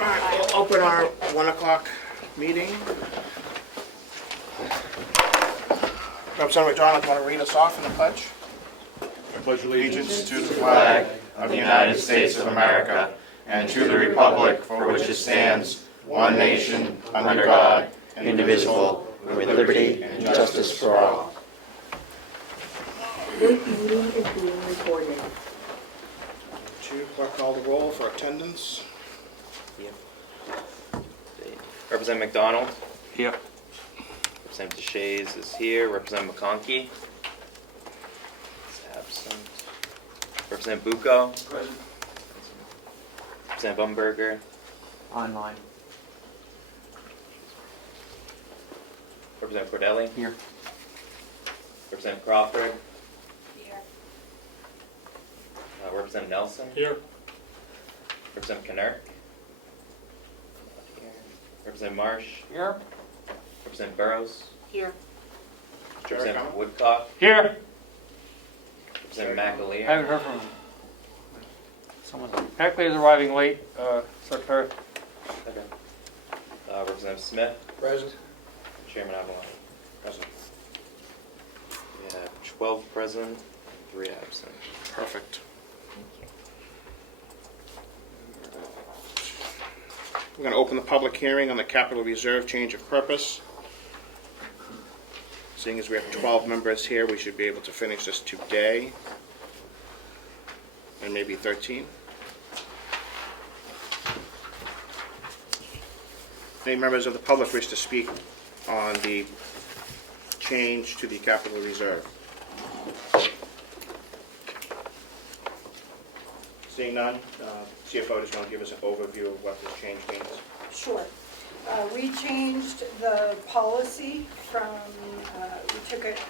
All right, we'll open our 1 o'clock meeting. Representative McDonald, want to read us off in the pledge? I pledge allegiance to the flag of the United States of America and to the republic for which it stands, one nation, under God, indivisible, with liberty and justice for all. This meeting is being recorded. Clerk, call the roll for attendance. Representative McDonald. Here. Representative Shays is here. Representative McConkey is absent. Representative Bucco. Present. Representative Umberger. Online. Representative Cordelli. Here. Representative Crawford. Here. Representative Nelson. Here. Representative Knirk. Here. Representative Marsh. Here. Representative Burrows. Here. Representative Woodcock. Here. Representative I McAleer. haven't heard from him. Someone. Heckley is arriving late, Secretary. Okay. Representative Smith. Present. Chairman Avalon. Present. We have 12 present, 3 absent. Perfect. We're going to open the public hearing on the capital reserve change of purpose. Seeing as we have 12 members here, we should be able to finish this today. And maybe 13. Any members of the public wish to speak on the change to the capital reserve? Seeing none, CFO just want to give us an overview of what this change means. Sure. We changed the policy from, we took it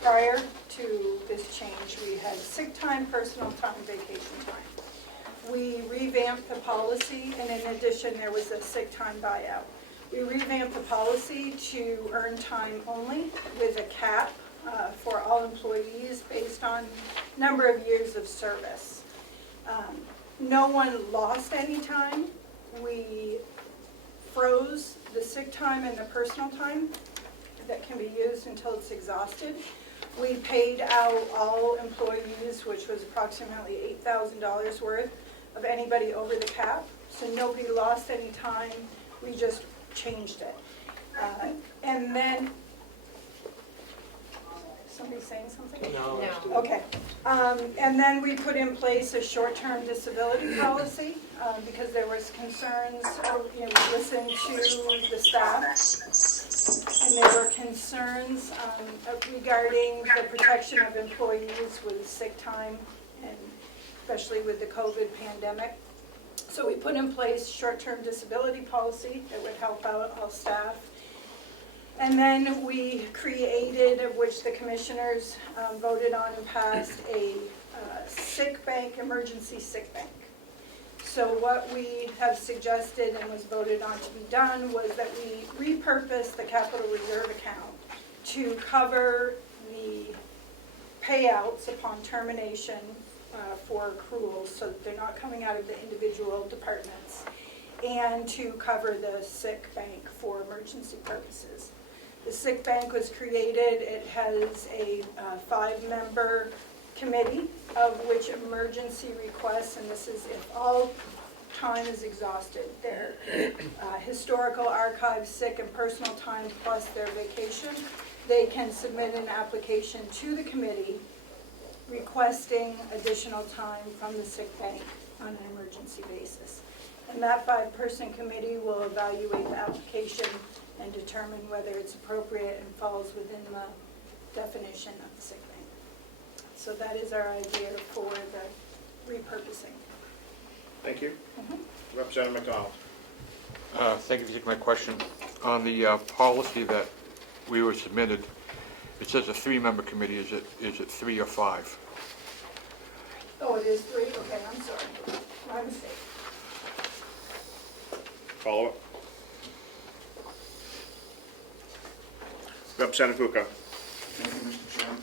prior to this change. We had sick time, personal time, vacation time. We revamped the policy, and in addition, there was a sick time buyout. We revamped the policy to earn time only with a cap for all employees based on number of years of service. No one lost any time. We froze the sick time and the personal time that can be used until it's exhausted. We paid out all employees, which was approximately $8,000 worth of anybody over the cap. So nobody lost any time. We just changed it. And then, somebody saying something? No. Okay. And then we put in place a short-term disability policy because there was concerns, we listened to the staff, and there were concerns regarding the protection of employees with sick time, and especially with the COVID pandemic. So we put in place short-term disability policy that would help out all staff. And then we created, which the commissioners voted on and passed, a sick bank, emergency sick bank. So what we have suggested and was voted on to be done was that we repurpose the capital reserve account to cover the payouts upon termination for accruals, so that they're not coming out of the individual departments, and to cover the sick bank for emergency purposes. The sick bank was created. It has a 5-member committee, of which emergency requests, and this is if all time is exhausted, their historical archives, sick and personal time, plus their vacation, they can submit an application to the committee requesting additional time from the sick bank on an emergency basis. And that 5-person committee will evaluate the application and determine whether it's appropriate and falls within the definition of the sick bank. So that is our idea for the repurposing. Thank you. Representative McDonald. Thank you for taking my question. On the policy that we were submitted, it says a 3-member committee. Is it 3 or 5? Oh, it is 3? Okay, I'm sorry. My mistake. Follow up. Representative Bucco. Thank you, Mr. Chairman.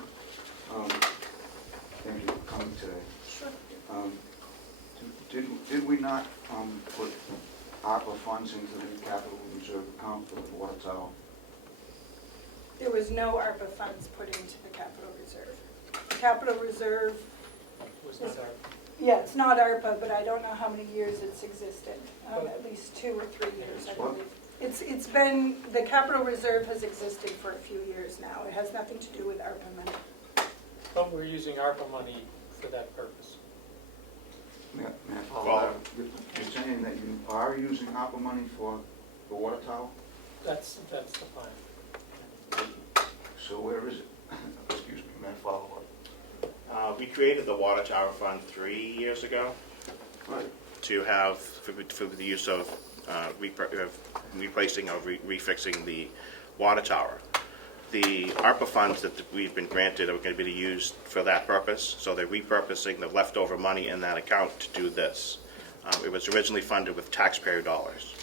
Thank you for coming today. Sure. Did we not put ARPA funds into the capital reserve account for the water tower? There was no ARPA funds put into the capital reserve. The capital reserve, Was not our- yeah, it's not ARPA, but I don't know how many years it's existed. At least 2 or 3 years, I What? believe. It's been, the capital reserve has existed for a few years now. It has nothing to do with ARPA money. But we're using ARPA money for that purpose. May I follow Well- that? You're saying that you are using ARPA money for the water tower? That's the plan. So where is it? Excuse me, may I follow up? We created the water tower fund 3 years ago Right. to have, for the use of replacing or refixing the water tower. The ARPA funds that we've been granted are going to be used for that purpose, so they're repurposing the leftover money in that account to do this. It was originally funded with taxpayer dollars.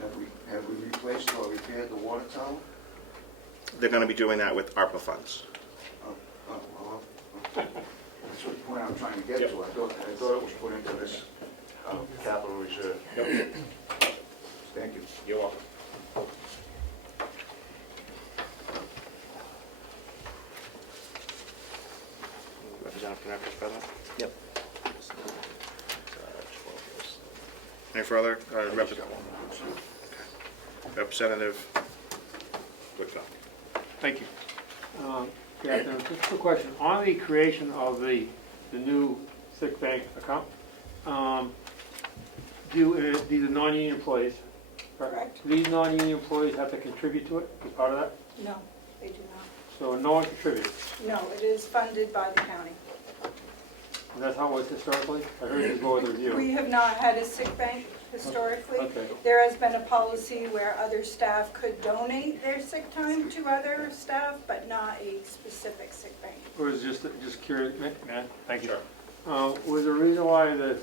Have we replaced or repaired the water tower? They're going to be doing that with ARPA funds. Well, that's what point I'm trying to get to. I thought it was put into this capital reserve. Thank you. You're welcome. Representative Connectors, present? Yep. Any further? Representative Whitfield. Thank you. Yeah, just a quick question. On the creation of the new sick bank account, these are non-union employees, Correct. Do these non-union employees have to contribute to it as part of that? No, they do not. So no one contributes, No, it is funded by the county. and that's how it was historically? I heard you go with the We review. have not had a sick bank historically. Okay. There has been a policy where other staff could donate their sick time to other staff, but not a specific sick bank. Or is it just curious, man, thank you. Sure. Was there a reason why the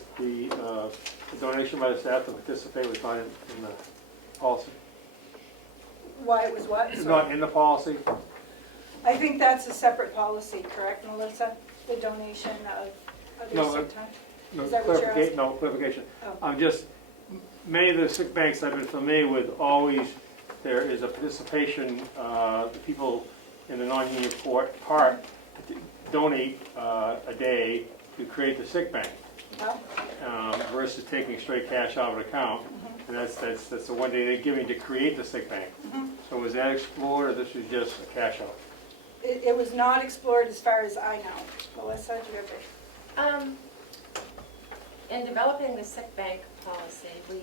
donation by the staff to participate was not in the policy? Why it was what? It's Sorry. not in the policy? I think that's a separate policy, correct, Melissa? The donation of No, other sick time? No, Is that what you're asking? No, clarification. Oh. I'm just, many of the sick banks I've been familiar with, always, there is a participation, the people in the non-union part donate a day to create the sick bank, Oh, versus taking straight cash out of an account. And that's the one day they're giving to create the sick bank. So was that explored, or this was just a cash out? it was not explored as far as I know. Melissa, do you have a? In developing the sick bank policy, we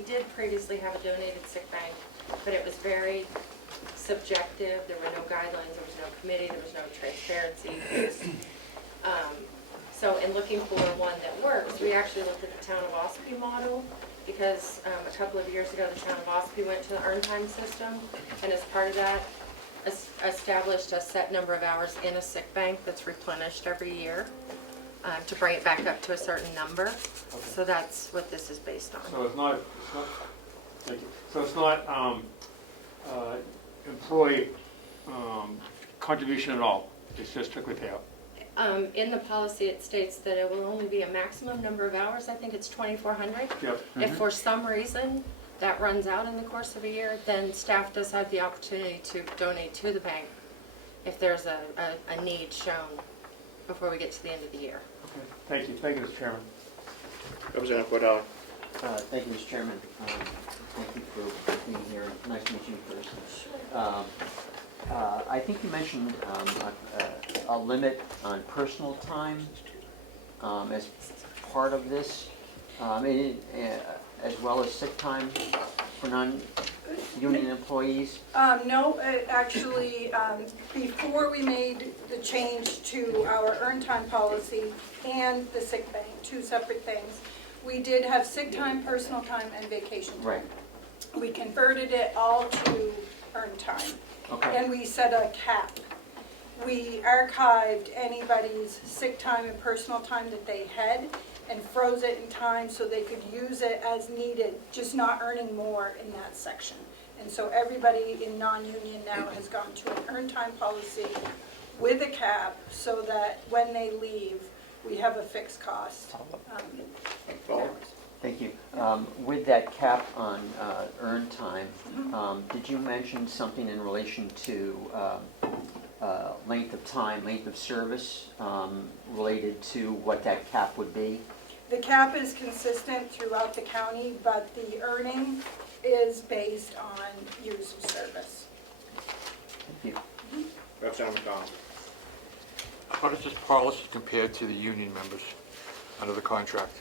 did previously have a donated sick bank, but it was very subjective. There were no guidelines, there was no committee, there was no transparency. So in looking for one that works, we actually looked at the town of Ospey model, because a couple of years ago, the town of Ospey went to the earn time system, and as part of that, established a set number of hours in a sick bank that's replenished every year to bring it back up to a certain number. So that's what this is based on. So it's not, thank you. So it's not employee contribution at all? It's just strictly payout? In the policy, it states that it will only be a maximum number of hours. I think it's 2,400. Yep. If for some reason that runs out in the course of a year, then staff does have the opportunity to donate to the bank if there's a need shown before we get to the end of the year. Okay. Thank you, Mr. Chairman. Representative Cordell. Thank you, Mr. Chairman. Thank you for being here. Nice to meet you in person. I think you mentioned a limit on personal time as part of this, as well as sick time for non-union employees. No, actually, before we made the change to our earn time policy and the sick bank, two separate things, we did have sick time, personal time, and vacation time. Right. We converted it all to earn time. Okay. And we set a cap. We archived anybody's sick time and personal time that they had and froze it in time so they could use it as needed, just not earning more in that section. And so everybody in non-union now has gone to an earn time policy with a cap so that when they leave, we have a fixed cost. Thank you. With that cap on earn time, did you mention something in relation to length of time, length of service, related to what that cap would be? The cap is consistent throughout the county, but the earning is based on years of service. Thank you. Representative McDonald. How does this policy compare to the union members under the contract?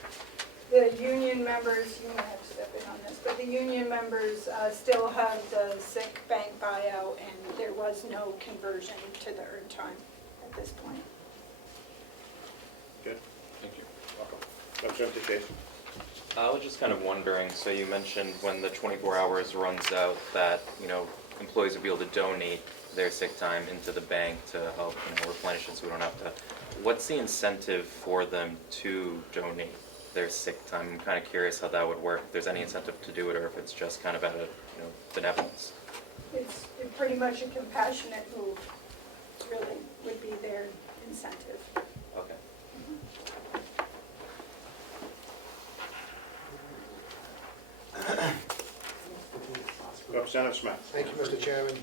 The union members, you might have to step in on this, but the union members still have the sick bank buyout, and there was no conversion to the earned time at this point. Good. Thank you. Welcome. Representative Chase. I was just kind of wondering, so you mentioned when the 24 hours runs out that, employees will be able to donate their sick time into the bank to help, replenish it so we don't have to. What's the incentive for them to donate their sick time? I'm kind of curious how that would work, if there's any incentive to do it or if it's just kind of out of, benevolence. It's pretty much a compassionate move, really, would be their incentive. Okay. Representative Smith. Thank you, Mr. Chairman.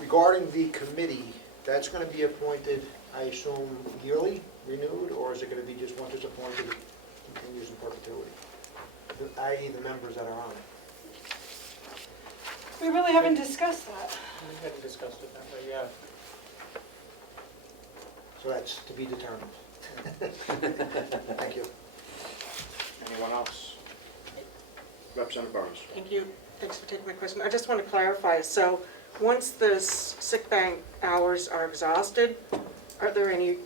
Regarding the committee, that's going to be appointed, I assume, yearly, renewed, or is it going to be just once it's appointed, it continues in perpetuity? I.e. the members that are on it. We really haven't discussed that. We hadn't discussed it that way, yeah. So that's to be determined. Thank you. Anyone else? Representative Burns. Thank you. Thanks for taking my question. I just want to clarify, so once the sick bank hours are exhausted, are there any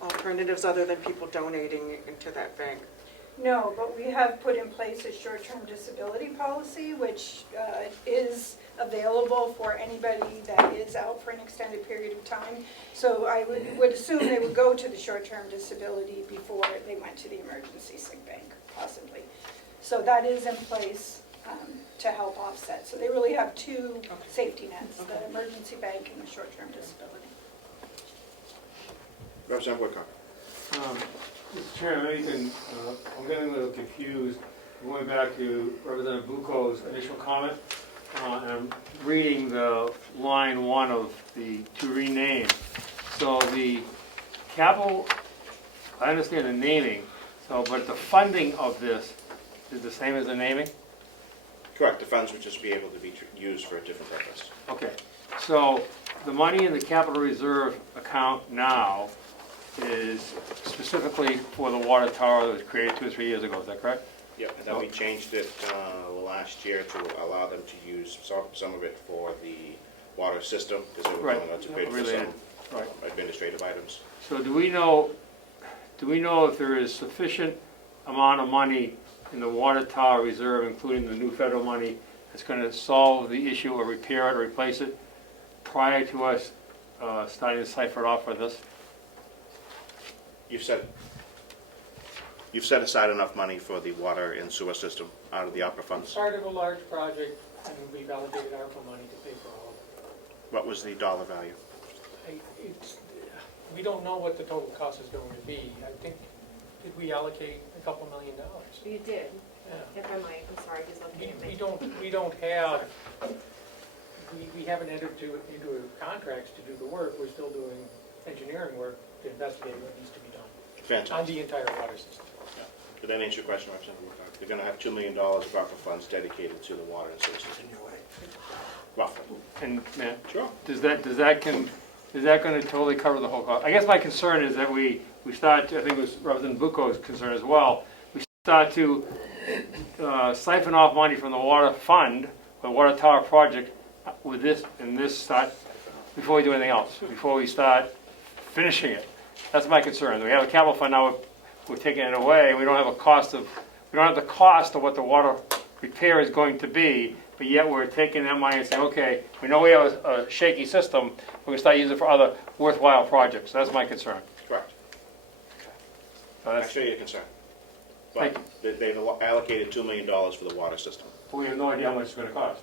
alternatives other than people donating into that bank? No, but we have put in place a short-term disability policy, which is available for anybody that is out for an extended period of time. So I would assume they would go to the short-term disability before they went to the emergency sick bank, possibly. So that is in place to help offset. So they really have two safety nets, the emergency bank and the short-term disability. Representative Woodcock. Mr. Chairman, maybe you can, I'm getting a little confused, going back to Representative Bucco's initial comment, and I'm reading the line 1 of the to rename. So the capital, I understand the naming, but the funding of this is the same as the naming? Correct. The funds would just be able to be used for a different purpose. Okay, so the money in the capital reserve account now is specifically for the water tower that was created 2 or 3 years ago, is that correct? Yep, and then we changed it last year to allow them to use some of it for the water system, because they were going out to bid for some administrative items. So do we know if there is sufficient amount of money in the water tower reserve, including the new federal money, that's going to solve the issue or repair it or replace it prior to us starting to cipher it off for this? You've set aside enough money for the water and sewer system out of the opera funds. Part of a large project, and we've allocated ARPA money to pay for all of it. What was the dollar value? We don't know what the total cost is going to be. I think, did we allocate $2 million? You did, Yeah. if I might, I'm sorry, he's looking at me. We don't have, we haven't entered into contracts to do the work. We're still doing engineering work to investigate what needs to be done on Fantastic. the entire water system. Yeah. Did that answer your question, Representative Woodcock? They're going to have $2 million of ARPA funds dedicated to the water and sewer system. Roughly. And Matt, Sure. is that going to totally cover the whole cost? I guess my concern is that we start, I think it was Representative Bucco's concern as well, we start to siphon off money from the water fund, the water tower project, with this and this start, before we do anything else, before we start finishing it. That's my concern. We have a capital fund now, we're taking it away, and we don't have the cost of what the water repair is going to be, but yet we're taking that money and saying, okay, we know we have a shaky system, we're going to start using it for other worthwhile projects. That's my concern. Correct. So I that's, share your concern. Thank But they've allocated $2 million for the water system. we have no idea how much it's going to cost.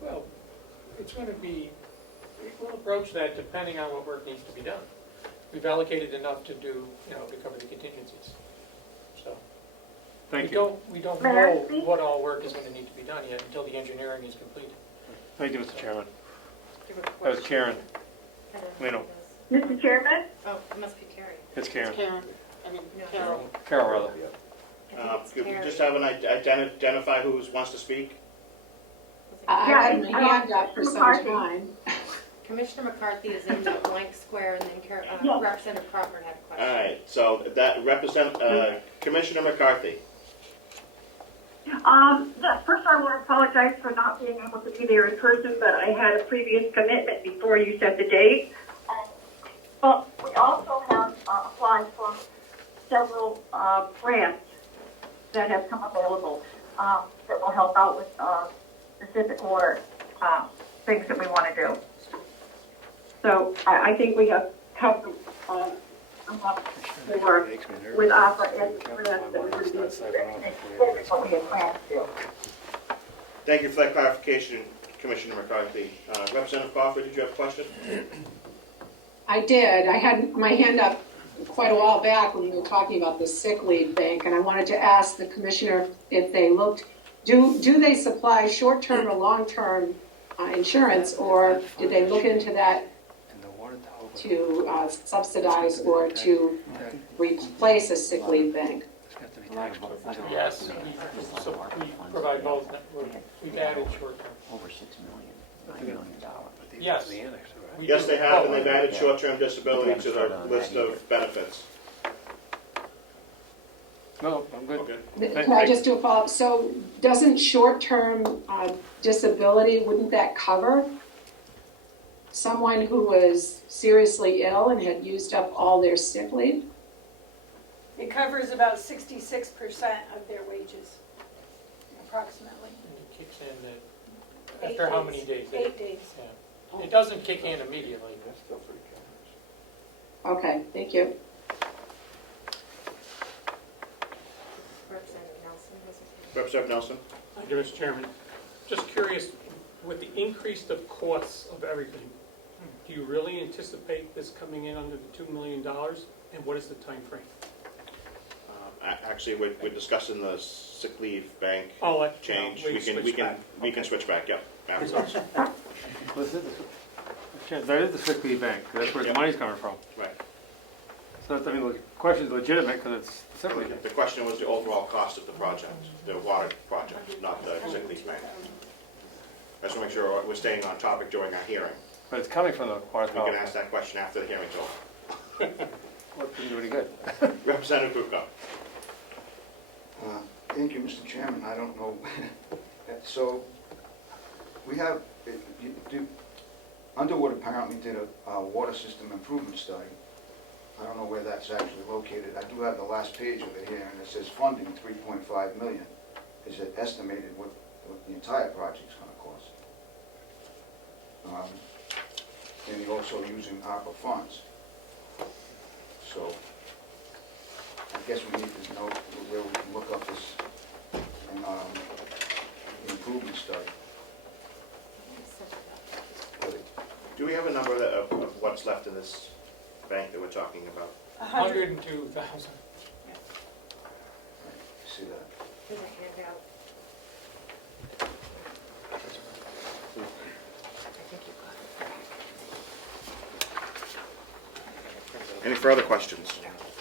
Well, it's going to be, we'll approach that depending on what work needs to be done. We've allocated enough to do, to cover the contingencies. So Thank you. We don't May I know speak? what all work is gonna need to be done yet until the engineering is completed. Thank you, Mr. Chairman. Do you have a That was question? Karen. I don't Leno. know who it is. Mr. Chairman? Oh, it must be Carrie. It's Karen. Karen, I mean, No. Carol. Carol, rather. I think it's Could we Carrie. just have an identify who wants to speak? Yeah, I've had my hand up for some McCarthy. time. Commissioner McCarthy is in the blank square, and then Yes. Representative Crawford had a All question. right, so that Commissioner McCarthy. Yes, first I want to apologize for not being able to be there in person, but I had a previous commitment before you set the date. But we also have applied for several grants that have come available that will help out with specific water things that we want to do. So I think we have covered enough for with ARPA and grants that would be what we had planned to do. Thank you for that clarification, Commissioner McCarthy. Representative Crawford, did you have a question? I did. I had my hand up quite a while back when we were talking about the sick leave bank, and I wanted to ask the commissioner if they looked, do they supply short-term or long-term insurance, or did they look into that to subsidize or to replace a sick leave bank? Yes, we provide both. We've added short-term. Over $6 million, $9 million. Yes. we Yes, do they have, and both. they've added short-term disability to the list of benefits. No, I'm good. Okay. Can I just do a follow-up? So doesn't short-term disability, wouldn't that cover someone who was seriously ill and had used up all their sick leave? It covers about 66% of their wages, approximately. And it kicks in after how many days? 8 days. Yeah. It doesn't kick in immediately. Okay, thank you. Representative Nelson has a question. Representative Nelson? Thank you, Mr. Chairman. Just curious, with the increase of costs of everything, do you really anticipate this coming in under the $2 million? And what is the time frame? Actually, we're discussing the sick leave bank Oh, change. we We switch can back. switch back, yep. Afterwards. That is the sick leave bank. That's where the money's coming from. Right. So that's, I mean, the question's legitimate because it's sick leave. The question was the overall cost of the project, the water project, not the sick leave bank. I just want to make sure we're staying on topic during our hearing. But it's coming from the water We can tower. ask that question after the hearing's over. What didn't do any good? Representative Krukow. Thank you, Mr. Chairman. I don't know. So, we have, Underwood apparently did a water system improvement study. I don't know where that's actually located. I do have the last page of it here, and it says funding $3.5 million. Is it estimated what the entire project's gonna cost? And you're also using ARPA funds. So, I guess we need to know where we can look up this improvement study. Do we have a number of what's left in this bank that we're talking about? 102,000. See that? There's a handout. I think you got it. Any further questions?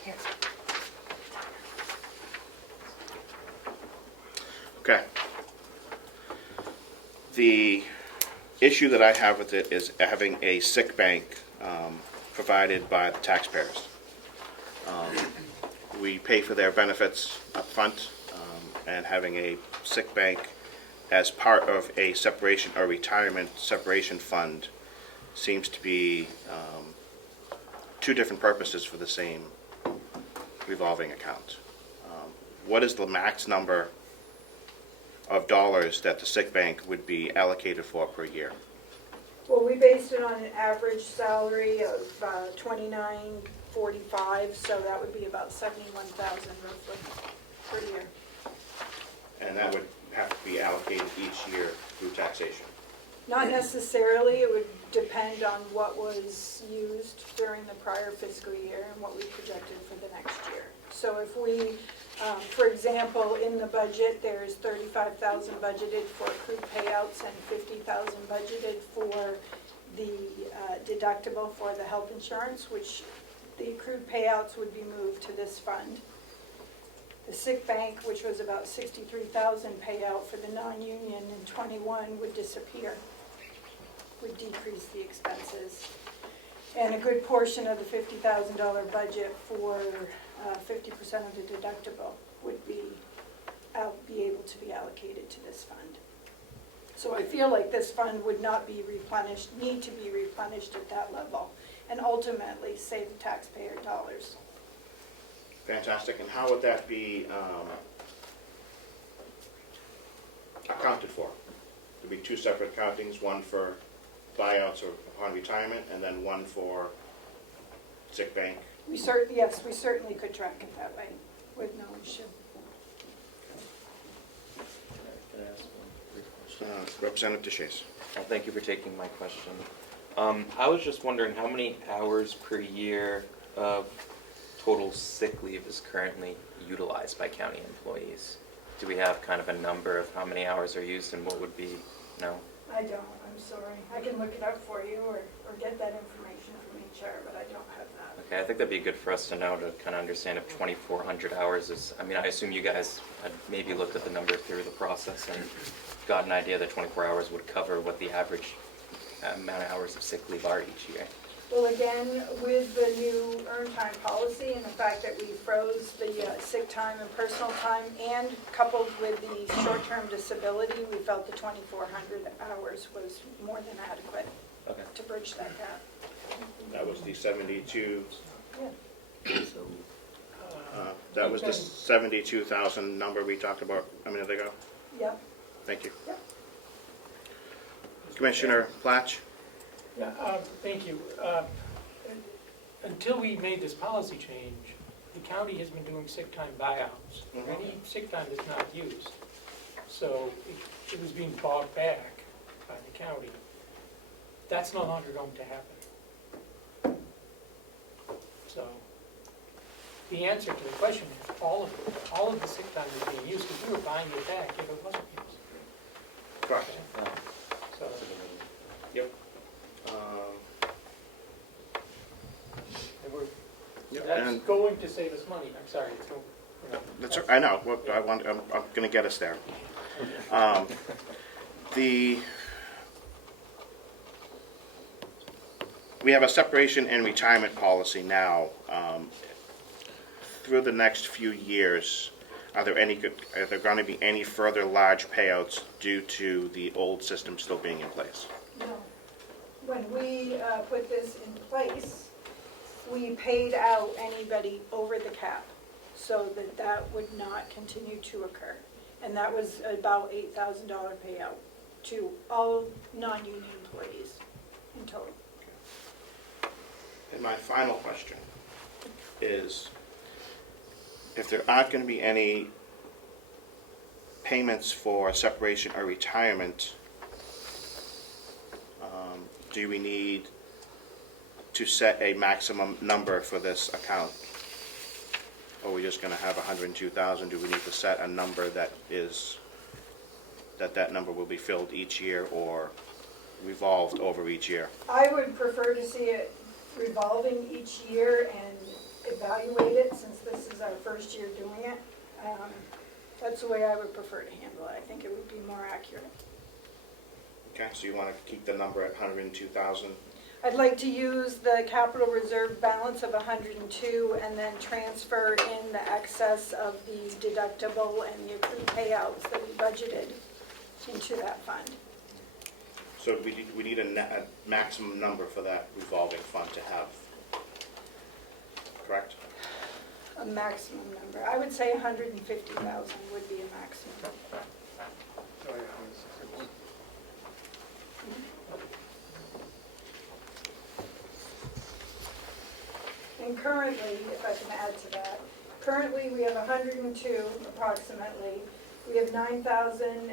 Here. Okay. The issue that I have with it is having a sick bank provided by the taxpayers. We pay for their benefits up front, and having a sick bank as part of a separation or retirement separation fund seems to be two different purposes for the same revolving account. What is the max number of dollars that the sick bank would be allocated for per year? Well, we based it on an average salary of $29.45, so that would be about $71,000 roughly per year. And that would have to be allocated each year through taxation. Not necessarily, it would depend on what was used during the prior fiscal year and what we projected for the next year. So if we For example, in the budget, there's 35,000 budgeted for accrued payouts and 50,000 budgeted for the deductible for the health insurance, which the accrued payouts would be moved to this fund. The sick bank, which was about 63,000 payout for the non-union in '21, would disappear, would decrease the expenses. And a good portion of the $50,000 budget for 50% of the deductible would be able to be allocated to this fund. So I feel like this fund would not be replenished, need to be replenished at that level, and ultimately save the taxpayer dollars. Fantastic. And how would that be accounted for? There'd be two separate accountings, one for buyouts or upon retirement, and then one for sick bank. Yes, we certainly could track it that way with no issue. Can I ask one brief question? Representative DeShays. Thank you for taking my question. I was just wondering how many hours per year of total sick leave is currently utilized by county employees? Do we have kind of a number of how many hours are used and what would be, no? I don't, I'm sorry. I can look it up for you or get that information from HR, but I don't have that. Okay, I think that'd be good for us to know to kind of understand if 2,400 hours is, I mean, I assume you guys had maybe looked at the number through the process and got an idea that 24 hours would cover what the average amount of hours of sick leave are each year. Well, again, with the new earned time policy and the fact that we froze the sick time and personal time, and coupled with the short-term disability, we felt the 2,400 hours was more than adequate to bridge that gap. That was the 72. Yeah. That was the 72,000 number we talked about a minute ago. Yep. Thank you. Yep. Commissioner Platch. Yeah, thank you. Until we made this policy change, the county has been doing sick time buyouts for any sick time that's not used. So it was being bought back by the county. That's no longer going to happen. So the answer to the question is all of the sick time is being used because we were buying it back if it wasn't used. Correct. So, Yep. and we're, Yep. that's And going to save us money. I'm sorry, it's going, that's, I know. What I want, I'm going to get us there. We have a separation and retirement policy now. Through the next few years, are there going to be any further large payouts due to the old system still being in place? No. When we put this in place, we paid out anybody over the cap so that would not continue to occur. And that was about $8,000 payout to all non-union employees in total. And my final question is, if there aren't going to be any payments for separation or retirement, do we need to set a maximum number for this account? Or are we just going to have 102,000? Do we need to set a number that number will be filled each year or revolved over each year? I would prefer to see it revolving each year and evaluate it since this is our first year doing it. That's the way I would prefer to handle it. I think it would be more accurate. Okay, so you want to keep the number at 102,000? I'd like to use the capital reserve balance of 102 and then transfer in the excess of the deductible and the accrued payouts that we budgeted into that fund. So we need a maximum number for that revolving fund to have, correct? A maximum number. I would say 150,000 would be a maximum. And currently, if I can add to that, currently we have 102 approximately. We have 9,000,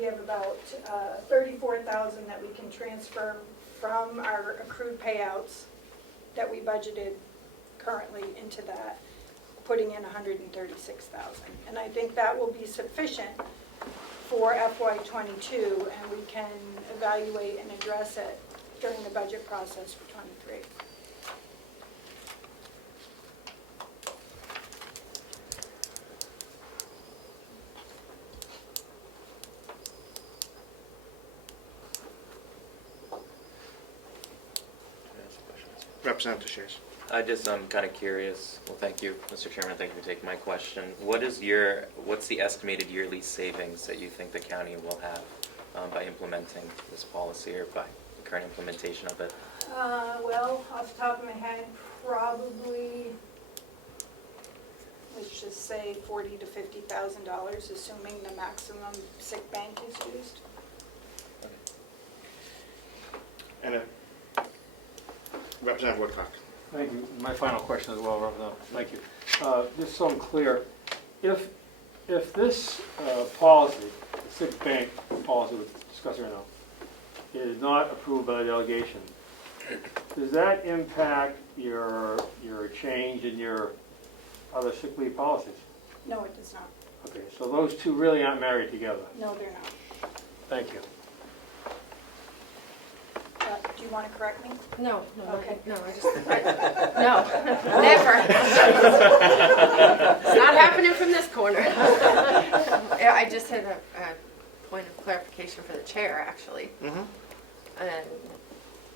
we have about 34,000 that we can transfer from our accrued payouts that we budgeted currently into that. putting in 136,000. And I think that will be sufficient for FY '22, and we can evaluate and address it during the budget process for '23. Representative Shays. I'm kind of curious. Well, thank you, Mr. Chairman. Thank you for taking my question. What's the estimated yearly savings that you think the county will have by implementing this policy or by the current implementation of it? Well, off the top of my head, probably, let's just say $40,000 to $50,000, assuming the maximum sick bank is used. And Representative Woodcock. Thank you. My final question as well, Representative. Thank you. Just so I'm clear, if this policy, the sick bank policy we're discussing right now, is not approved by the delegation, does that impact your change in your other sick leave policies? No, it does not. Okay, so those two really aren't married together. No, they're not. Thank you. Do you want to correct me? No, Okay. no, no, never. It's not happening from this corner. Yeah, I just had a point of clarification for the chair, actually. Mm-hmm. And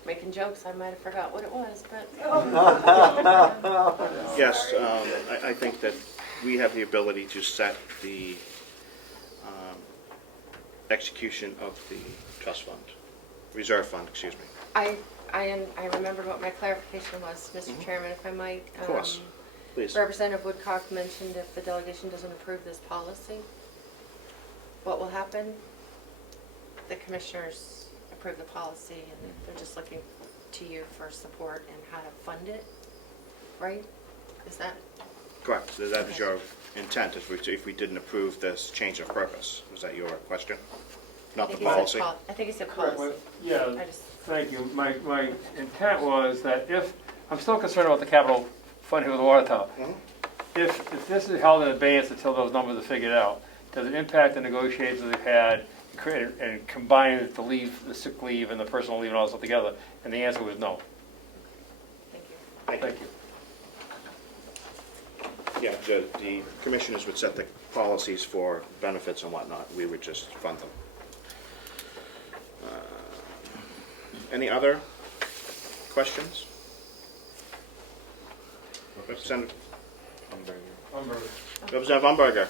making jokes, I might have forgot what it was, but. Yes, I think that we have the ability to set the execution of the trust fund, reserve fund, excuse me. I remembered what my clarification was, Mr. Chairman, if I might. Of course, please. Representative Woodcock mentioned if the delegation doesn't approve this policy, what will happen? The commissioners approve the policy and they're just looking to you for support and how to fund it, right? Is that? Correct. So that is your intent if we didn't approve this change of purpose. Was that your question? Not the policy? I think he said Correct. policy. Yeah, I just- thank you. My intent was that I'm still concerned about the capital fund here with the water tower. Mhm. If this is held in advance until those numbers are figured out, does it impact the negotiations they've had and combine the leave, the sick leave and the personal leave and all this together? And the answer was no. Thank you. Thank you. Yeah, the commissioners would set the policies for benefits and whatnot. We would just fund them. Any other questions? Representative Umberger.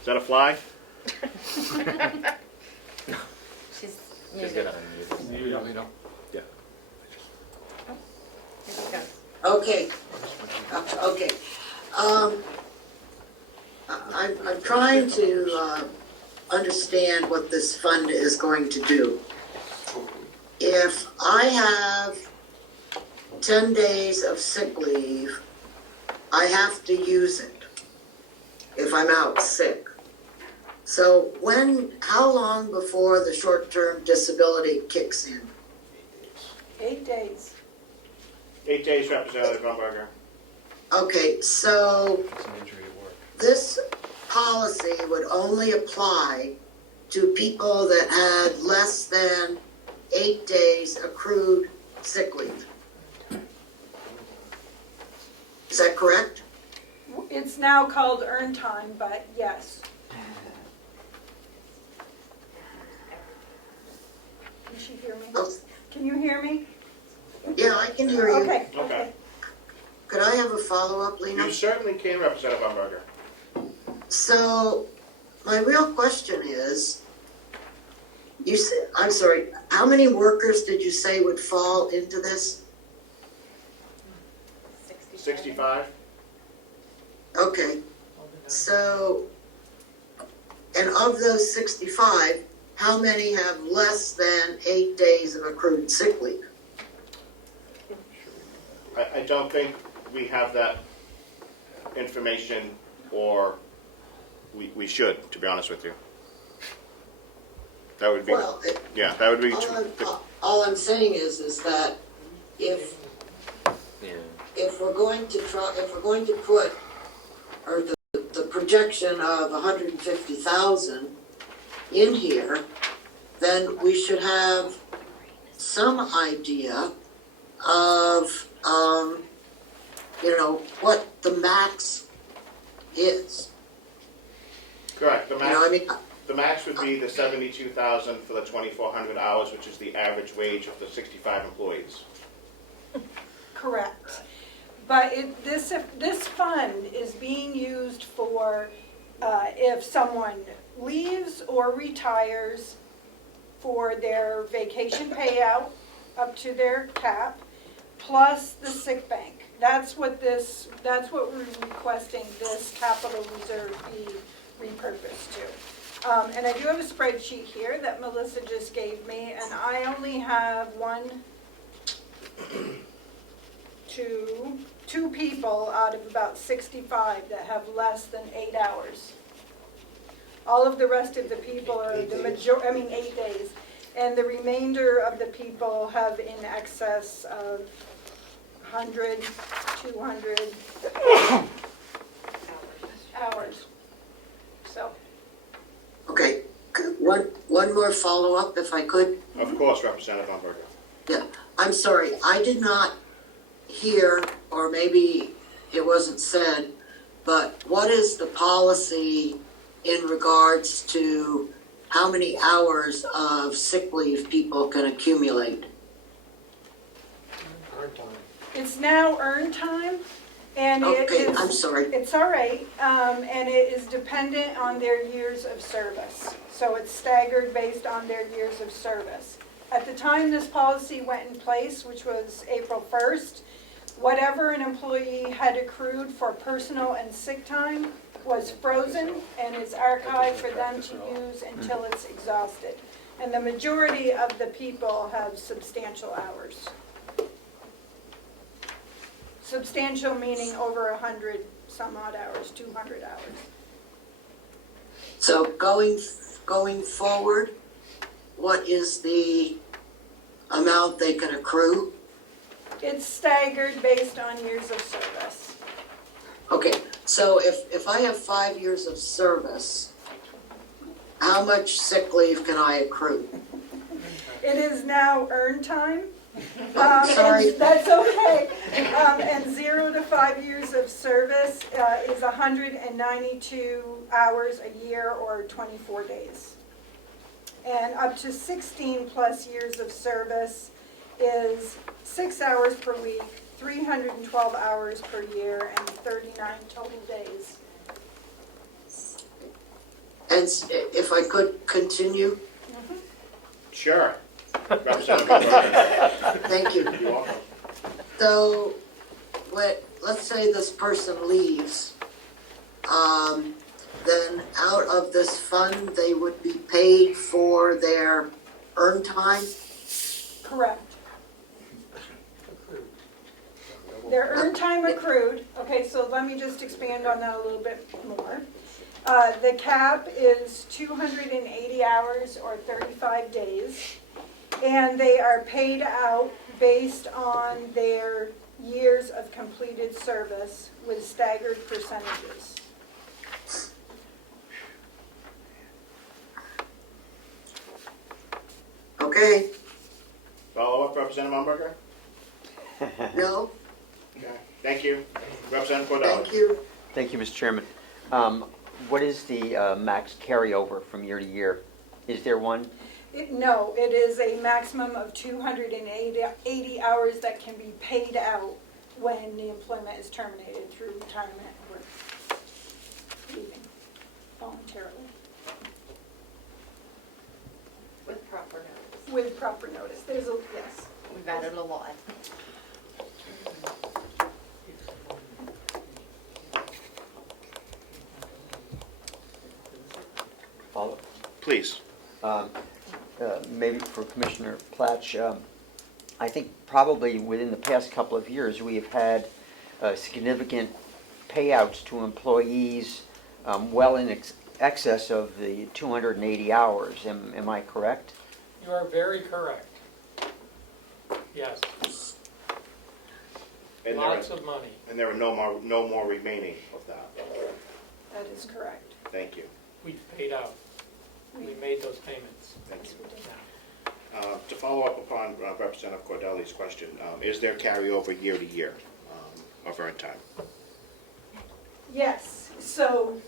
Is that a fly? She's She's muted. gonna unmute. You know? Yeah. Here she goes. Okay. Okay. I'm trying to understand what this fund is going to do. If I have 10 days of sick leave, I have to use it if I'm out sick. So how long before the short-term disability kicks in? 8 days. 8 days, Representative Umberger. Okay, so It's an injury at work. this policy would only apply to people that had less than 8 days accrued sick leave. Is that correct? It's now called earn time, but yes. Can she hear me? Oh, Can you hear me? yeah, I can hear you. Okay, Okay. okay. Could I have a follow-up, Lena? You certainly can, Representative Umberger. So, my real question is, you said, I'm sorry, how many workers did you say would fall into this? 65? Okay, so, and of those 65, how many have less than 8 days of accrued sick leave? I don't think we have that information, or we should, to be honest with you. That would be, Well, yeah, that would be, all I'm saying is that if Yeah. if we're going to put or the projection of 150,000 in here, then we should have some idea of, what the max is. Correct, You know, I mean, the max would be the 72,000 for the 2,400 hours, which is the average wage of the 65 employees. Correct. But this fund is being used for if someone leaves or retires, for their vacation payout up to their cap, plus the sick bank. That's what we're requesting this capital reserve be repurposed to. And I do have a spreadsheet here that Melissa just gave me, and I only have two people out of about 65 that have less than 8 hours. All of the rest of the people are 8 days. And the remainder of the people have in excess of 100, 200 hours. So. okay, one more follow-up if I could. Of course, Representative Umberger. Yeah, I'm sorry, I did not hear, or maybe it wasn't said, but what is the policy in regards to how many hours of sick leave people can accumulate? Hard time. It's now earned time, and Okay, I'm sorry. It's all right, and it is dependent on their years of service. So it's staggered based on their years of service. At the time this policy went in place, which was April 1st, whatever an employee had accrued for personal and sick time was frozen and is archived for them to use until it's exhausted. And the majority of the people have substantial hours. Substantial meaning over 100 some odd hours, 200 hours. So going forward, what is the amount they can accrue? It's staggered based on years of service. Okay, so if I have 5 years of service, how much sick leave can I accrue? It is now earned time. Sorry. And that's okay. And 0 to 5 years of service is 192 hours a year or 24 days. And up to 16 plus years of service is 6 hours per week, 312 hours per year, and 39 total days. And if I could continue? Sure. Representative Umberger. Thank you. You're welcome. So, let's say this person leaves, then out of this fund, they would be paid for their earned time? Correct. Their earned time accrued. Okay, so let me just expand on that a little bit more. The cap is 280 hours or 35 days, and they are paid out based on their years of completed service with staggered percentages. Okay, Follow up, Representative Umberger? no, Okay, thank you. Representative Cordell? thank you. Thank you, Mr. Chairman. What is the max carryover from year to year? Is there one? No, it is a maximum of 280 hours that can be paid out when the employment is terminated through retirement or leaving voluntarily. With proper notice. With proper notice. There's a, yes. We've added a lot. Follow? Please. Maybe for Commissioner Platch, I think probably within the past couple of years, we have had significant payouts to employees well in excess of the 280 hours. Am I correct? You are very correct. Yes. And Lots of money. And there are no more remaining of that. That is correct. Thank you. We paid out. We made those payments. Thank you. Now, To follow up upon Representative Cordelli's question, is there carryover year to year of earned time? Yes, so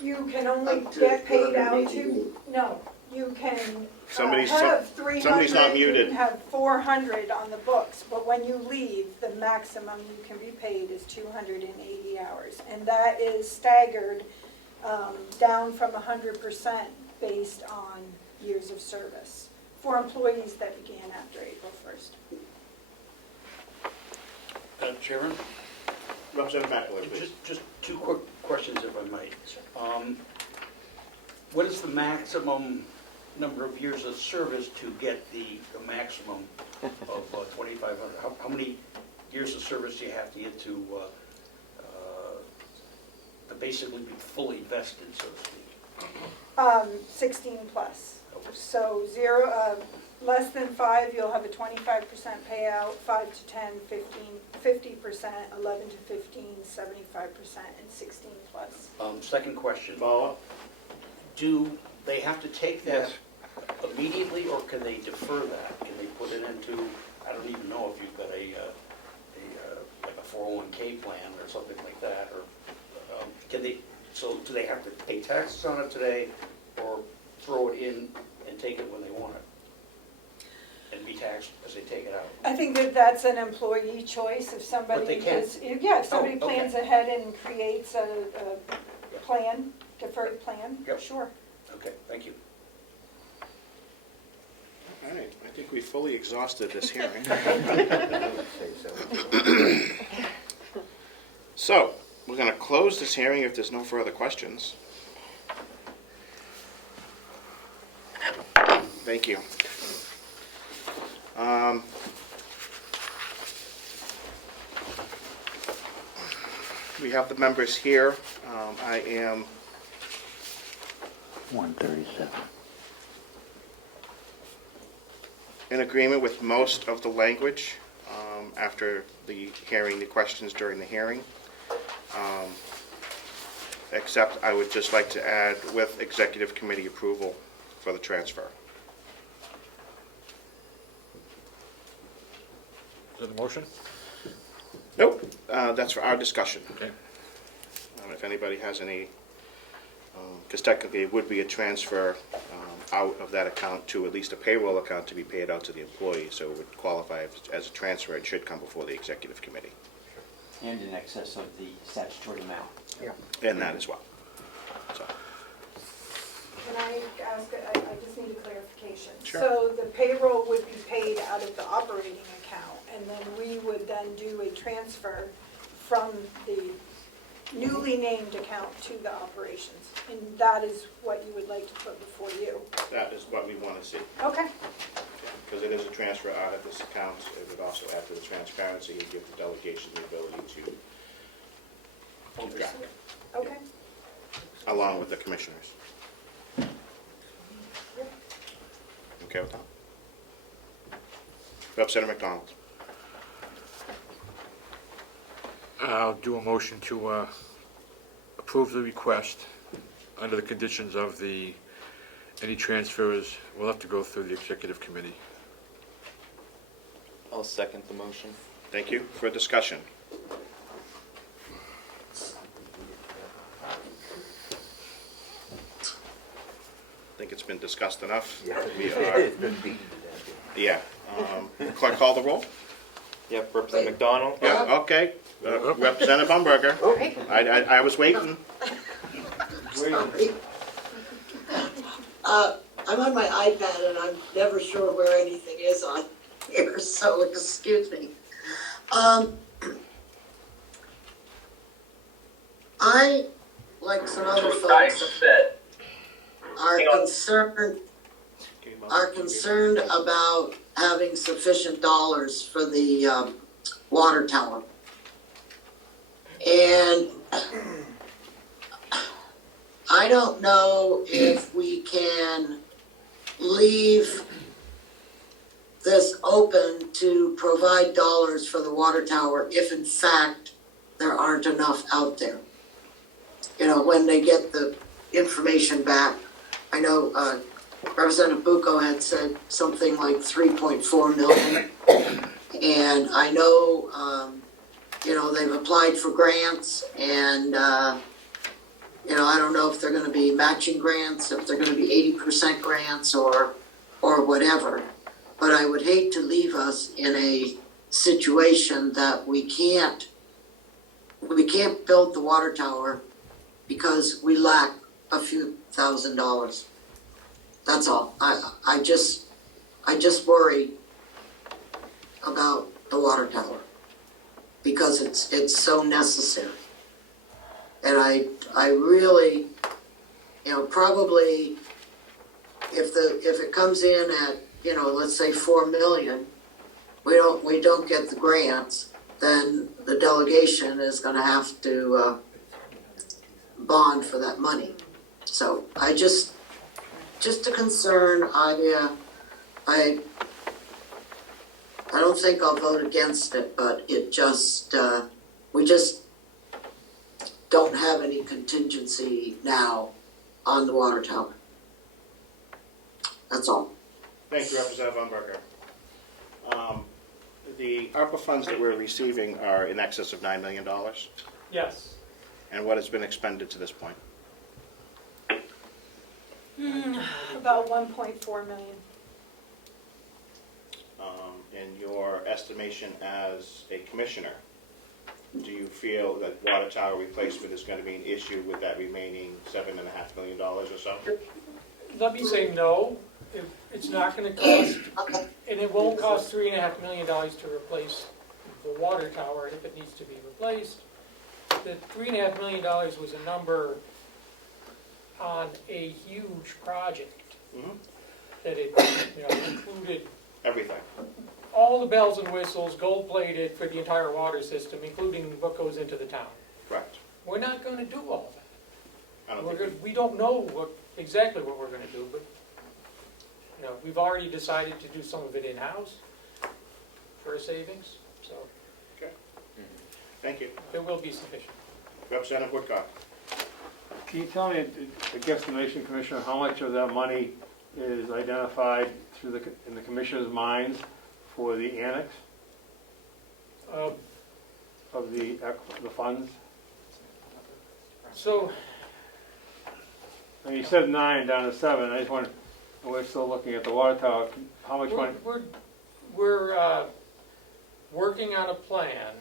you can only Up to get paid out 280. to, no, you can Somebody's have somebody's not 300, you muted. can have 400 on the books, but when you leave, the maximum you can be paid is 280 hours. And that is staggered down from 100% based on years of service for employees that began after April 1st. Madam Chairman, Representative McAleer, please. just two quick questions if I might. What is the maximum number of years of service to get the maximum of 2,500? How many years of service do you have to get to basically be fully vested, so to speak? 16 plus. So less than 5, you'll have a 25% payout, 5 to 10, 50%, 11 to 15, 75%, and 16 plus. Second question. Follow up? Do they have to take that immediately, or can they defer that? Can they put it into, I don't even know if you've got like a 401k plan or something like that, or can they, so do they have to pay taxes on it today, or throw it in and take it when they want it? And be taxed as they take it out? I think that that's an employee choice if somebody But they can. yeah, if somebody Oh, okay. plans ahead and creates a plan, deferred plan, Yep. sure. Okay, thank you. All right, I think we fully exhausted this hearing. So, we're going to close this hearing if there's no further questions. Thank you. We have the members here. I am 137. in agreement with most of the language after the hearing, the questions during the hearing. Except I would just like to add with executive committee approval for the transfer. Is that a motion? Nope, that's for our discussion. Okay. If anybody has any, because technically it would be a transfer out of that account to at least a payroll account to be paid out to the employee, so it would qualify as a transfer. It should come before the executive committee. And in excess of the statutory amount. And that as well. So, Can I ask, I just need a clarification. Sure. So the payroll would be paid out of the operating account, and then we would then do a transfer from the newly named account to the operations. And that is what you would like to put before you? that is what we want to see. Okay. Because it is a transfer out of this account, it would also add to the transparency and give the delegation the ability to keep track, Okay. along with the commissioners. Okay with that? Representative McDonald. I'll do a motion to approve the request under the conditions of any transfers will have to go through the executive committee. I'll second the motion. Thank you. For discussion. I think it's been discussed enough. We are, yeah. Clerk, call the roll? Yep, Representative McDonald? Yeah, okay. Representative Umberger. I was waiting. Sorry. I'm on my iPad and I'm never sure where anything is on here, so excuse me. I, like some other folks, are concerned about having sufficient dollars for the water tower. And I don't know if we can leave this open to provide dollars for the water tower if in fact there aren't enough out there. You know, when they get the information back. I know Representative Bucco had said something like 3.4 million. And I know, you know, they've applied for grants and, you know, I don't know if they're gonna be matching grants, if they're gonna be 80% grants or whatever. But I would hate to leave us in a situation that we can't build the water tower because we lack a few $1,000s. That's all. I just worry about the water tower because it's so necessary. And I really, you know, probably if it comes in at, you know, let's say 4 million, we don't get the grants, then the delegation is going to have to bond for that money. So I just a concern. I don't think I'll vote against it, but it just we just don't have any contingency now on the water tower. That's all. Thank you, Representative Umberger. The ARPA funds that we're receiving are in excess of $9 million. Yes. And what has been expended to this point? About 1.4 million. In your estimation as a commissioner, do you feel that water tower replacement is going to be an issue with that remaining $7.5 million or so? Let me say no. It's not going to cost, and it won't cost $3.5 million to replace the water tower if it needs to be replaced. The $3.5 million was a number on a huge project that it, you know, included Everything. all the bells and whistles, gold-plated for the entire water system, including what goes into the town. Correct. We're not going to do all that. I don't think We don't know exactly what we're going to do, but you know, we've already decided to do some of it in-house for a savings, so Okay. Thank you. there will be sufficient. Representative Woodcock. Can you tell me, a guesstimation, Commissioner, how much of that money is identified through in the Commissioner's minds for the annex of the funds? So, And you said 9 down to 7. I just want. We're still looking at the water tower. How much money? we're working on a plan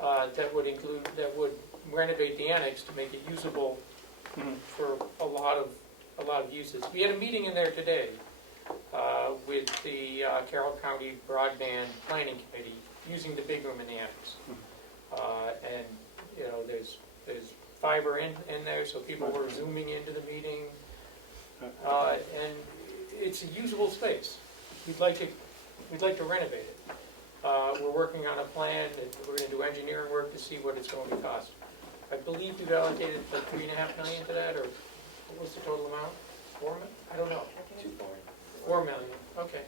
that would renovate the annex to make it usable for a lot of uses. We had a meeting in there today with the Carroll County Broadband Planning Committee using the big room in the annex, and you know there's fiber in there, so people were zooming into the meeting. And it's a usable space. We'd like to renovate it. We're working on a plan. We're going to do engineering work to see what it's going to cost. I believe we've allocated like $3.5 million to that, or what was the total amount? 4 million? I don't know. 4 million. Okay.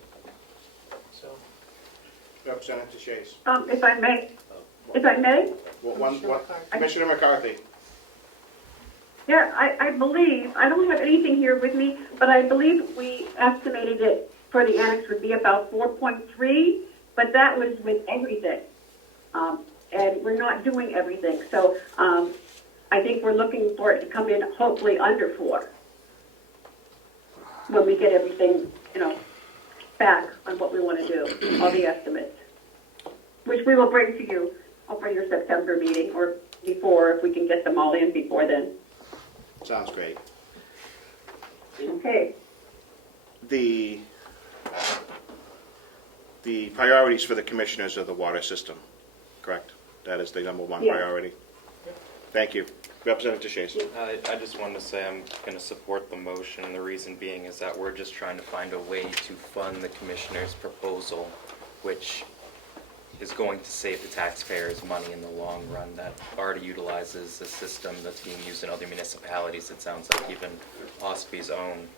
So. Representative DeShays. If I may? Commissioner McCarthy. Yeah, I believe, I don't have anything here with me, but I believe we estimated it for the annex would be about 4.3, but that was with everything. And we're not doing everything. So I think we're looking for it to come in hopefully under 4 when we get everything, you know, back on what we want to do, all the estimates, which we will bring to you for your September meeting or before, if we can get them all in before then. Sounds great. Okay. The priorities for the commissioners are the water system, correct? That is the number one priority. Thank you. Representative DeShays. I just wanted to say I'm going to support the motion. The reason being is that we're just trying to find a way to fund the commissioner's proposal, which is going to save the taxpayers money in the long run, that already utilizes a system that's being used in other municipalities. It sounds like even OSP's own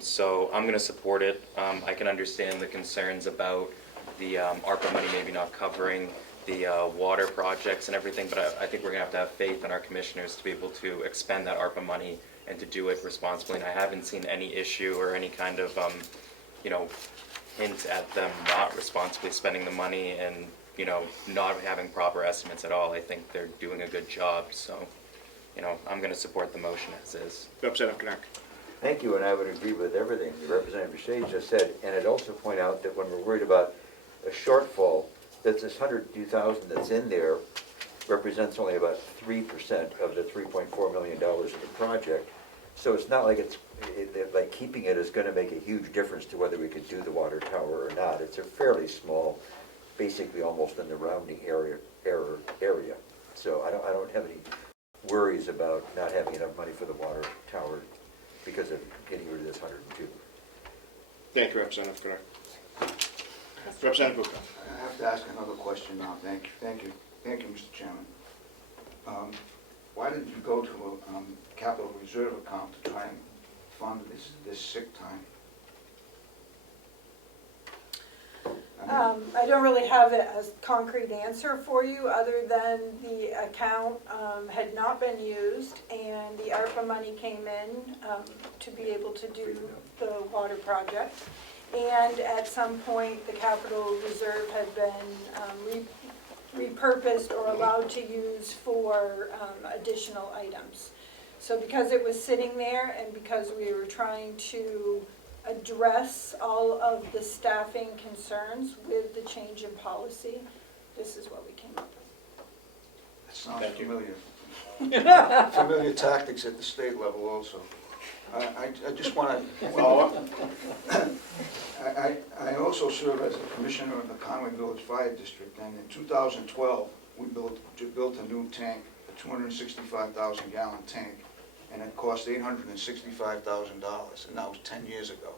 So I'm going to support it. I can understand the concerns about the ARPA money maybe not covering the water projects and everything, but I think we're going to have faith in our commissioners to be able to expend that ARPA money and to do it responsibly. And I haven't seen any issue or any kind of, hint at them not responsibly spending the money and, not having proper estimates at all. I think they're doing a good job. So, I'm going to support the motion as is. Representative Connect. Thank you, and I would agree with everything the Representative Shea just said. And I'd also point out that when we're worried about a shortfall, that this $102,000 that's in there represents only about 3% of the $3.4 million of the project. So it's not like like keeping it is going to make a huge difference to whether we could do the water tower or not. It's a fairly small, basically almost in the rounding area. So I don't have any worries about not having enough money for the water tower because of getting rid of this 102. Thank you, Representative Connect. Representative Bucco. I have to ask another question now. Thank you, Mr. Chairman. Why didn't you go to a capital reserve account to try and fund this sick time? I don't really have a concrete answer for you, other than the account had not been used, and the ARPA money came in to be able to do the water project. And at some point, the capital reserve had been repurposed or allowed to use for additional items. So because it was sitting there and because we were trying to address all of the staffing concerns with the change in policy, this is what we came up with. That sounds familiar. Familiar tactics at the state level also. I just want to follow up. I also serve as a commissioner in the Conway Village Fire District, and in 2012, we built a new tank, a 265,000 gallon tank, and it cost $865,000, and that was 10 years ago.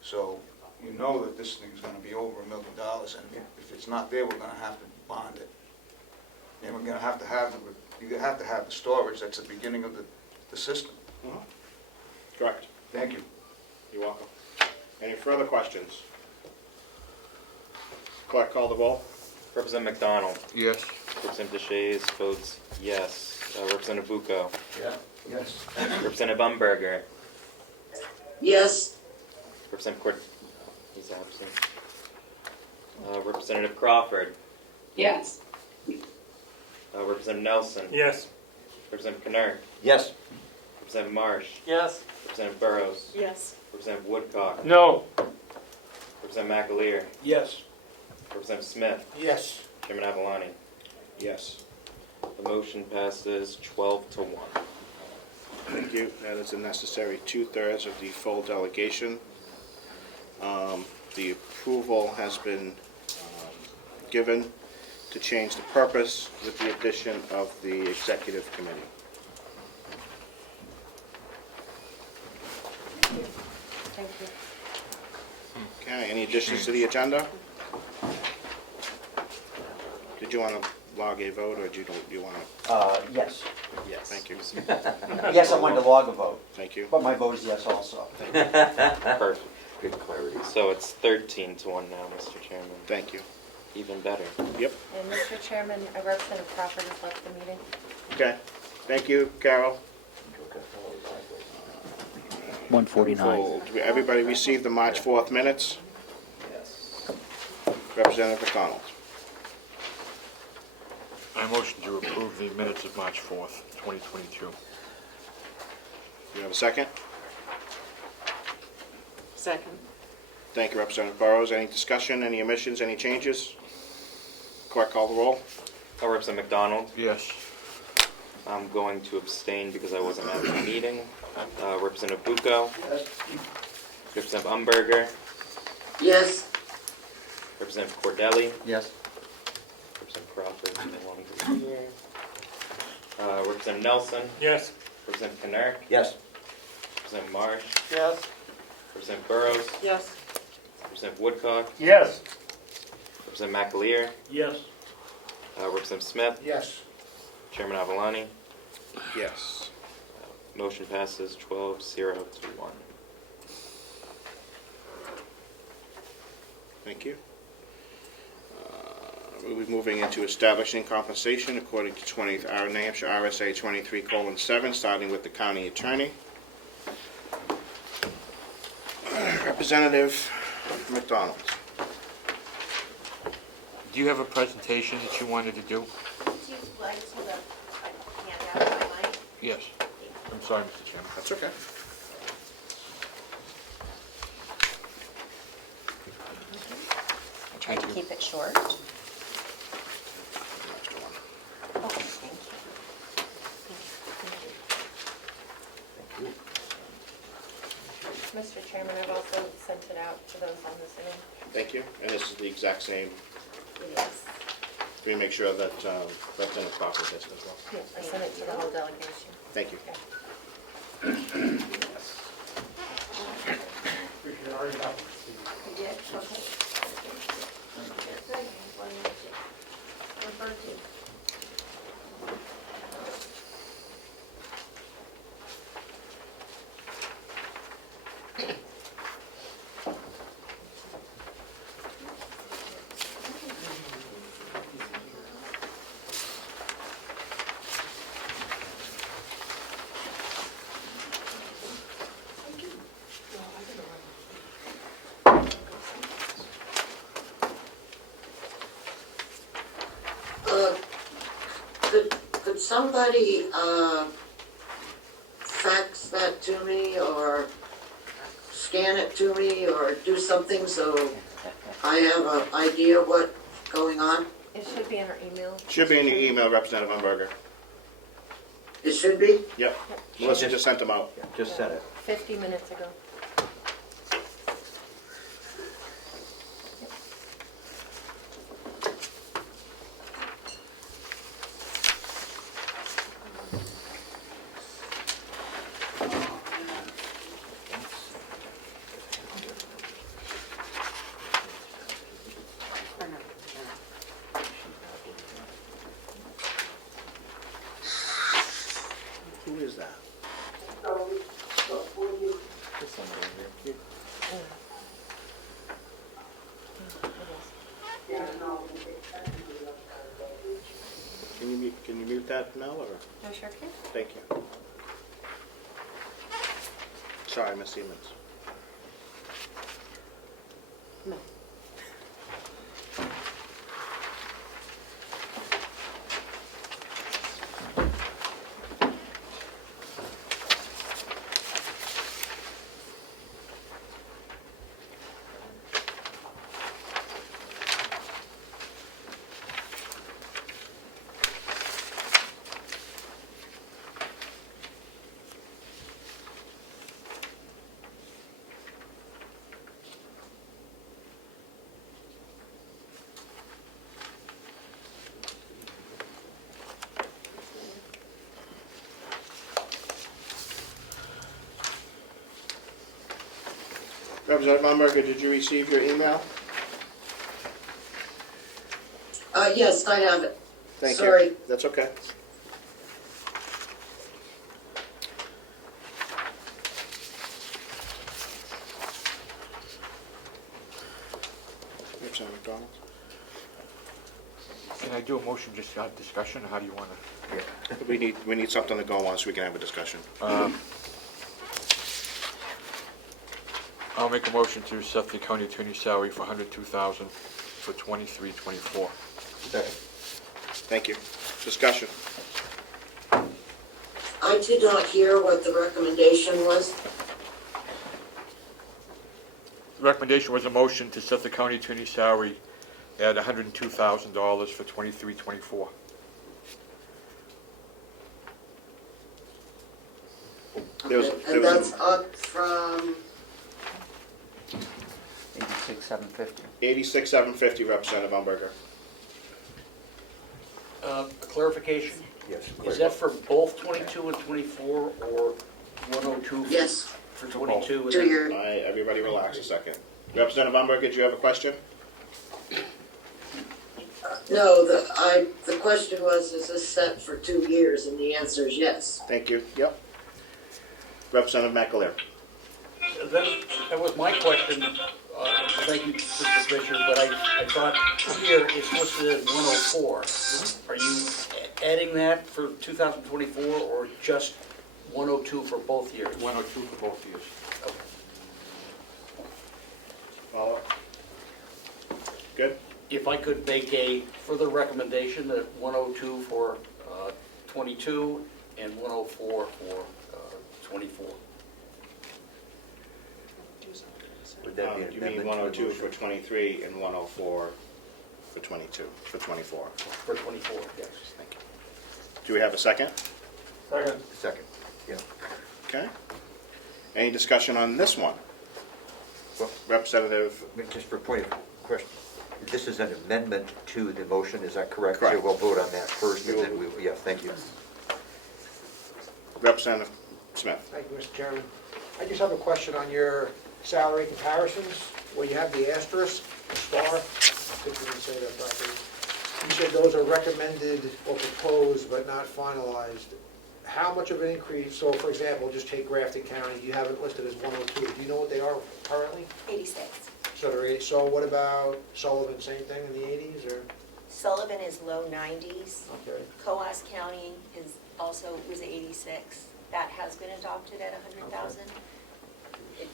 So you know that this thing's going to be over $1 million, and if it's not there, we're going to have to bond it. And we're going to have to have the storage. That's the beginning of the system. Correct. Thank you. You're welcome. Any further questions? Clerk, call the roll. Representative McDonald. Yes. Representative Shays votes yes. Representative Bucco. Yeah. Yes. Representative Umberger. Yes. Representative he's absent. Representative Crawford. Yes. Representative Nelson. Yes. Representative Knurk. Yes. Representative Marsh. Yes. Representative Burrows. Yes. Representative Woodcock. No. Representative McAleer. Yes. Representative Smith. Yes. Chairman Avalani. Yes. The motion passes 12 to 1. Thank you. That is a necessary 2/3 of the full delegation. The approval has been given to change the purpose with the addition of the executive committee. Thank you. Okay, any additions to the agenda? Did you want to log a vote, or do you want to? Yes. Yes. Thank you. Yes, I wanted to log a vote, Thank you. but my vote is yes also. Perfect. Good clarity. So it's 13 to 1 now, Mr. Chairman. Thank you. Even better. Yep. And Mr. Chairman, Representative Crawford has left the meeting. Okay. Thank you, Carol. 149. Did everybody receive the March 4th minutes? Yes. Representative McDonald. I motion to approve the minutes of March 4th, 2022. You have a second? Second. Thank you, Representative Burrows. Any discussion, any omissions, any changes? Clerk, call the roll. Representative McDonald. Yes. I'm going to abstain because I wasn't at the meeting. Representative Bucco. Yes. Representative Umberger. Yes. Representative Cordelli. Yes. Representative Crawford no longer here. Representative Nelson. Yes. Representative Knurk. Yes. Representative Marsh. Yes. Representative Burrows. Yes. Representative Woodcock. Yes. Representative McAleer. Yes. Representative Smith. Yes. Chairman Avalani. Yes. Motion passes 12-0 to 1. Thank you. We'll be moving into establishing compensation according to 20, our New Hampshire RSA 23:7, starting with the county attorney. Representative McDonald. Do you have a presentation that you wanted to do? Yes. I'm sorry, Mr. Chairman. That's okay. Try to keep it short. Extra one. Okay, thank you. Mr. Chairman, I've also sent it out to those on the Zoom. Thank you. And this is the exact same. Yes. Can we make sure that Representative Clark has this as well? Yes, I sent it to the whole delegation. Thank you. You did? Okay. Refer to. Could somebody fax that to me or scan it to me or do something so I have an idea what's going on? It should be in our email. Should be in your email, Representative Umberger. It should be? Yep. Melissa just sent them out. Just sent it. 50 minutes ago. Who is that? Can you mute that, Mel, or? I sure can. Thank you. Sorry, Ms. Siemens. No. Representative Umberger, did you receive your email? Yes, I have it. Thank Sorry. you. That's okay. Representative McDonald? Can I do a motion just to have discussion, or how do you want to? We need something to go on so we can have a discussion. I'll make a motion to set the county attorney's salary for $102,000 for 23-24. Second. Thank you. Discussion. I did not hear what the recommendation was. The recommendation was a motion to set the county attorney's salary at $102,000 for 23-24. And that's up from, 86,750. 86,750, Representative Umberger. A clarification, Yes. is that for both 22 and 24, or 102 yes, for 22? and 2 then- years. Everybody relax a second. Representative Umberger, did you have a question? No, the question was, is this set for 2 years? And the answer is yes. Thank you. Yep. Representative McAleer. That was my question. thank you, Mr. Commissioner, but I thought here it's listed as 104. Are you adding that for 2024 or just 102 for both years? 102 for both years. Okay. Follow? Good? If I could make a further recommendation that 102 for 22 and 104 for 24. Would that be an You mean amendment to the 102 for motion? 23 and 104 for 22, for 24. For 24, yes. Thank you. Do we have a second? Second. Second, yeah. Okay. Any discussion on this one? Well, Representative, I mean, just for point of question, this is an amendment to the motion, is that correct? Correct. So we'll vote on that first, and We then will. we, yeah, thank you. Representative Smith. Thank you, Mr. Chairman. I just have a question on your salary comparisons, where you have the asterisk, the star, I think you didn't say that properly. You said those are recommended or proposed but not finalized. How much of an increase, so for example, just take Grafton County, you have it listed as 102. Do you know what they are currently? 86. So they're 80. So what about Sullivan, same thing in the 80s, or? Sullivan is low 90s. Okay. Coas County is also, was 86. That has been adopted at 100,000. It-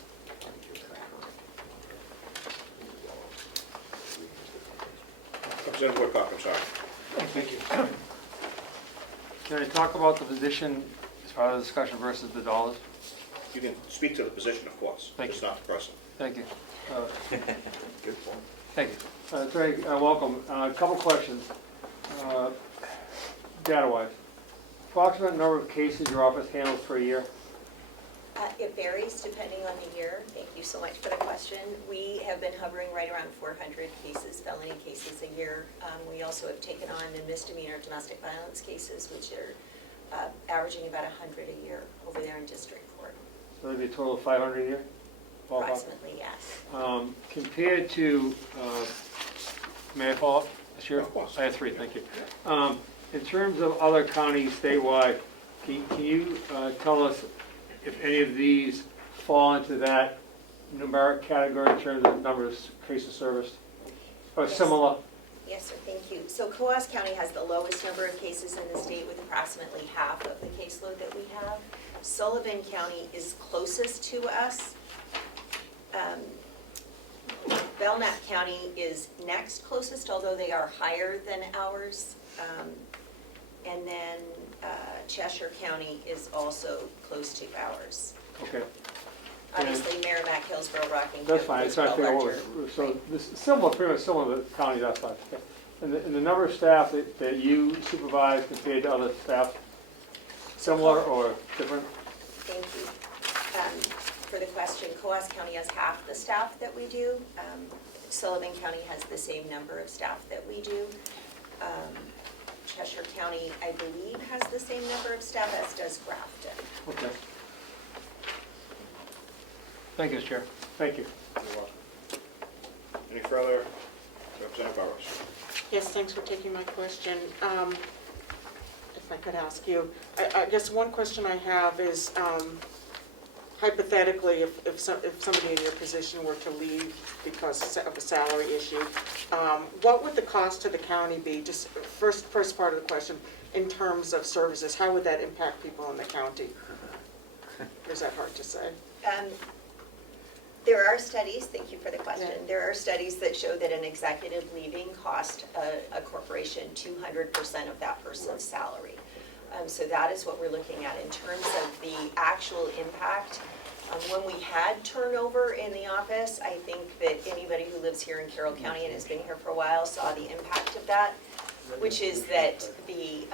Representative Woodcock, I'm sorry. Thank you. Can I talk about the position as part of the discussion versus the dollars? You can speak to the position, of course, Thank just you. not the person. Thank you. Good point. Thank you. Greg, welcome. A couple questions. Data-wise, approximate number of cases your office handles per year? It varies depending on the year. Thank you so much for the question. We have been hovering right around 400 cases, felony cases a year. We also have taken on the misdemeanor domestic violence cases, which are averaging about 100 a year over there in district court. So that'd be a total of 500 a year? Ballpark? Approximately, yes. Compared to, may I follow up this year? Of course. I have three, thank you. In terms of other counties statewide, can you tell us if any of these fall into that numeric category in terms of number of cases serviced? Or Yes. similar? Yes, sir, thank you. So Coas County has the lowest number of cases in the state with approximately half of the caseload that we have. Sullivan County is closest to us. Belknap County is next closest, although they are higher than ours. And then Cheshire County is also close to ours. Okay, Obviously, Merrimack, Hillsborough, Rocking that's County fine. is It's trying to well figure out larger. what, so this is similar, pretty much similar to counties outside. Okay. And the number of staff that you supervise compared to other staff, similar or different? Thank you. For the question, Coas County has half the staff that we do. Sullivan County has the same number of staff that we do. Cheshire County, I believe, has the same number of staff as does Grafton. Okay. Thank you, Mr. Chair. Thank you. You're welcome. Any further? Representative Burrows. Yes, thanks for taking my question. If I could ask you, I guess one question I have is hypothetically, if somebody in your position were to leave because of a salary issue, what would the cost to the county be? Just first part of the question, in terms of services, how would that impact people in the county? Is that hard to say? There are studies, thank you for the question, Yeah. there are studies that show that an executive leaving cost a corporation 200% of that person's salary. So that is what we're looking at. In terms of the actual impact, when we had turnover in the office, I think that anybody who lives here in Carroll County and has been here for a while saw the impact of that, which is that the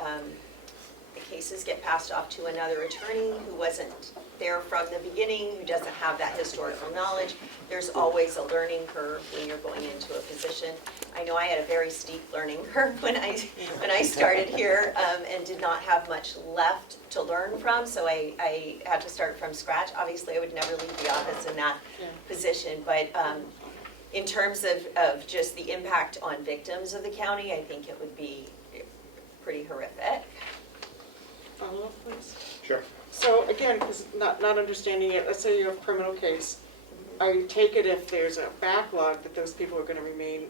cases get passed off to another attorney who wasn't there from the beginning, who doesn't have that historical knowledge. There's always a learning curve when you're going into a position. I know I had a very steep learning curve when I started here and did not have much left to learn from, so I had to start from scratch. Obviously, I would never leave the office in that position, but in terms of just the impact on victims of the county, I think it would be pretty horrific. Follow-up, please. Sure. So again, because not understanding it, let's say you have a criminal case, I take it if there's a backlog that those people are going to remain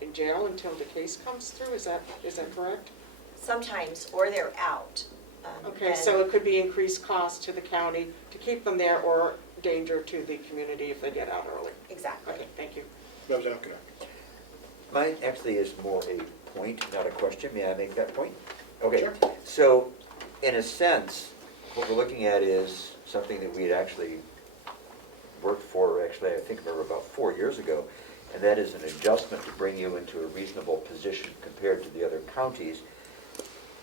in jail until the case comes through? Is that correct? Sometimes, or they're out. Okay, And- so it could be increased cost to the county to keep them there, or danger to the community if they get out early. Exactly. Okay, thank you. Representative Canal. Mine actually is more a point, not a question. May I make that point? Okay. Sure. So, in a sense, what we're looking at is something that we had actually worked for, actually, I think about 4 years ago, and that is an adjustment to bring you into a reasonable position compared to the other counties.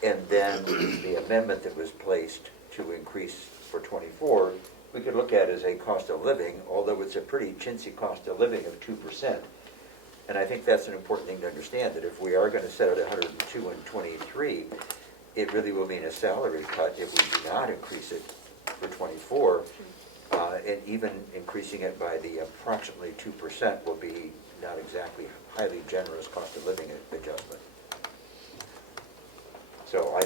And then the amendment that was placed to increase for '24, we could look at as a cost of living, although it's a pretty chintzy cost of living of 2%. And I think that's an important thing to understand, that if we are going to set it at 102 and 23, it really will mean a salary cut if we do not increase it for '24. And even increasing it by the approximately 2% will be not exactly highly generous cost of living adjustment. So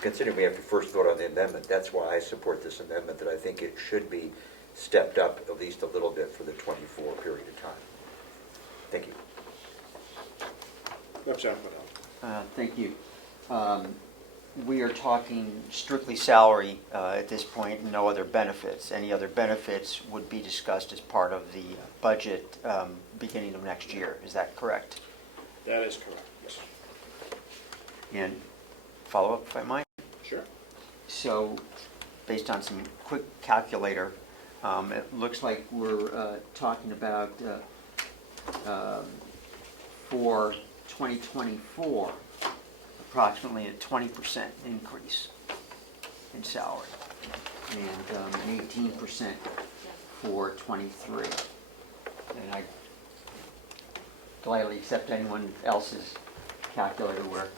considering we have to first vote on the amendment, that's why I support this amendment, that I think it should be stepped up at least a little bit for the '24 period of time. Thank you. Representative Cornell. Thank you. We are talking strictly salary at this point, no other benefits. Any other benefits would be discussed as part of the budget beginning of next year. Is that correct? That is correct, yes. And follow up if I might? Sure. So, based on some quick calculator, it looks like we're talking about for 2024, approximately a 20% increase in salary, and an 18% for '23. And I gladly accept anyone else's calculator work.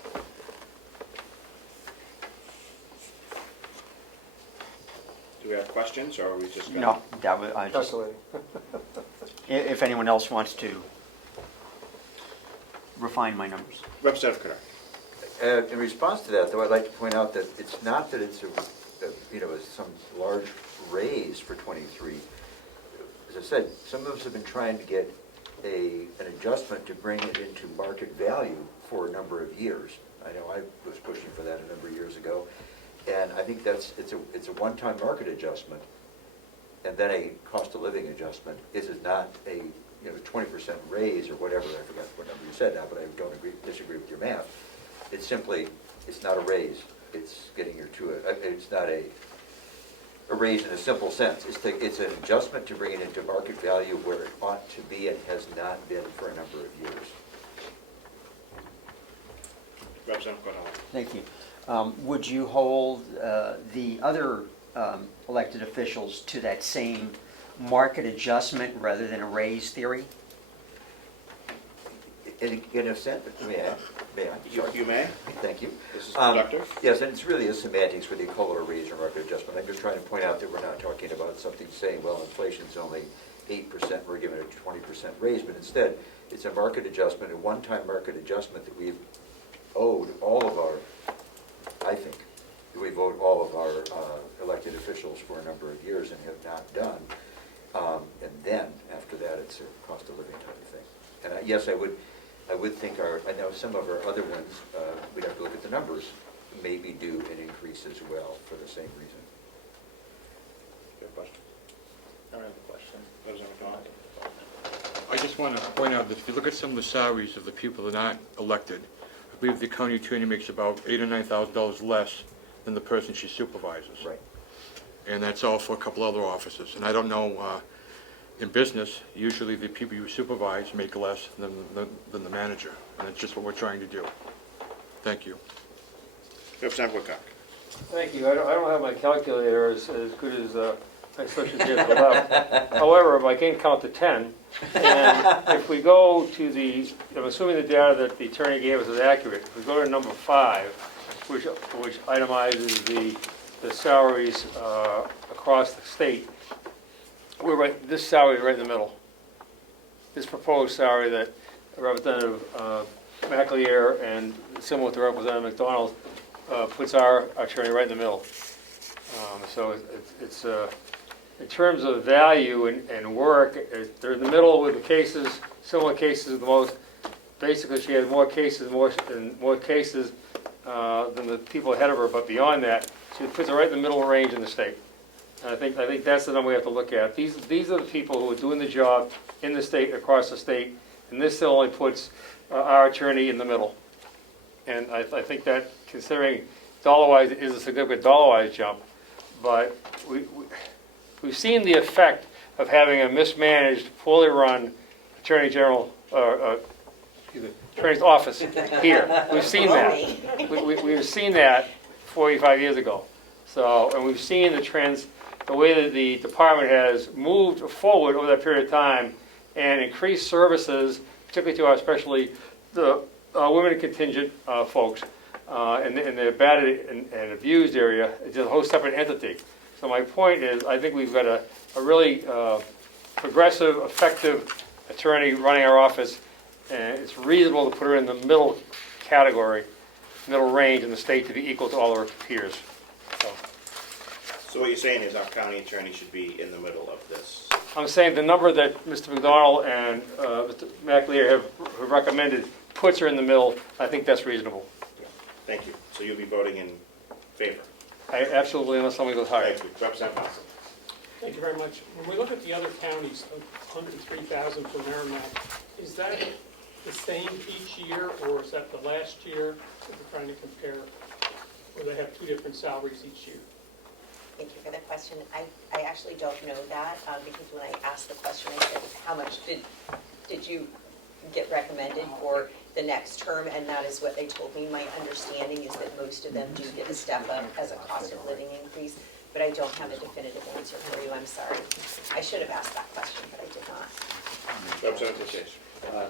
Do we have questions, or are we just gonna? No, that was, I just, if anyone else wants to refine my numbers. Representative Cornell. In response to that, though, I'd like to point out that it's not that it's some large raise for '23. As I said, some of us have been trying to get an adjustment to bring it into market value for a number of years. I know I was pushing for that a number of years ago, and I think it's a one-time market adjustment, and then a cost of living adjustment. This is not a 20% raise or whatever. I forgot what number you said now, but I don't disagree with your math. It's simply, it's not a raise. It's getting you to it's not a raise in a simple sense. It's an adjustment to bring it into market value where it ought to be and has not been for a number of years. Representative Cornell. Thank you. Would you hold the other elected officials to that same market adjustment rather than a raise theory? In a sense, may I? You may. Thank you. This is productive. Yes, and it's really a semantics whether you call it a raise or market adjustment. I'm just trying to point out that we're not talking about something saying, well, inflation's only 8%, we're giving it a 20% raise, but instead, it's a market adjustment, a one-time market adjustment that we've owed all of our, I think, we've owed all of our elected officials for a number of years and have not done. And then, after that, it's a cost of living type of thing. And yes, I would think I know some of our other ones, we'd have to look at the numbers, maybe do an increase as well for the same reason. Good question. I don't have a question. Representative Cornell. I just want to point out that if you look at some of the salaries of the people that aren't elected, I believe the county attorney makes about $8,000 or $9,000 less than the person she supervises. Right. And that's all for a couple other offices. And I don't know, in business, usually the people you supervise make less than the manager. And it's just what we're trying to do. Thank you. Representative Woodcock. Thank you. I don't have my calculator as good as my associate here to the left. However, if I can count to 10, and if we go to I'm assuming the data that the attorney gave us is accurate. If we go to number 5, which itemizes the salaries across the state, this salary is right in the middle. This proposed salary that Representative McAleer and similar to Representative McDonald puts our attorney right in the middle. So in terms of value and work, they're in the middle with the cases, similar cases the most. Basically, she has more cases than the people ahead of her, but beyond that, she puts her right in the middle range in the state. And I think that's the number we have to look at. These are the people who are doing the job in the state, across the state, and this still only puts our attorney in the middle. And I think that, considering dollar-wise, it is a significant dollar-wise jump, but we've seen the effect of having a mismanaged, poorly run attorney general, attorney's office here. We've seen that. We've seen that 45 years ago. So, and we've seen the trends, the way that the department has moved forward over that period of time and increased services, particularly to our, especially the women contingent folks in the battered and abused area. It's a whole separate entity. So my point is, I think we've got a really progressive, effective attorney running our office, and it's reasonable to put her in the middle category, middle range in the state to be equal to all her peers. So what you're saying is our county attorney should be in the middle of this? I'm saying the number that Mr. McDonald and Mr. McLear have recommended puts her in the middle. I think that's reasonable. Thank you. So you'll be voting in favor? Absolutely, unless somebody goes higher. Thank you. Representative Johnson. Thank you very much. When we look at the other counties, 103,000 for Merrimack, is that the same each year, or is that the last year that we're trying to compare, or they have two different salaries each year? Thank you for the question. I actually don't know that, because when I asked the question, I said, how much did you get recommended for the next term? And that is what they told me. My understanding is that most of them do get a step up as a cost of living increase, but I don't have a definitive answer for you. I'm sorry. I should have asked that question, but I did not. Representative Chase.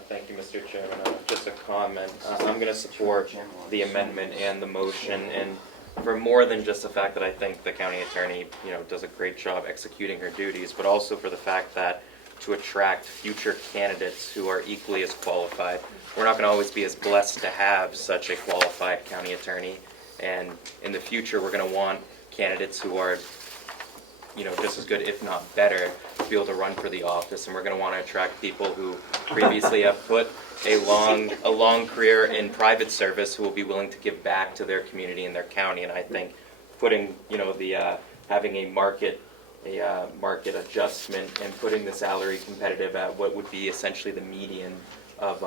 Thank you, Mr. Chairman. Just a comment. I'm going to support the amendment and the motion, and for more than just the fact that I think the county attorney, does a great job executing her duties, but also for the fact that to attract future candidates who are equally as qualified. We're not going to always be as blessed to have such a qualified county attorney, and in the future we're going to want candidates who are just as good, if not better, to be able to run for the office. And we're going to want to attract people who previously have put a long career in private service, who will be willing to give back to their community and their county. And I think putting, having a market adjustment and putting the salary competitive at what would be essentially the median of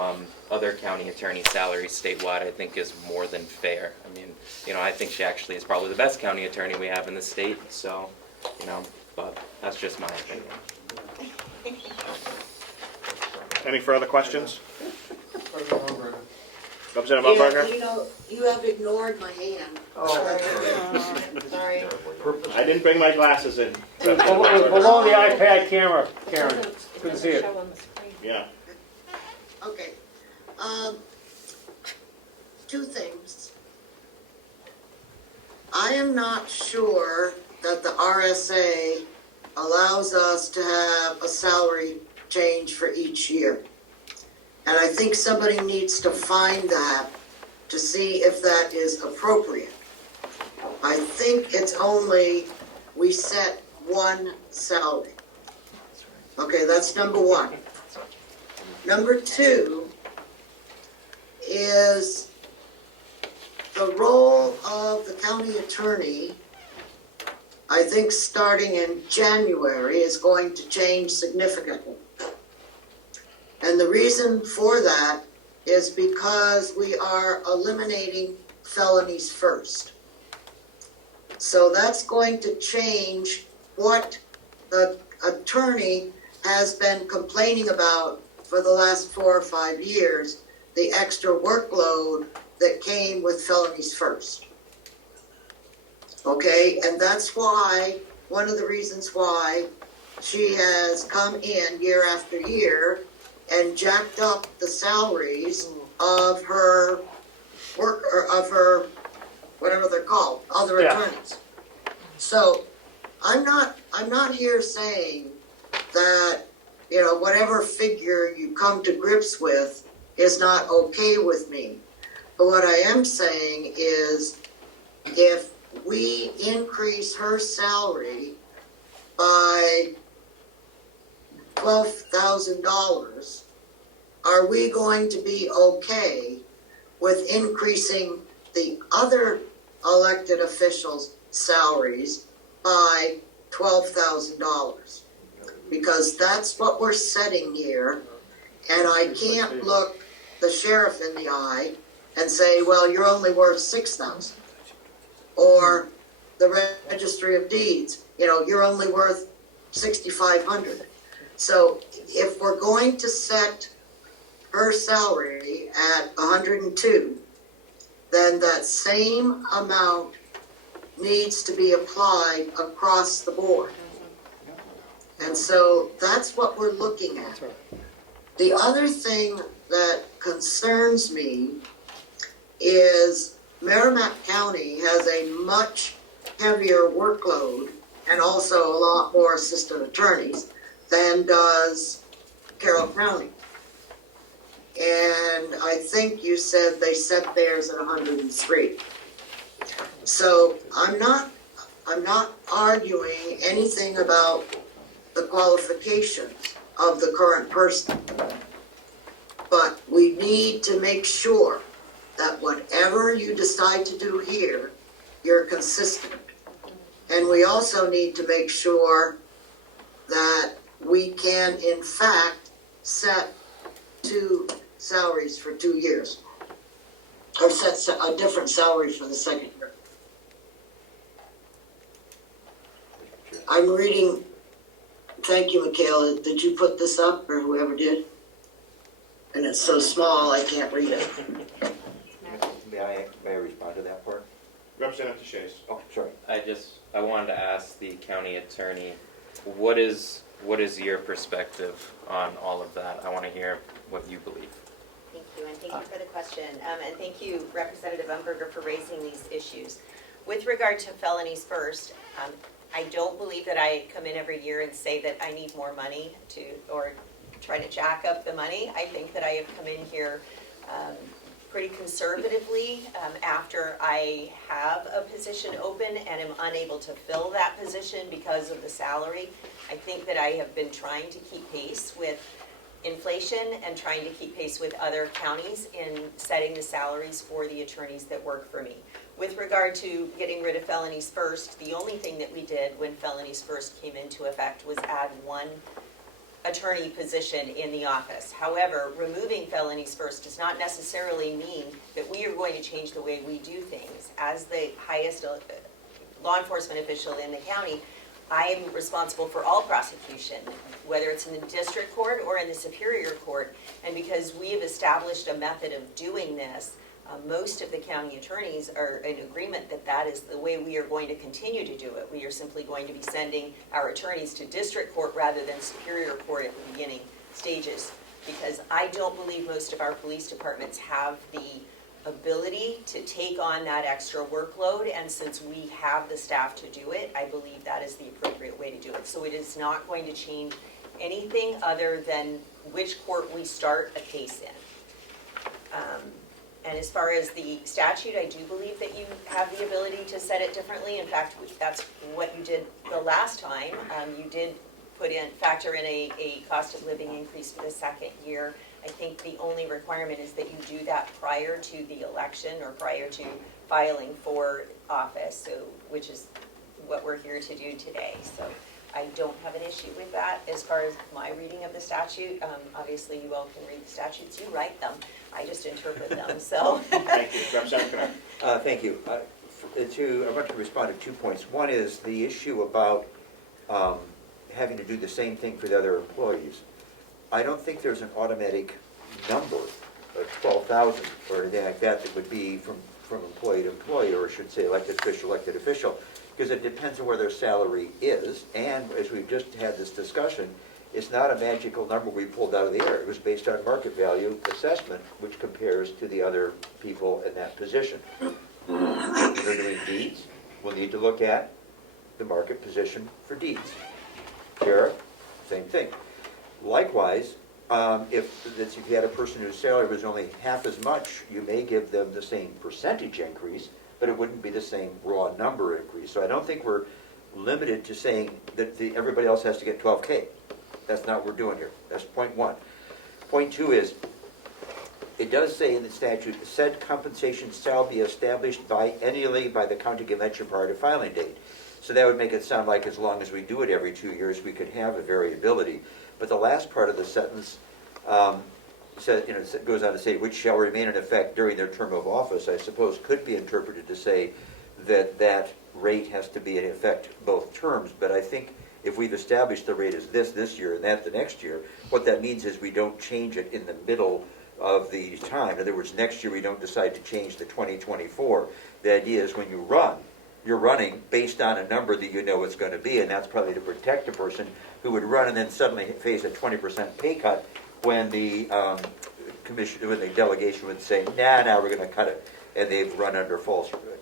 other county attorney salaries statewide, I think is more than fair. I mean, I think she actually is probably the best county attorney we have in the state. So, but that's just my opinion. Any further questions? Representative Umberger? You have ignored my hand. Sorry. I didn't bring my glasses in. It was below the iPad camera, Karen. Couldn't see it. Yeah. Okay. Two things. I am not sure that the RSA allows us to have a salary change for each year. And I think somebody needs to find that to see if that is appropriate. I think it's only we set one salary. Okay, that's number one. Number two is the role of the county attorney, I think starting in January, is going to change significantly. And the reason for that is because we are eliminating felonies first. So that's going to change what the attorney has been complaining about for the last 4 or 5 years, the extra workload that came with felonies first. Okay, and that's why, one of the reasons why she has come in year after year and jacked up the salaries of her whatever they're called, other attorneys. So I'm not here saying that, whatever figure you come to grips with is not okay with me. But what I am saying is, if we increase her salary by $12,000, are we going to be okay with increasing the other elected officials' salaries by $12,000? Because that's what we're setting here, and I can't look the sheriff in the eye and say, well, you're only worth $6,000. Or the registry of deeds, you're only worth $6,500. So if we're going to set her salary at 102, then that same amount needs to be applied across the board. And so that's what we're looking at. The other thing that concerns me is Merrimack County has a much heavier workload and also a lot more assistant attorneys than does Carroll County. And I think you said they set theirs at 103. So I'm not arguing anything about the qualifications of the current person. But we need to make sure that whatever you decide to do here, you're consistent. And we also need to make sure that we can, in fact, set two salaries for 2 years, or set a different salary for the second year. I'm reading, thank you, Michaela. Did you put this up, or whoever did? And it's so small, I can't read it. May I respond to that part? Representative Shays. Oh, sorry. I wanted to ask the county attorney, what is your perspective on all of that? I want to hear what you believe. Thank you, and thank you for the question. And thank you, Representative Umberger, for raising these issues. With regard to felonies first, I don't believe that I come in every year and say that I need more money or try to jack up the money. I think that I have come in here pretty conservatively after I have a position open and am unable to fill that position because of the salary. I think that I have been trying to keep pace with inflation and trying to keep pace with other counties in setting the salaries for the attorneys that work for me. With regard to getting rid of felonies first, the only thing that we did when felonies first came into effect was add one attorney position in the office. However, removing felonies first does not necessarily mean that we are going to change the way we do things. As the highest law enforcement official in the county, I am responsible for all prosecution, whether it's in the district court or in the superior court. And because we have established a method of doing this, most of the county attorneys are in agreement that that is the way we are going to continue to do it. We are simply going to be sending our attorneys to district court rather than superior court at the beginning stages, because I don't believe most of our police departments have the ability to take on that extra workload, and since we have the staff to do it, I believe that is the appropriate way to do it. So it is not going to change anything other than which court we start a case in. And as far as the statute, I do believe that you have the ability to set it differently. In fact, that's what you did the last time. You did factor in a cost of living increase for the second year. I think the only requirement is that you do that prior to the election or prior to filing for office, which is what we're here to do today. So I don't have an issue with that. As far as my reading of the statute, obviously you all can read the statutes, you write them. I just interpret them, so. Thank you. Representative Comeau. Thank you. I want to respond to 2 points. One is the issue about having to do the same thing for the other employees. I don't think there's an automatic number, like 12,000 or anything like that, that would be from employee to employee, or I should say elected official, because it depends on where their salary is. And as we've just had this discussion, it's not a magical number we pulled out of the air. It was based on market value assessment, which compares to the other people in that position. When they're doing deeds, we'll need to look at the market position for deeds. Sheriff, same thing. Likewise, if you had a person whose salary was only half as much, you may give them the same percentage increase, but it wouldn't be the same raw number increase. So I don't think we're limited to saying that everybody else has to get 12K. That's not what we're doing here. That's point one. Point two is, it does say in the statute, said compensation shall be established annually by the county convention prior to filing date. So that would make it sound like as long as we do it every 2 years, we could have a variability. But the last part of the sentence says, it goes on to say, which shall remain in effect during their term of office, I suppose could be interpreted to say that that rate has to be in effect both terms. But I think if we've established the rate as this year and that the next year, what that means is we don't change it in the middle of the time. In other words, next year we don't decide to change the 2024. The idea is when you run, you're running based on a number that you know it's going to be, and that's probably to protect a person who would run and then suddenly face a 20% pay cut when the when the delegation would say, nah, we're going to cut it, and they've run under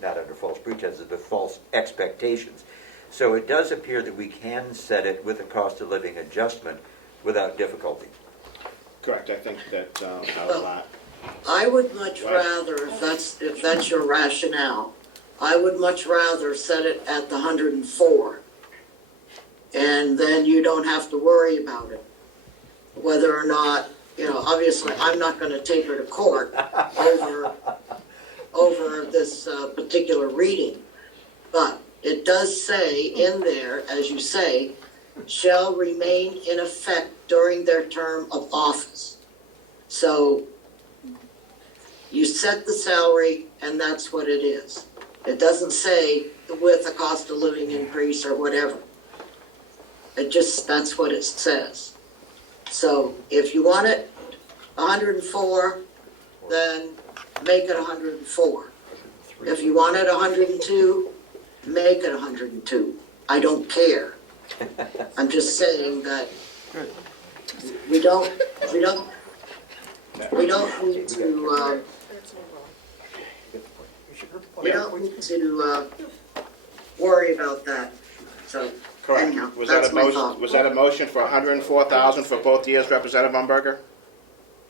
not under false pretenses, but false expectations. So it does appear that we can set it with a cost of living adjustment without difficulty. Correct, I think that how a lot. I would much rather, if that's your rationale, I would much rather set it at the 104. And then you don't have to worry about it. Whether or not, obviously I'm not going to take her to court over this particular reading. But it does say in there, as you say, shall remain in effect during their term of office. So you set the salary and that's what it is. It doesn't say with a cost of living increase or whatever. That's what it says. So if you want it 104, then make it 104. If you want it 102, make it 102. I don't care. I'm just saying that we don't need to worry about that. So Correct. anyhow, Was that's that a my motion? thought. Was that a motion for 104,000 for both years, Representative Umberger?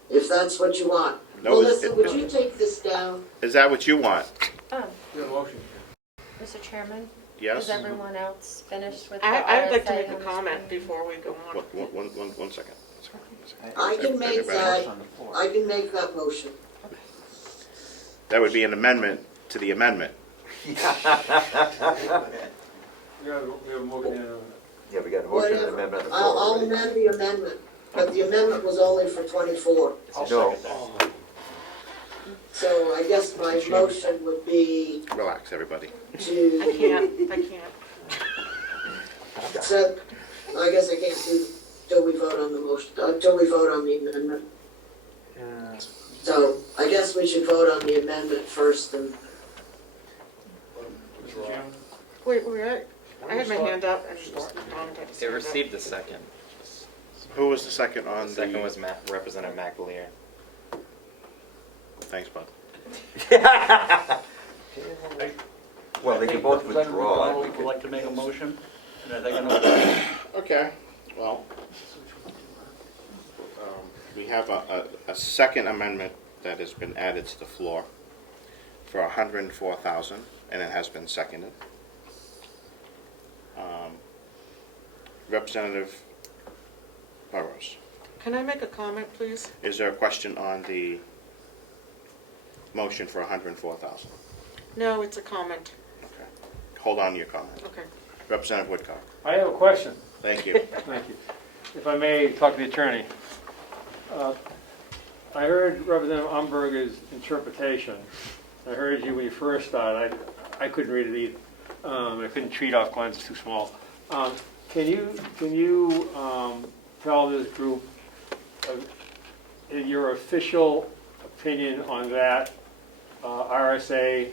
If that's what you want. No, Melissa, would you take this down? Is that what you want? Mr. Chairman? Yes. Is everyone else finished with the I'd like to RSA make a on this comment one? before we go on. One second. I can make that motion. That would be an amendment to the amendment. We have a motion. Yeah, we got a motion and Whatever. amendment on the I'll floor. amend the amendment, but the amendment was only for 24. No, So I guess my motion would be Relax, everybody. to I can't. set, I guess I can't do till we vote on the motion, till we vote on the amendment. So I guess we should vote on the amendment first and Wait, I had my hand up and Don had his It hand up. received a second. Who was the second on The the? second was Representative McAleer. Thanks, bud. well, they can both withdraw. Would like to make a motion? And I think I know. Okay, well, we have a second amendment that has been added to the floor for 104,000, and it has been seconded. Representative Burrows, Can I make a comment, please? is there a question on the motion for 104,000? No, it's a comment. Okay. Hold on to your comment. Okay. Representative Woodcock. I have a question. Thank you. Thank you. If I may talk to the attorney. I heard Representative Umberger's interpretation. I heard you when you first started. I couldn't read it either. I couldn't treat off Glenn's, it's too small. Can you tell this group your official opinion on that RSA,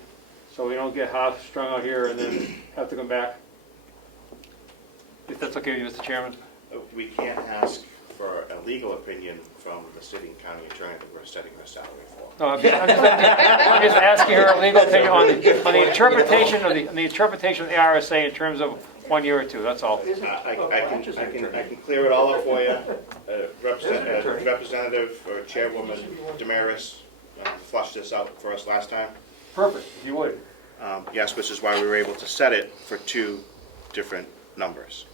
so we don't get half strung out here and then have to come back? If that's okay with you, Mr. Chairman? We can't ask for a legal opinion from the city and county attorney that we're setting her salary for. No, I'm just asking her a legal opinion on the interpretation of the RSA in terms of 1 year or two, that's all. I can clear it all up for you. Representative or Chairwoman Damaris flushed this out for us last time. Perfect, if you would. Yes, which is why we were able to set it for two different numbers.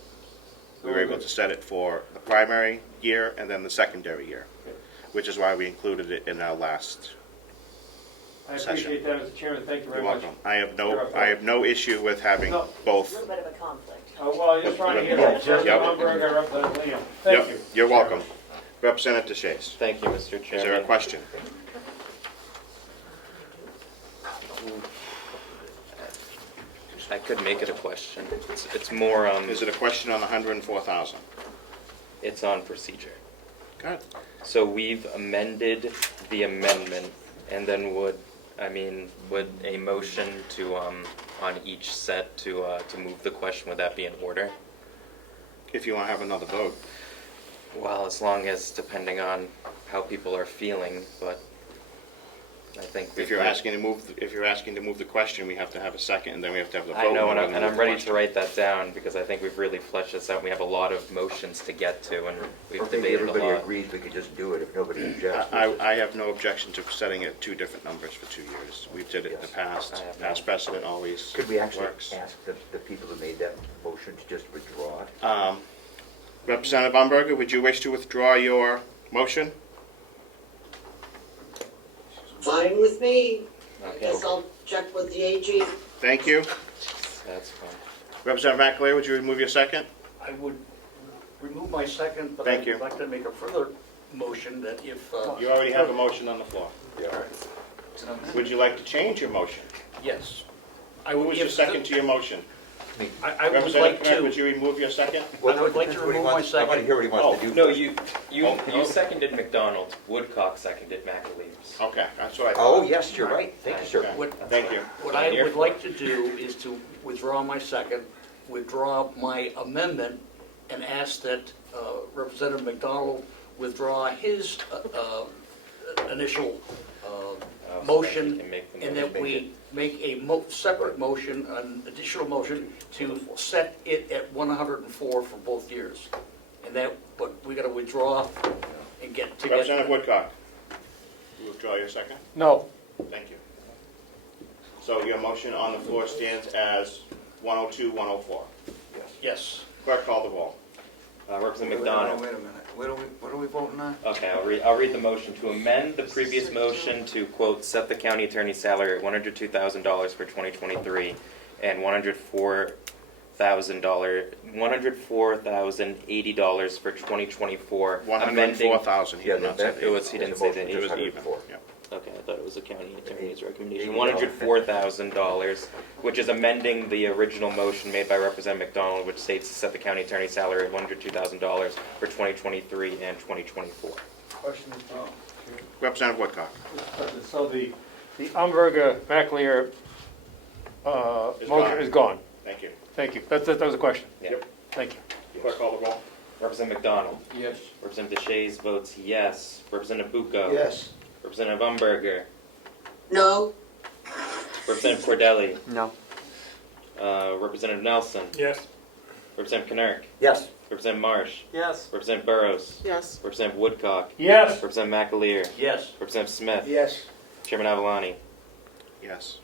We were able to set it for the primary year and then the secondary year, which is why we included it in our last I session. appreciate that, Mr. Chairman, thank you You're very much. welcome. I have no issue with having No. A both. little bit of a conflict. Well, you're trying to hear Yep. that. Representative Umberger, Representative Liam. Thank you. You're welcome. Representative DeShays, Thank you, Mr. is there a Chairman. question? I could make it a question. It's more, Is it a question on the 104,000? it's on procedure. Good. So we've amended the amendment, and then would a motion to, on each set to move the question, would that be in order? If you want to have another vote. Well, as long as, depending on how people are feeling, but I think. If you're asking to move the question, we have to have a second, and then we have to have the vote. I know, in order to and move I'm the ready question. to write that down, because I think we've really fleshed this out. We have a lot of motions to get to, and we've Or maybe debated a everybody lot. agrees we could just do it if nobody objects. I have no objection to setting it at two different numbers for 2 years. We did it in the past. I have no- Past precedent always Could we actually works. ask the people who made that motion to just withdraw it? Representative Umberger, would you wish to withdraw your motion? Fine with me. I Okay, guess I'll check with the AG. Thank you. that's fine. Representative McAleer, would you remove your second? I would remove my second, but Thank you. I'd like to make a further motion that if, You already have a motion on the floor. Would you like to change your motion? yes. Who was your second to your motion? I would Representative like Connect, to, would you remove your second? I would like to remove my I want to second. hear what he wants to do. No, you Oh. seconded McDonald, Woodcock seconded McAleer's. Okay, that's what I Oh, thought. yes, you're right. Thank you, sir. Okay, What- Thank you. What I would like to do is to withdraw my second, withdraw my amendment, and ask that Representative McDonald withdraw his initial motion, You can make the and motion. that we make a separate motion, an additional motion, to set it at 104 for both years. And that, but we gotta withdraw and get. Representative Woodcock, you withdraw your second? No. Thank you. So your motion on the floor stands as 102, 104. Yes. Clerk, call the roll. Representative McDonald. Wait a minute, what are we voting on? Okay, I'll read the motion to amend the previous motion to, quote, set the county attorney's salary at $102,000 for 2023 and $104,080 for 2024. amending- 104,000, he did not say that. He didn't say that. It was even. Yeah. Okay, I thought it was the county attorney's recommendation. $104,000, which is amending the original motion made by Representative McDonald, which states to set the county attorney's salary at $102,000 for 2023 and 2024. Representative Woodcock. So the Umberger McAleer motion is gone. Thank you. Thank you. That was a question. Yeah. Thank you. Clerk, call the roll. Representative McDonald. Yes. Representative DeShays votes yes. Representative Bucco. Yes. Representative Umberger. No. Representative Cordelli. No. Representative Nelson. Yes. Representative Kinnick. Yes. Representative Marsh. Yes. Representative Burrows. Yes. Representative Woodcock. Yes. Representative McAleer. Yes. Representative Smith. Yes. Chairman Avalani. Yes.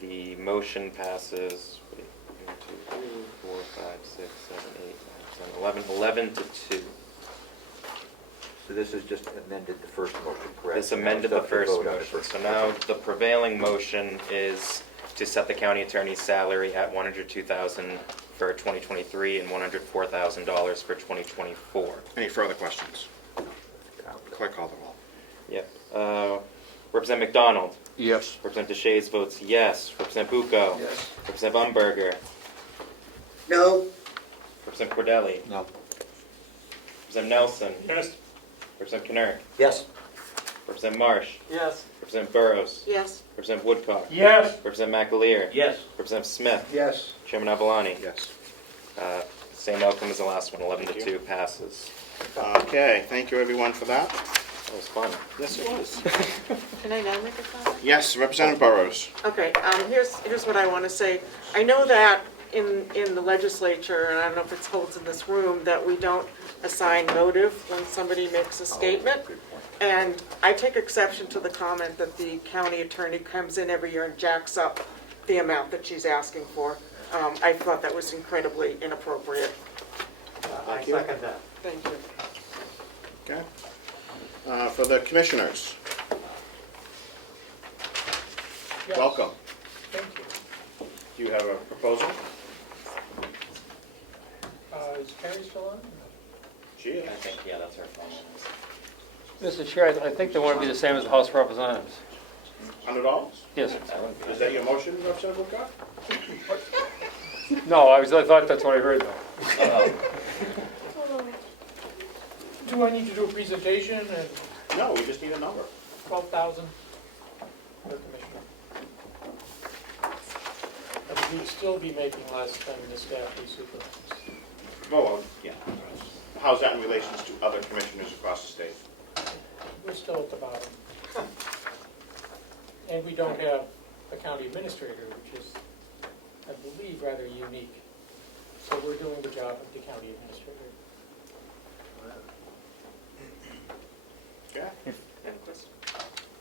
The motion passes, 1, 2, 3, 4, 5, 6, 7, 8, 9, 10, 11 to 2. So this has just amended the first motion, correct? This amended Now the it's up to first vote on the motion. first. So now the prevailing motion is to set the county attorney's salary at $102,000 for 2023 and $104,000 for 2024. Any further questions? Clerk, call the roll. Yep. Representative McDonald. Yes. Representative DeShays votes yes. Representative Bucco. Yes. Representative Umberger. No. Representative Cordelli. No. Representative Nelson. Yes. Representative Kinnick. Yes. Representative Marsh. Yes. Representative Burrows. Yes. Representative Woodcock. Yes. Representative McAleer. Yes. Representative Smith. Yes. Chairman Avalani. Yes. Same outcome as the last one, 11 to Thank 2 you. passes. Okay, thank you everyone for that. That was fun. Yes, it was. Can I now make a comment? Yes, Representative Burrows. Okay, here's what I want to say. I know that in the legislature, and I don't know if it holds in this room, that we don't assign motive when somebody makes a statement. And I take exception to the comment that the county attorney comes in every year and jacks up the amount that she's asking for. I thought that was incredibly inappropriate. Thank you. Second that. Thank you. Okay. For the commissioners, Yes. welcome. Thank you. Do you have a proposal? Is Carrie still on? She is. I think, yeah, that's our phone. Mr. Chair, I think they want to be the same as the House of Representatives. $100? Yes. Is that your motion, Representative Woodcock? No, I thought that's what I heard though. Do I need to do a presentation and No, we just need a number. 12,000 per commissioner? And we'd still be making less than the staff we supervise. Well, yeah. How's that in relations to other commissioners across the state? We're still at the bottom. And we don't have a county administrator, which is, I believe, rather unique. So we're doing the job of the county administrator. Okay. I have a question.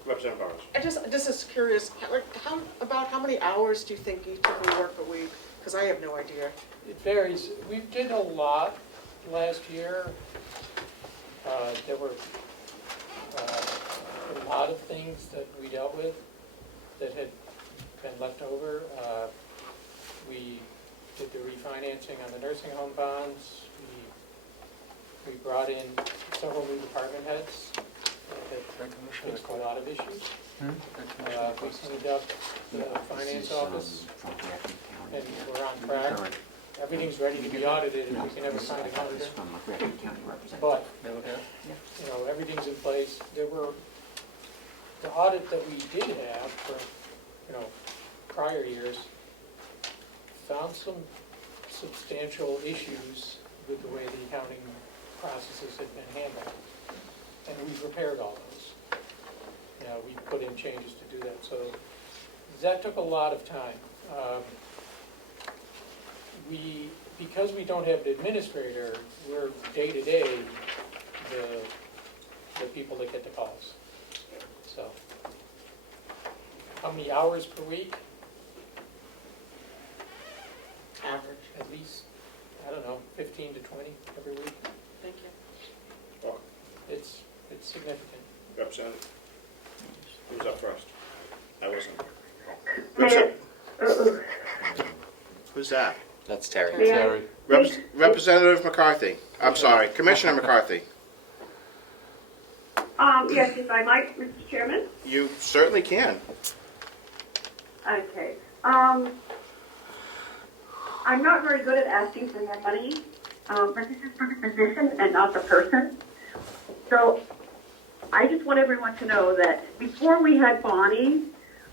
Representative Burrows. Just is curious, like, how many hours do you think each of you work a week? Because I have no idea. It varies. We did a lot last year. There were a lot of things that we dealt with that had been left over. We did the refinancing on the nursing home bonds. We brought in several new department heads that fixed a lot of issues. We cleaned up the finance office, and we're on track. Everything's ready to be audited, and we can never find an auditor. But, you know, everything's in place. There were, the audit that we did have for, you know, prior years found some substantial issues with the way the accounting processes had been handled. And we've repaired all those. You know, we put in changes to do that. So that took a lot of time. Because we don't have an administrator, we're day-to-day the people that get the calls. So, how many hours per week? Average. At least, I don't know, 15 to 20 every week. Thank you. Welcome. It's significant. Representative. Who's up first? I wasn't. Who's that? That's Terry. Terry. Representative McCarthy. I'm sorry, Commissioner McCarthy. Yes, if I might, Mr. Chairman? You certainly can. Okay. I'm not very good at asking for more money, but this is for the position and not the person. So I just want everyone to know that before we had Bonnie,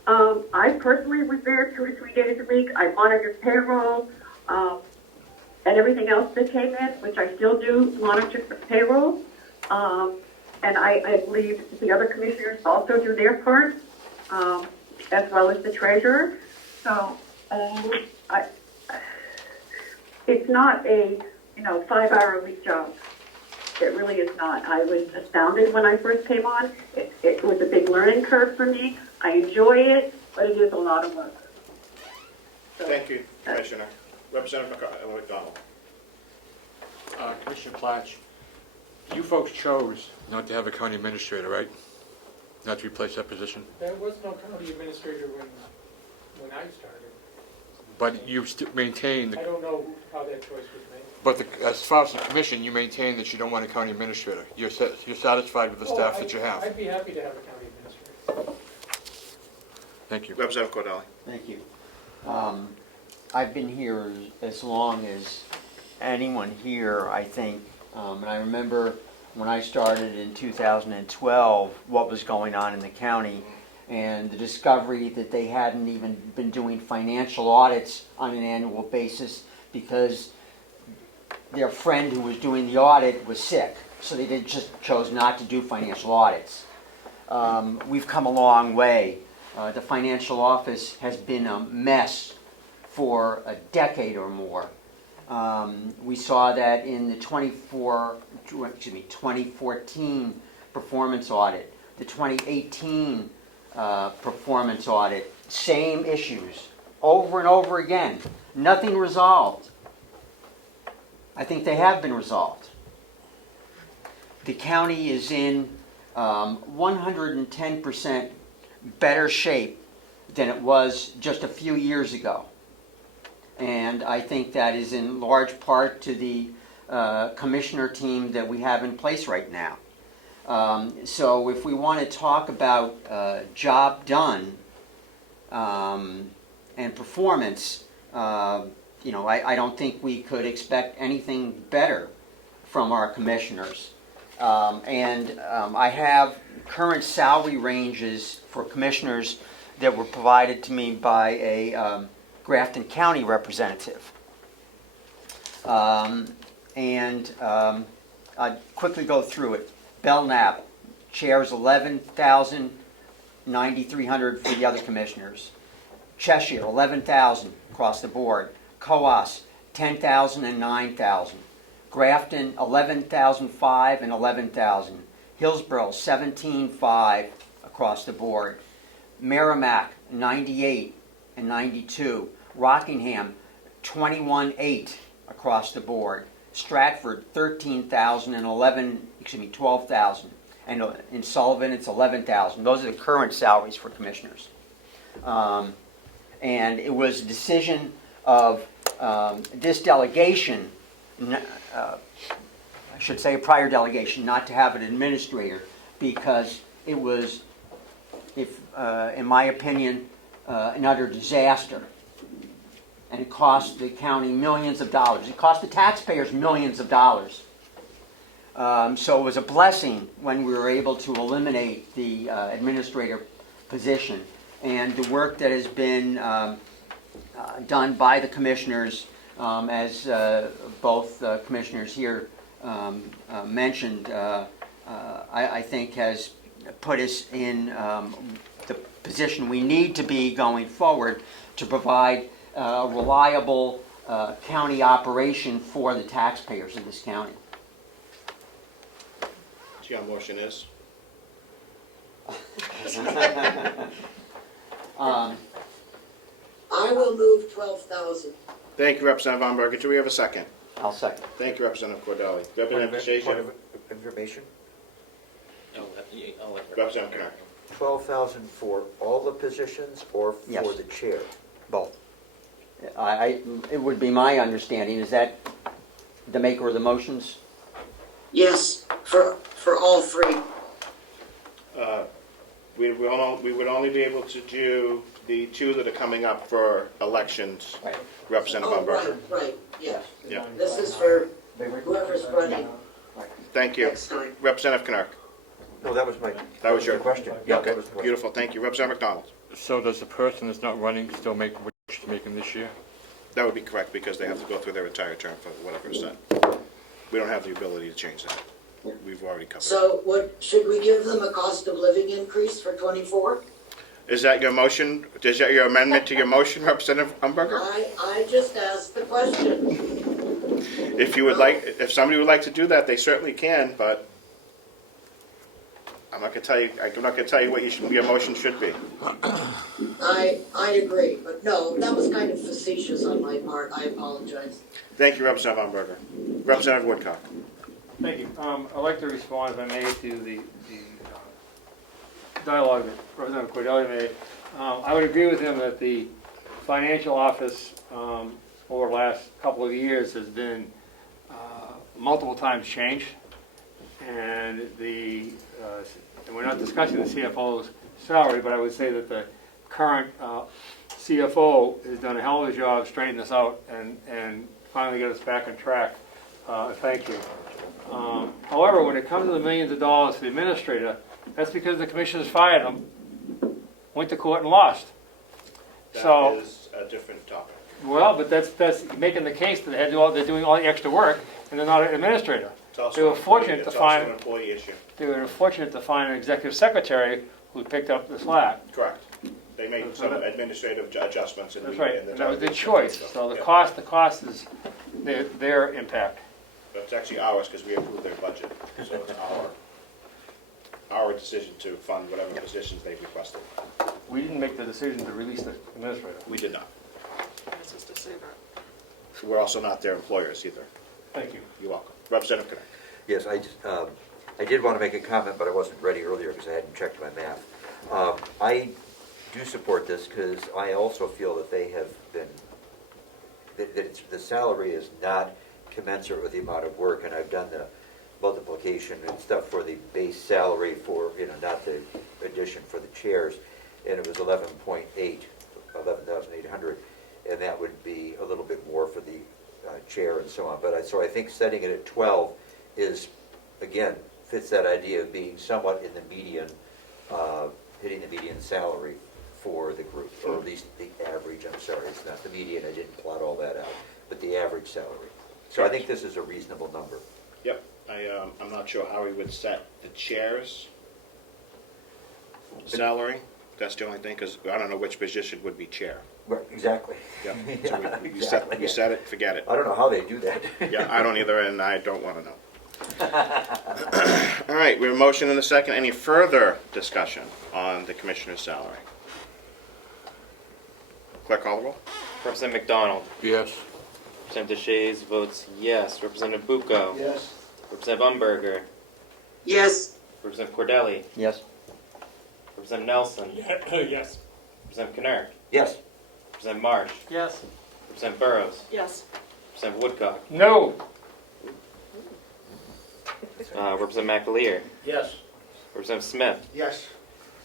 I personally was there 2 to 3 days a week. I monitored payroll and everything else that came in, which I still do monitor payroll. And I believe the other commissioners also do their part, as well as the treasurer. So it's not a 5-hour-a-week job. It really is not. I was astounded when I first came on. It was a big learning curve for me. I enjoy it, but it is a lot of work. So, Thank you, Commissioner. Representative McDonald. Commissioner Platch, you folks chose not to have a county administrator, right? Not to replace that position? There was no county administrator when I started. But you maintain, I don't know how that choice was made. but as far as the commission, you maintain that you don't want a county administrator. You're satisfied with the staff that you have. I'd be happy to have a county administrator. Thank you. Representative Cordelli. Thank you. I've been here as long as anyone here, I think. And I remember when I started in 2012, what was going on in the county, and the discovery that they hadn't even been doing financial audits on an annual basis because their friend who was doing the audit was sick. So they just chose not to do financial audits. We've come a long way. The financial office has been a mess for a decade or more. We saw that in the 2014 performance audit, the 2018 performance audit, same issues over and over again. Nothing resolved. I think they have been resolved. The county is in 110% better shape than it was just a few years ago. And I think that is in large part to the commissioner team that we have in place right now. So if we want to talk about job done and performance, I don't think we could expect anything better from our commissioners. I have current salary ranges for commissioners that were provided to me by a Grafton County representative. I'll quickly go through it. Belknap, chairs $11,900 for the other commissioners. Cheshire, $11,000 across the board. Coas, $10,000 and $9,000. Grafton, $11,500 and $11,000. Hillsborough, $17,500 across the board. Merrimack, $98,000 and $92,000. Rockingham, $21,800 across the board. Stratford, $13,000 and $12,000. And in Sullivan, it's $11,000. Those are the current salaries for commissioners. And it was a decision of this delegation, I should say a prior delegation, not to have an administrator, because it was, in my opinion, an utter disaster. And it cost the county millions of dollars. It cost the taxpayers millions of dollars. So it was a blessing when we were able to eliminate the administrator position. And the work that has been done by the commissioners, as both commissioners here mentioned, I think has put us in the position we need to be going forward to provide a reliable county operation for the taxpayers of this county. So your motion is? I will move 12,000. Thank you, Representative Umberger. Do we have a second? I'll second. Thank you, Representative Cordelli. Representative Shazian? Point of information, Representative Kennard? 12,000 for all the positions or for Yes. the chair? Both. It would be my understanding, is that the maker of the motions? Yes, for all three. We would only be able to do the two that are coming up for elections, Right. Representative Oh, Umberger. right, yeah. Yeah. This is for whoever's running Thank you. next time. Representative Kennard? No, that was That was your question. Yeah, Okay, that was the question. beautiful, thank you. Representative McDonald? So does the person that's not running still make what she's making this year? That would be correct, because they have to go through their entire term for whatever is done. We don't have the ability to change that. We've already covered it. So should we give them a cost of living increase for 24? Is that your motion? Is that your amendment to your motion, Representative Umberger? I just asked the question. If you would like, if somebody would like to do that, they certainly can, but I'm not going to tell you, I'm not going to tell you what your motion should be. I agree, but no, that was kind of facetious on my part. I apologize. Thank you, Representative Umberger. Representative Woodcock? Thank you. I'd like to respond, if I may, to the dialogue that Representative Cordelli made. I would agree with him that the financial office over the last couple of years has been multiple times changed, and and we're not discussing the CFO's salary, but I would say that the current CFO has done a hell of a job straightening us out and finally get us back on track. Thank you. However, when it comes to the millions of dollars to the administrator, that's because the commissioners fired him, went to court and lost. That is a different topic. Well, but that's making the case that they're doing all the extra work and they're not an administrator. They were fortunate to find. It's also an employee issue. They were fortunate to find an executive secretary who picked up the slack. Correct. They made some administrative adjustments in the. That's right. in the And that was their delegation. choice. So the Yeah. cost is their impact. But it's actually ours, because we approved their budget, so it's our decision to fund whatever positions they've requested. We didn't make the decision to release the administrator. We did not. I was just to say that. We're also not their employers either. Thank you. You're welcome. Representative Connect. Yes, I did want to make a comment, but I wasn't ready earlier because I hadn't checked my math. I do support this because I also feel that they have been, the salary is not commensurate with the amount of work, and I've done the multiplication and stuff for the base salary for, not the addition for the chairs, and it was 11,800, and that would be a little bit more for the chair and so on. So I think setting it at 12 is, again, fits that idea of being somewhat in the median, hitting the median salary for the group, or at least the average. I'm sorry, it's not the median, I didn't plot all that out, but the average salary. So I think this is a reasonable number. Yep. I'm not sure how we would set the chair's salary. That's the only thing, because I don't know which position would be chair. Right, exactly. Yeah. Yeah, So we exactly. set it, forget it. I don't know how they do that. Yeah, I don't either, and I don't want to know. All right, we have a motion and a second. Any further discussion on the commissioner's salary? Clerk call the roll. Representative McDonald. Yes. Representative Shays votes yes. Representative Bucco. Yes. Representative Umberger. Yes. Representative Cordelli. Yes. Representative Nelson. Yes. Representative Kinner. Yes. Representative Marsh. Yes. Representative Burrows. Yes. Representative Woodcock. No. Representative McAleer. Yes. Representative Smith. Yes.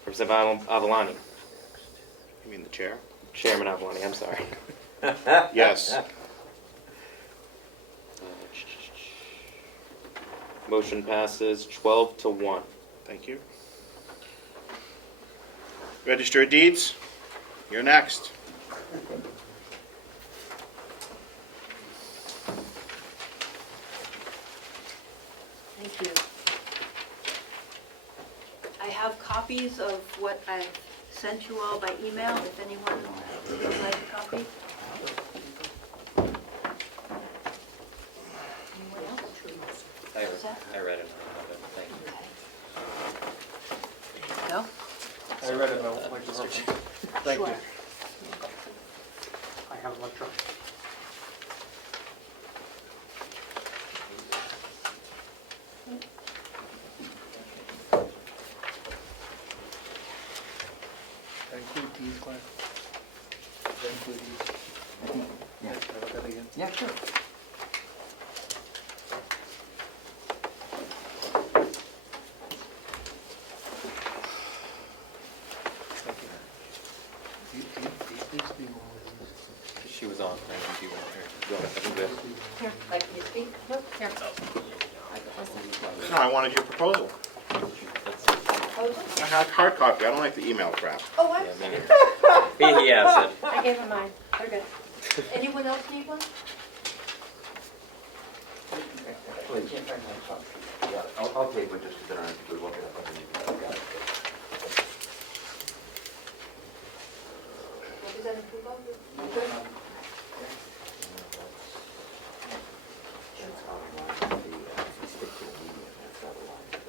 Representative Avalani. You mean the chair? Chairman Avalani, I'm sorry. Yes. Motion passes 12-1. Thank you. Register of Deeds, you're next. Thank you. I have copies of what I've sent you all by email, if anyone would like a copy. Anyone else? I read it. Thank you. There you go. I read it, but I won't like to reference. Thank you. Sure. I have electronic. Include these, Glenn? Include these? Yeah. Can I look at it again? Yeah, sure. Thank you. These need to be more. She was on. Do you want her? Go ahead. I think that- Here, like you speak? No, here. No, I wanted your proposal. I have hard copy. I don't like the email crap. Oh, I'm Yeah, sorry. He has it. I gave him mine. They're good. Anyone else need one? Please. Yeah, I'll take one just because I don't have to go look it up. I've got it. Representative Kukoc? That's how I want it to be. If you stick to the median, that's how I want it to be.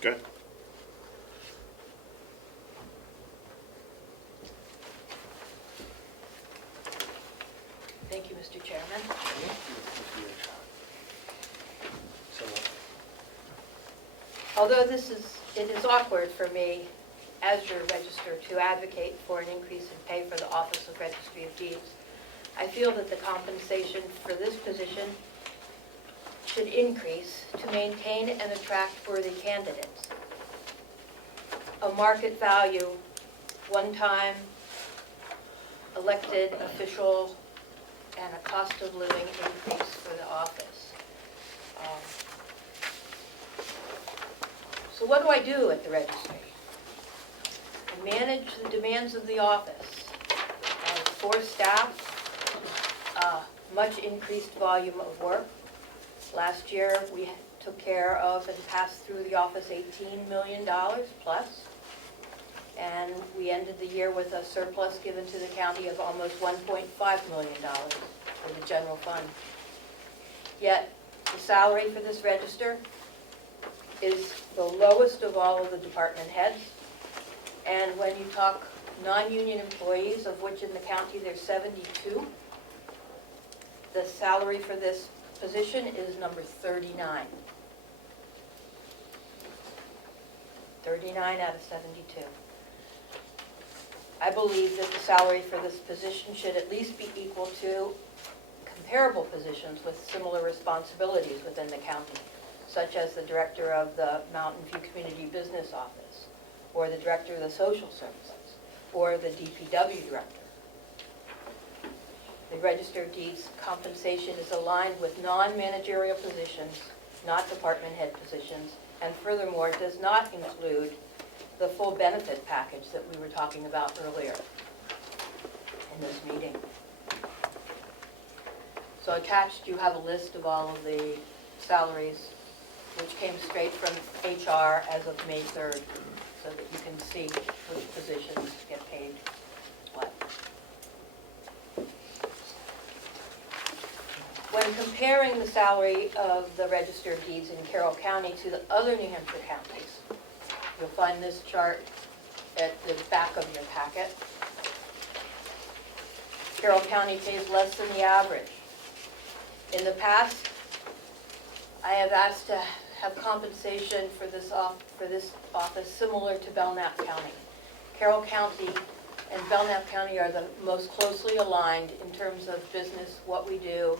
Good. Thank you, Mr. Chairman. Although it is awkward for me as your registrar to advocate for an increase in pay for the Office of Registry of Deeds, I feel that the compensation for this position should increase to maintain and attract worthy candidates. A market value, one-time elected official, and a cost of living increase for the office. So what do I do at the registry? I manage the demands of the office. I have 4 staff, much increased volume of work. Last year, we took care of and passed through the office $18 million plus. and we ended the year with a surplus given to the county of almost $1.5 million for the general fund. Yet, the salary for this register is the lowest of all of the department heads. And when you talk non-union employees, of which in the county there's 72, the salary for this position is number 39. 39 out of 72. I believe that the salary for this position should at least be equal to comparable positions with similar responsibilities within the county, such as the director of the Mountain View Community Business Office, or the director of the Social Services, or the DPW director. The Register of Deeds compensation is aligned with non-managerial positions, not department head positions, and furthermore does not include the full benefit package that we were talking about earlier in this meeting. So attached you have a list of all of the salaries which came straight from HR as of May 3rd, so that you can see which positions get paid what. When comparing the salary of the Register of Deeds in Carroll County to the other New Hampshire counties, you'll find this chart at the back of your packet. Carroll County pays less than the average. In the past, I have asked to have compensation for this office similar to Belknap County. Carroll County and Belknap County are the most closely aligned in terms of business, what we do.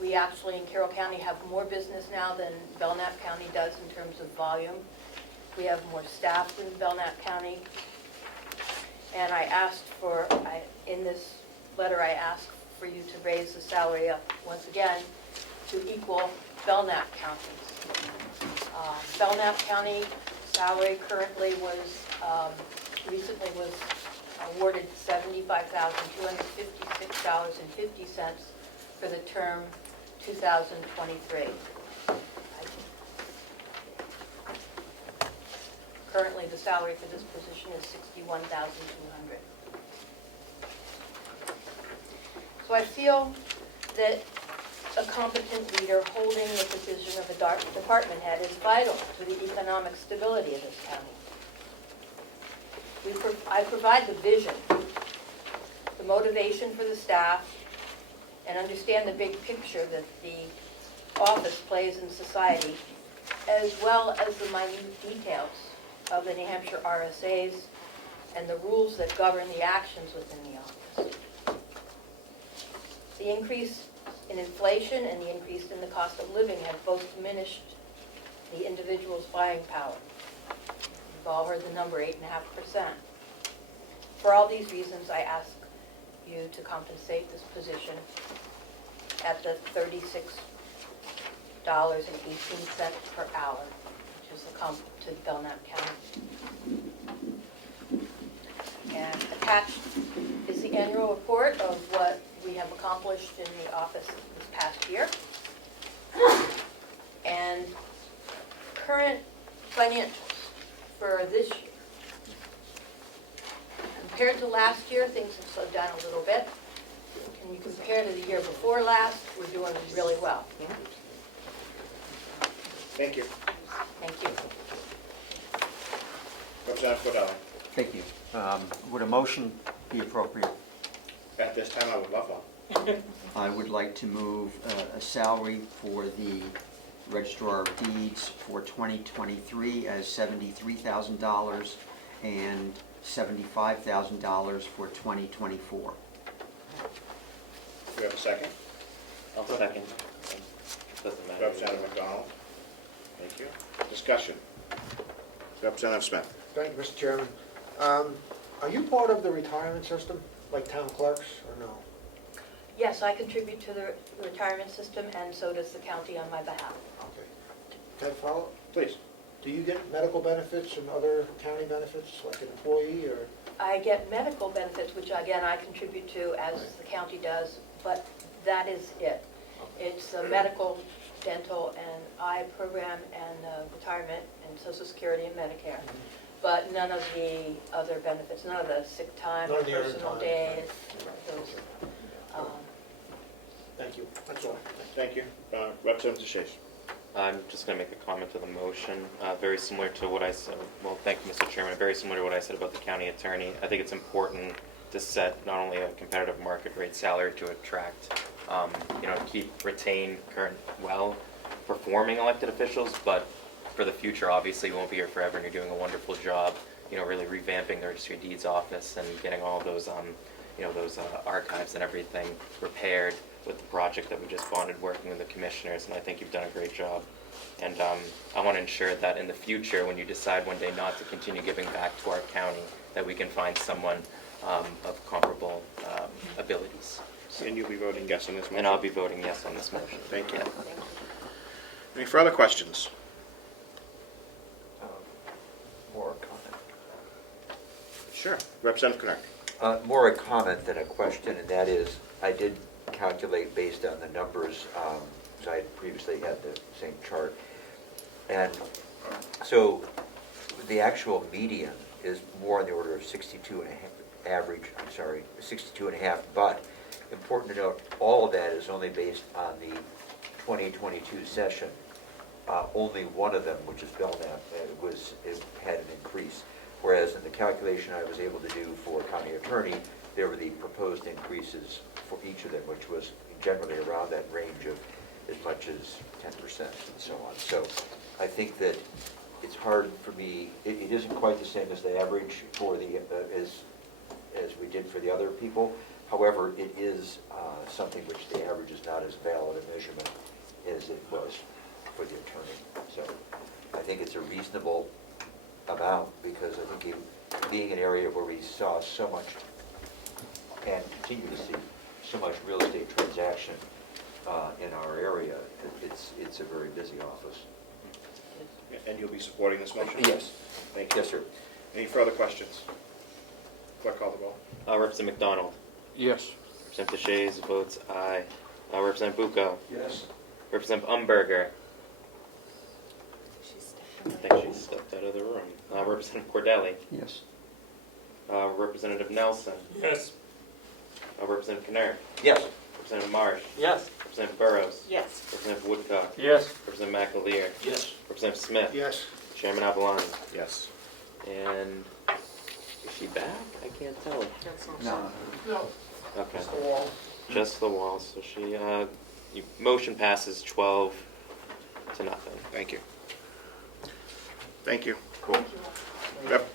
We actually in Carroll County have more business now than Belknap County does in terms of volume. We have more staff than Belknap County. And I asked for, in this letter, I asked for you to raise the salary up once again to equal Belknap County's. Belknap County salary currently was, recently was awarded $75,256.50 for the term 2023. Currently, the salary for this position is $61,200. So I feel that a competent leader holding the position of a department head is vital to the economic stability of this county. I provide the vision, the motivation for the staff, and understand the big picture that the office plays in society, as well as the minute details of the New Hampshire RSAs and the rules that govern the actions within the office. The increase in inflation and the increase in the cost of living have both diminished the individual's buying power. You've all heard the number, 8.5%. For all these reasons, I ask you to compensate this position at the $36.18 per hour, which is the comp to Belknap County. And attached is the annual report of what we have accomplished in the office this past year. And current financials for this year. Compared to last year, things have slowed down a little bit. When you compare to the year before last, we're doing really well. Thank you. Thank you. Representative Cordell. Thank you. Would a motion be appropriate? At this time, I would love one. I would like to move a salary for the Registrar of Deeds for 2023 as $73,000 and $75,000 for 2024. Do we have a second? I'll second. Doesn't matter. Representative McDonald. Thank you. Discussion. Representative Smith. Thank you, Mr. Chairman. Are you part of the retirement system, like town clerks, or no? Yes, I contribute to the retirement system, and so does the county on my behalf. Okay. Can I follow? Please. Do you get medical benefits and other county benefits, like an employee, or? I get medical benefits, which again, I contribute to as the county does, but that is it. It's a medical, dental, and eye program, and retirement, and Social Security and Medicare. but none of the other benefits, none of the sick time, None of the earned personal time. days, those. Thank you, that's all. Thank you. Representative DeShays. I'm just going to make a comment to the motion, very similar to what I said. Well, thank you, Mr. Chairman. Very similar to what I said about the county attorney. I think it's important to set not only a competitive market rate salary to attract, to retain current well-performing elected officials, but for the future, obviously, you won't be here forever, and you're doing a wonderful job, really revamping the Registry of Deeds office and getting all those, those archives and everything repaired with the project that we just bonded working with the commissioners, and I think you've done a great job. And I want to ensure that in the future, when you decide one day not to continue giving back to our county, that we can find someone of comparable abilities. And you'll be voting yes on this motion? And I'll be voting yes on this motion. Thank you. Yeah. Any further questions? More a comment. Sure. Representative Connect. More a comment than a question, and that is, I did calculate based on the numbers, because I had previously had the same chart. And so the actual median is more on the order of 62 and a half, average, 62 and a half, but important to note, all of that is only based on the 2022 session. Only one of them, which is Belknap, had an increase. Whereas in the calculation I was able to do for county attorney, there were the proposed increases for each of them, which was generally around that range of as much as 10% and so on. So I think that it's hard for me, it isn't quite the same as the average for the, as we did for the other people. However, it is something which the average is not as valid a measurement as it was for the attorney. So I think it's a reasonable amount, because I think being an area where we saw so much and continue to see so much real estate transaction in our area, it's a very busy office. And you'll be supporting this motion? Yes. Thank you. Yes, sir. Any further questions? Clerk, call the roll. Representative McDonald. Yes. Representative DeShays votes aye. Representative Bucco. Yes. Representative Umberger. I think she stepped out of the room. Representative Cordelli. Yes. Representative Nelson. Yes. Representative Kinnaird. Yes. Representative Marsh. Yes. Representative Burrows. Yes. Representative Woodcock. Yes. Representative McAleer. Yes. Representative Smith. Yes. Chairman Avalon. Yes. And is she back? I can't tell. No. No. Okay. Just the wall. Just the wall. So she, motion passes 12 to nothing. Thank you. Thank you. Thank you. Yep.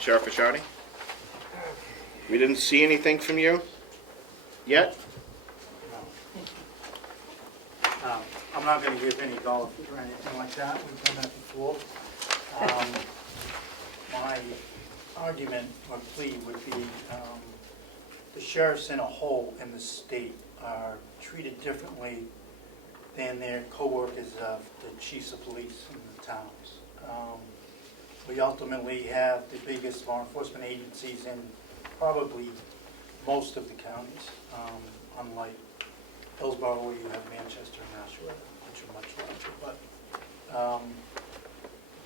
Sheriff Bishardi? We didn't see anything from you yet? I'm not going to give any dollar figure or anything like that. We've done that before. My argument or plea would be the sheriffs in a whole in the state are treated differently than their co-workers of the chiefs of police in the towns. We ultimately have the biggest law enforcement agencies in probably most of the counties, unlike Hillsborough, where you have Manchester and Nashua, which are much larger. But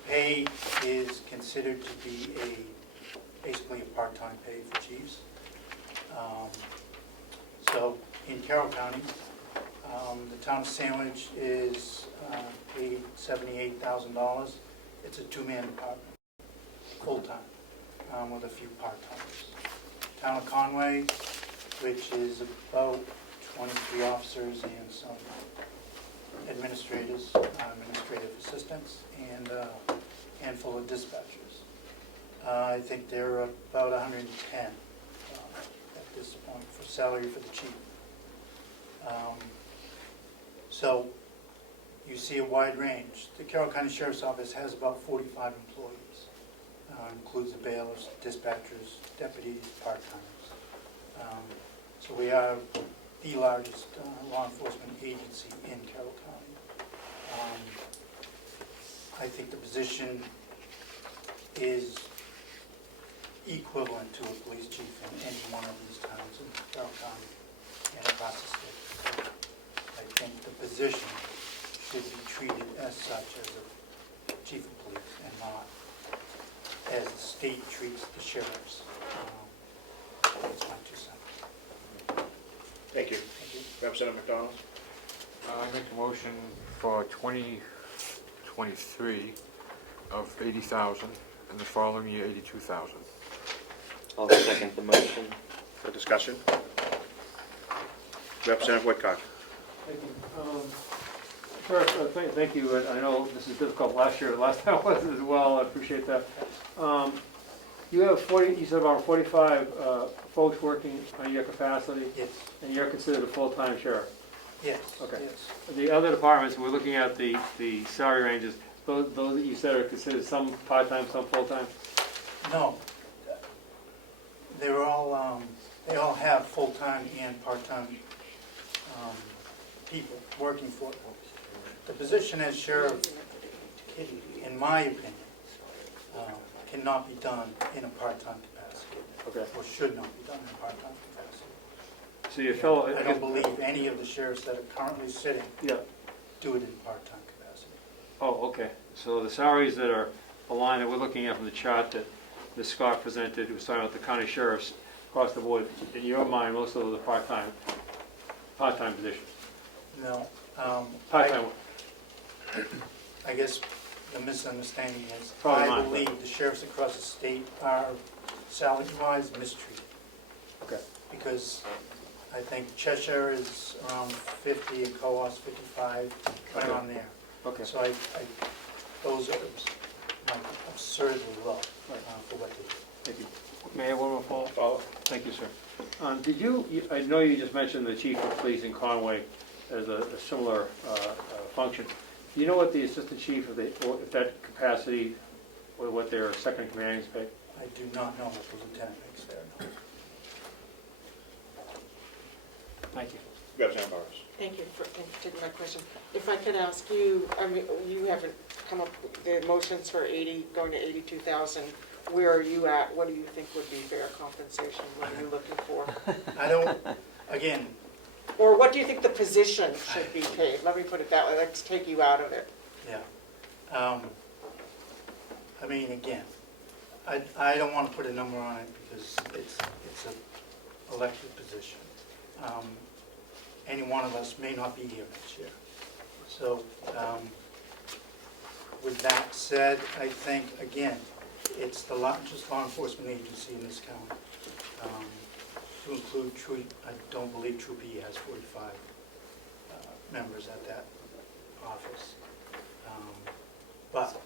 pay is considered to be basically a part-time pay for chiefs. So in Carroll County, the town of Sandwich is paid $78,000. It's a two-man department, full-time, with a few part-timers. Town of Conway, which is about 23 officers and some administrators, administrative assistants, and a handful of dispatchers. I think they're about 110 at this point for salary for the chief. So you see a wide range. The Carroll County Sheriff's Office has about 45 employees. Includes the bailiffs, dispatchers, deputies, part-timers. So we are the largest law enforcement agency in Carroll County. I think the position is equivalent to a police chief in any one of these towns in Carroll County and across the state. I think the position should be treated as such as a chief of police and not as the state treats the sheriffs. That's my 2 cents. Thank you. Representative McDonald? I make a motion for 2023 of 80,000, and the following year 82,000. I'll second the motion. For discussion? Representative Woodcock? Thank you. First, thank you, and I know this is difficult last time was as well, I appreciate that. You have 40, you said about 45 folks working on your capacity? Yes. And you're considered a full-time sheriff? Yes. Okay. Yes. The other departments, we're looking at the salary ranges, those that you said are considered some part-time, some full-time? No. They're all, they all have full-time and part-time people working for it. The position as sheriff, in my opinion, cannot be done in a part-time capacity. Okay. Or should not be done in a part-time capacity. So your fellow... I don't believe any of the sheriffs that are currently sitting Yeah. do it in part-time capacity. Oh, okay. So the salaries that are aligned, that we're looking at from the chart that Ms. Scott presented, who was talking about the county sheriffs across the board, in your mind, most of those are part-time positions? No. Part-time. I guess the misunderstanding is, Probably I mine, but- believe the sheriffs across the state are salary-wise mistreated. Okay. Because I think Cheshire is around 50 and Coas 55, right Okay. around there. Okay. So those are absurdly low for what they do. Thank you. May I have one more follow-up? Thank you, sir. I know you just mentioned the chief of police in Conway as a similar function. Do you know what the assistant chief, or if that capacity, or what their second commanding is paid? I do not know what the lieutenant makes there, no. Thank you. Representative Burrows? Thank you for taking my question. If I could ask you, I mean, you haven't come up with the motions for 80, going to 82,000. Where are you at? What do you think would be fair compensation? What are you looking for? I don't, again, Or what do you think the position should be paid? Let me put it that way. Let's take you out of it. yeah. I mean, again, I don't want to put a number on it because it's an elected position. Any one of us may not be here next year. So, with that said, I think, again, it's the largest law enforcement agency in this county. To include Troop, I don't believe Troop E has 45 members at that office. But,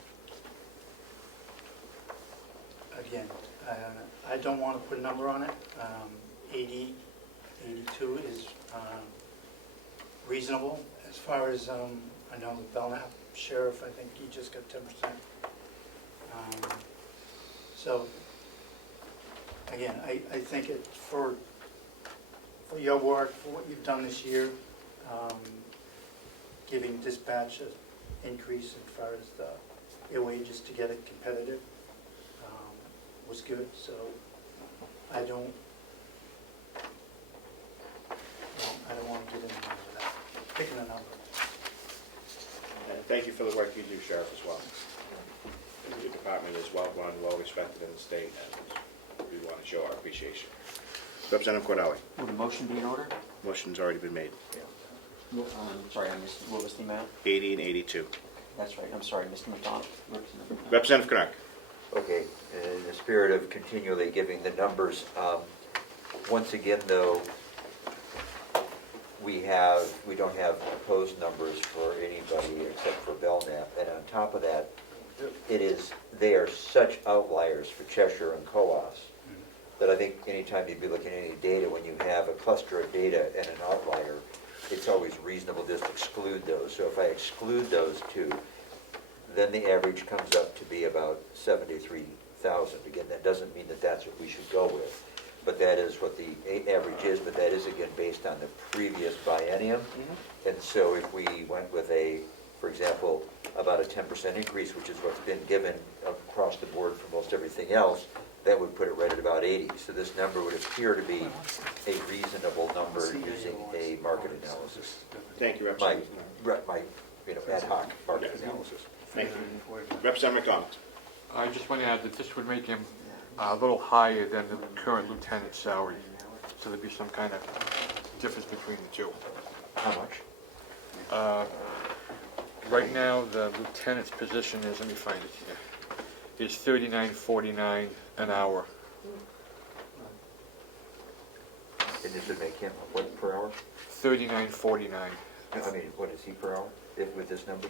again, I don't want to put a number on it. 80, 82 is reasonable. As far as, I know the Belknap sheriff, I think he just got 10%. So, again, I think it for your work, for what you've done this year, giving dispatch an increase as far as your wages to get it competitive was good. So I don't want to get into that, picking a number. And thank you for the work you do, Sheriff, as well. Your department is well-run, well-respected in the state, and we want to show our appreciation. Representative Cordelli. Would a motion be in order? Motion's already been made. Sorry, I missed, what was the amount? 80 and 82. That's right, I'm sorry, Mr. McDonald. Representative Canuck. Okay, in the spirit of continually giving the numbers, once again, though, we don't have proposed numbers for anybody except for Belknap, and on top of that, they are such outliers for Cheshire and Coas that I think anytime you'd be looking at any data, when you have a cluster of data and an outlier, it's always reasonable just to exclude those. So if I exclude those two, then the average comes up to be about 73,000. Again, that doesn't mean that that's what we should go with, but that is what the average is, but that is again based on the previous biennium. And so if we went with for example, about a 10% increase, which is what's been given across the board for most everything else, that would put it right at about 80. So this number would appear to be a reasonable number using a market analysis. Thank you, Representative. My ad hoc market analysis. Thank you. Representative McDonald. I just want to add that this would make him a little higher than the current lieutenant's salary. So there'd be some kind of difference between the two. How much? Right now, the lieutenant's position is, let me find it here, is $39.49 an hour. And this would make him, what, per hour? $39.49. I mean, what is he per hour, with this number?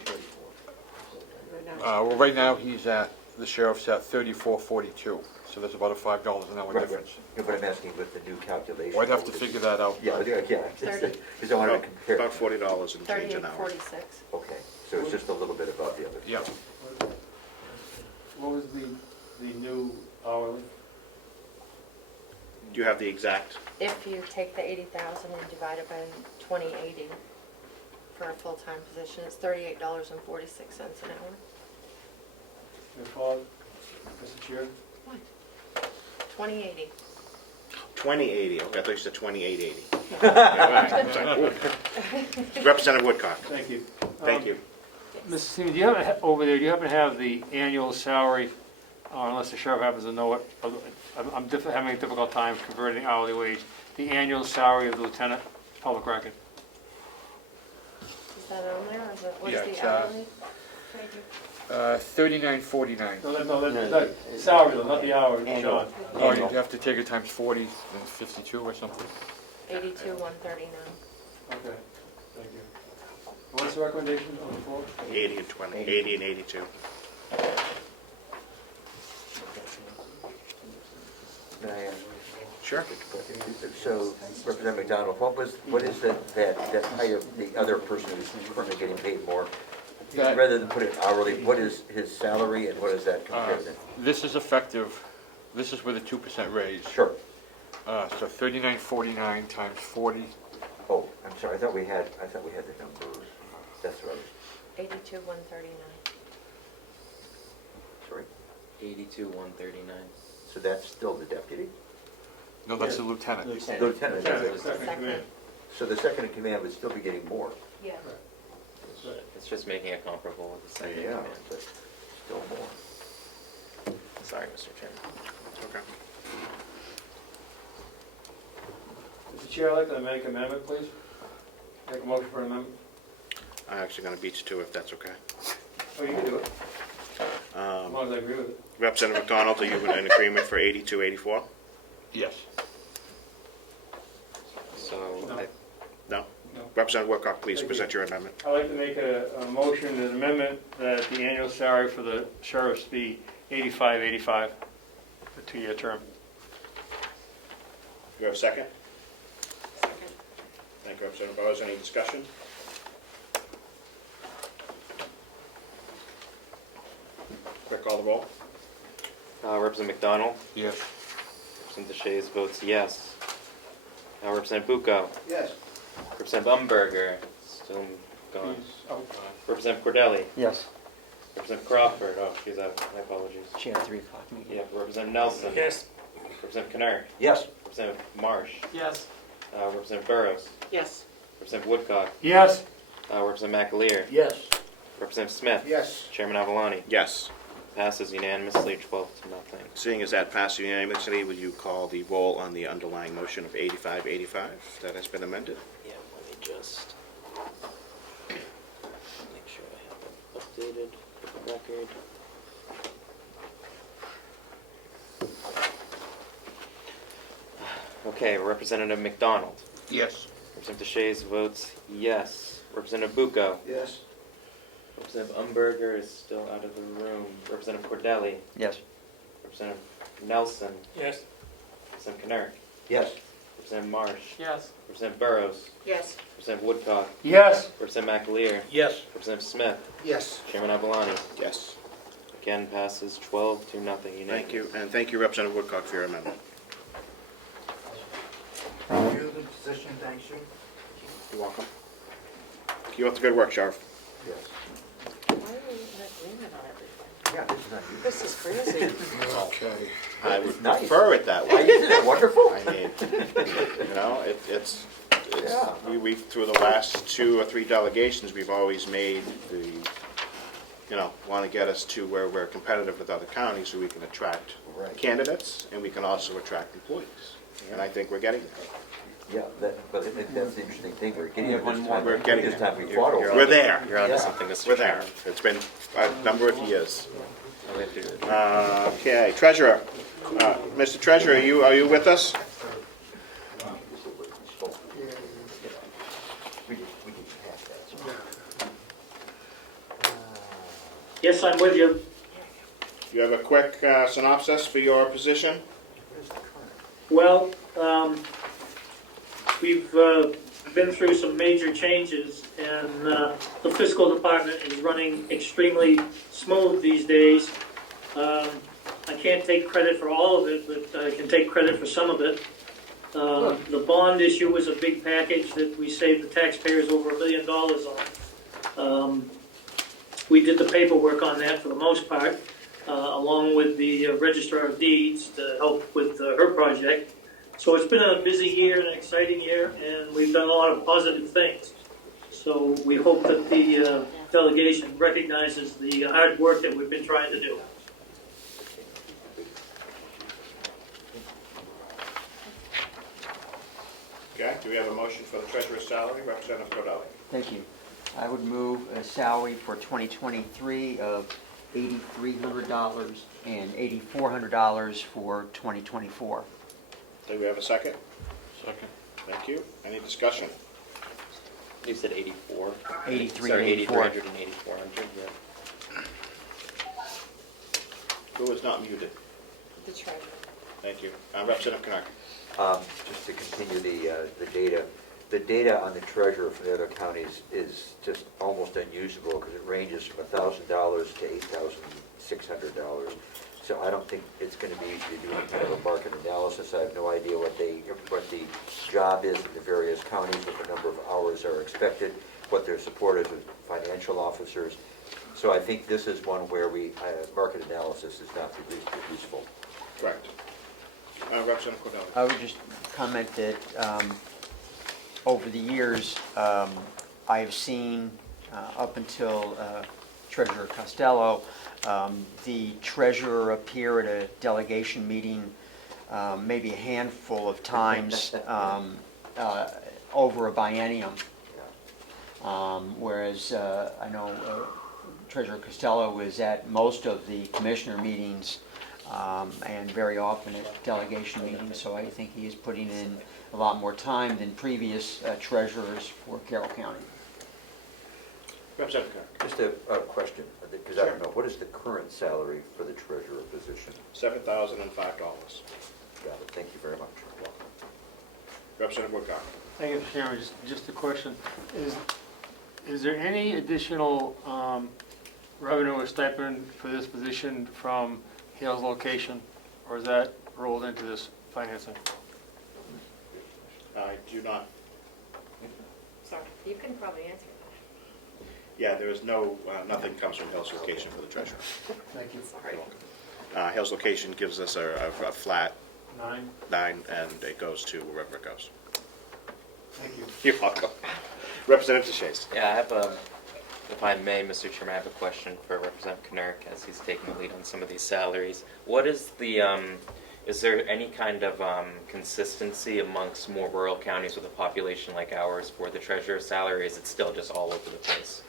Well, right now, the sheriff's at $34.42, so there's about a $5 an hour Right, difference. Yeah, but I'm asking with the new calculation. Well, I'd have to figure that out. Yeah, because I wanted to compare. About $40 and change an hour. $38.46. Okay, so it's just a little bit above the other. Yeah. What was the new hourly? Do you have the exact? If you take the 80,000 and divide it by 2080 for a full-time position, it's $38.46 an hour. Recall, Mr. Chair? 2080. 2080, okay, I thought you said 2880. Yeah, all right. Representative Woodcock. Thank you. Thank you. Mr. Seaman, do you happen, over there, do you happen to have the annual salary, unless the sheriff happens to know it, I'm having a difficult time converting hourly wage, the annual salary of the lieutenant, public record? Is that on there, or is it, what's Yeah, the it's, hourly? $39.49. No, that's salary, though, not the hour, John. Oh, you have to take it times 40, then 52 or something? 82,139. Okay, thank you. What's the recommendation on the floor? 80 and 20, 80 and 82. May I ask? Sure. So, Representative McDonald, what is that higher, the other person who's currently getting paid more? Rather than put it hourly, what is his salary and what is that compared to? This is effective, this is with a 2% raise. Sure. So $39.49 times 40. Oh, I'm sorry, I thought we had the numbers. That's what I was, 82,139. sorry. 82,139. So that's still the deputy? No, that's the lieutenant. Lieutenant. Second command. So the second in command would still be getting more? Yeah. It's just making it comparable with the second Yeah, command. but still more. Sorry, Mr. Chairman. Okay. Mr. Chair, I'd like to make an amendment, please. Make a motion for an amendment. I'm actually going to beat you to it, if that's okay. Oh, you can do it, as long as I agree with it. Representative McDonald, are you in agreement for 8284? Yes. So, No. No? No. Representative Woodcock, please Thank present your amendment. I'd like to make a motion, an amendment, that the annual salary for the sheriffs be $85.85, a 2-year term. You have a second? Second. Thank you, Representative Bowers. Any discussion? Clerk, call the roll. Representative McDonald, Yes. Representative Shays votes yes. Representative Bucco, Yes. Representative Umberger, still gone. He's out. Representative Cordelli, Yes. Representative Crawford, oh, she's out, my apologies. She had a 3 o'clock meeting. Yeah, Representative Nelson. Yes. Representative Kennard, Yes. Representative Marsh, Yes. Representative Burrows, Yes. Representative Woodcock, Yes. Representative McAleer, Yes. Representative Smith, Yes. Chairman Avalani. Yes. Passes unanimously, 12 to nothing. Seeing as that passed unanimously, will you call the roll on the underlying motion of 8585 that has been amended? Yeah, let me just make sure I have it updated for the record. Okay, Representative McDonald. Yes. Representative Shays votes yes. Representative Bucco. Yes. Representative Umberger is still out of the room. Representative Cordelli. Yes. Representative Nelson. Yes. Representative Kennard. Yes. Representative Marsh. Yes. Representative Burrows. Yes. Representative Woodcock. Yes. Representative McAleer. Yes. Representative Smith. Yes. Chairman Avalani. Yes. Again passes 12 to nothing unanimous. Thank you, and thank you, Representative Woodcock, for your amendment. Review the position, thanks you. You're welcome. Keep up the good work, Sheriff. Yes. Why are we in agreement on everything? Yeah, this is not you. This is crazy. Okay. I would Nice. prefer it that way. Isn't that wonderful? I mean, you know, it's Yeah. we through the last 2 or 3 delegations, we've always made the want to get us to where we're competitive with other counties so we can attract candidates and we can also attract employees. And I think we're getting there. Yeah, but I think that's the interesting thing, we're getting Yeah, it one this more. time. We're getting This there. time we fought over it. We're there. You're onto Yeah. something, Mr. We're there. Chairman. It's been a number of years. Oh, we have to- Okay, Treasurer. Mr. Treasurer, are you with us? We can pass that. Yes, I'm with you. You have a quick synopsis for your position? Well, we've been through some major changes, and the fiscal department is running extremely smooth these days. I can't take credit for all of it, but I can take credit for some of it. The bond issue was a big package that we saved the taxpayers over $1 million on. We did the paperwork on that for the most part, along with the Registrar of Deeds to help with her project. So it's been a busy year, an exciting year, and we've done a lot of positive things. So we hope that the delegation recognizes the hard work that we've been trying to do. Okay, do we have a motion for the treasurer's salary? Representative Cordelli. Thank you. I would move a salary for 2023 of $8,300 and $8,400 for 2024. Do we have a second? Second. Thank you. Any discussion? You said 84? 83 Sorry, and 84. 8,300 and 8,400, yeah. Who is not muted? The treasurer. Thank you. Representative Connor. Just to continue the data on the treasurer for the other counties is just almost unusable because it ranges from $1,000 to $8,600. So I don't think it's going to be easy to do any kind of a market analysis. I have no idea what the job is in the various counties, what the number of hours are expected, what their support is with financial officers. So I think this is one where market analysis is not useful. Correct. Representative Cordelli. I would just comment that over the years, I have seen up until Treasurer Costello, the treasurer appear at a delegation meeting maybe a handful of times over a biennium. Whereas I know Treasurer Costello is at most of the commissioner meetings and very often at delegation meetings, so I think he is putting in a lot more time than previous treasurers for Carroll County. Representative Connor. Just a question, because I don't know, what is the current salary for the treasurer position? $7,005. Got it, thank you very much. Representative Woodcock. Thank you, Mr. Chairman. Just a question. Is there any additional revenue or stipend for this position from Hale's location, or is that rolled into this financing? I do not. Sorry, you can probably answer that. Yeah, there is nothing comes from Hale's location for the treasurer. Thank you. Sorry. Hale's location gives us a flat 9. and it goes to wherever it goes. Thank you. You're welcome. Representative DeShays. Yeah, I have if I may, Mr. Chairman, I have a question for Representative Knurk as he's taking the lead on some of these salaries. What is the, is there any kind of consistency amongst more rural counties with a population like ours for the treasurer's salary, or is it still just all over the place?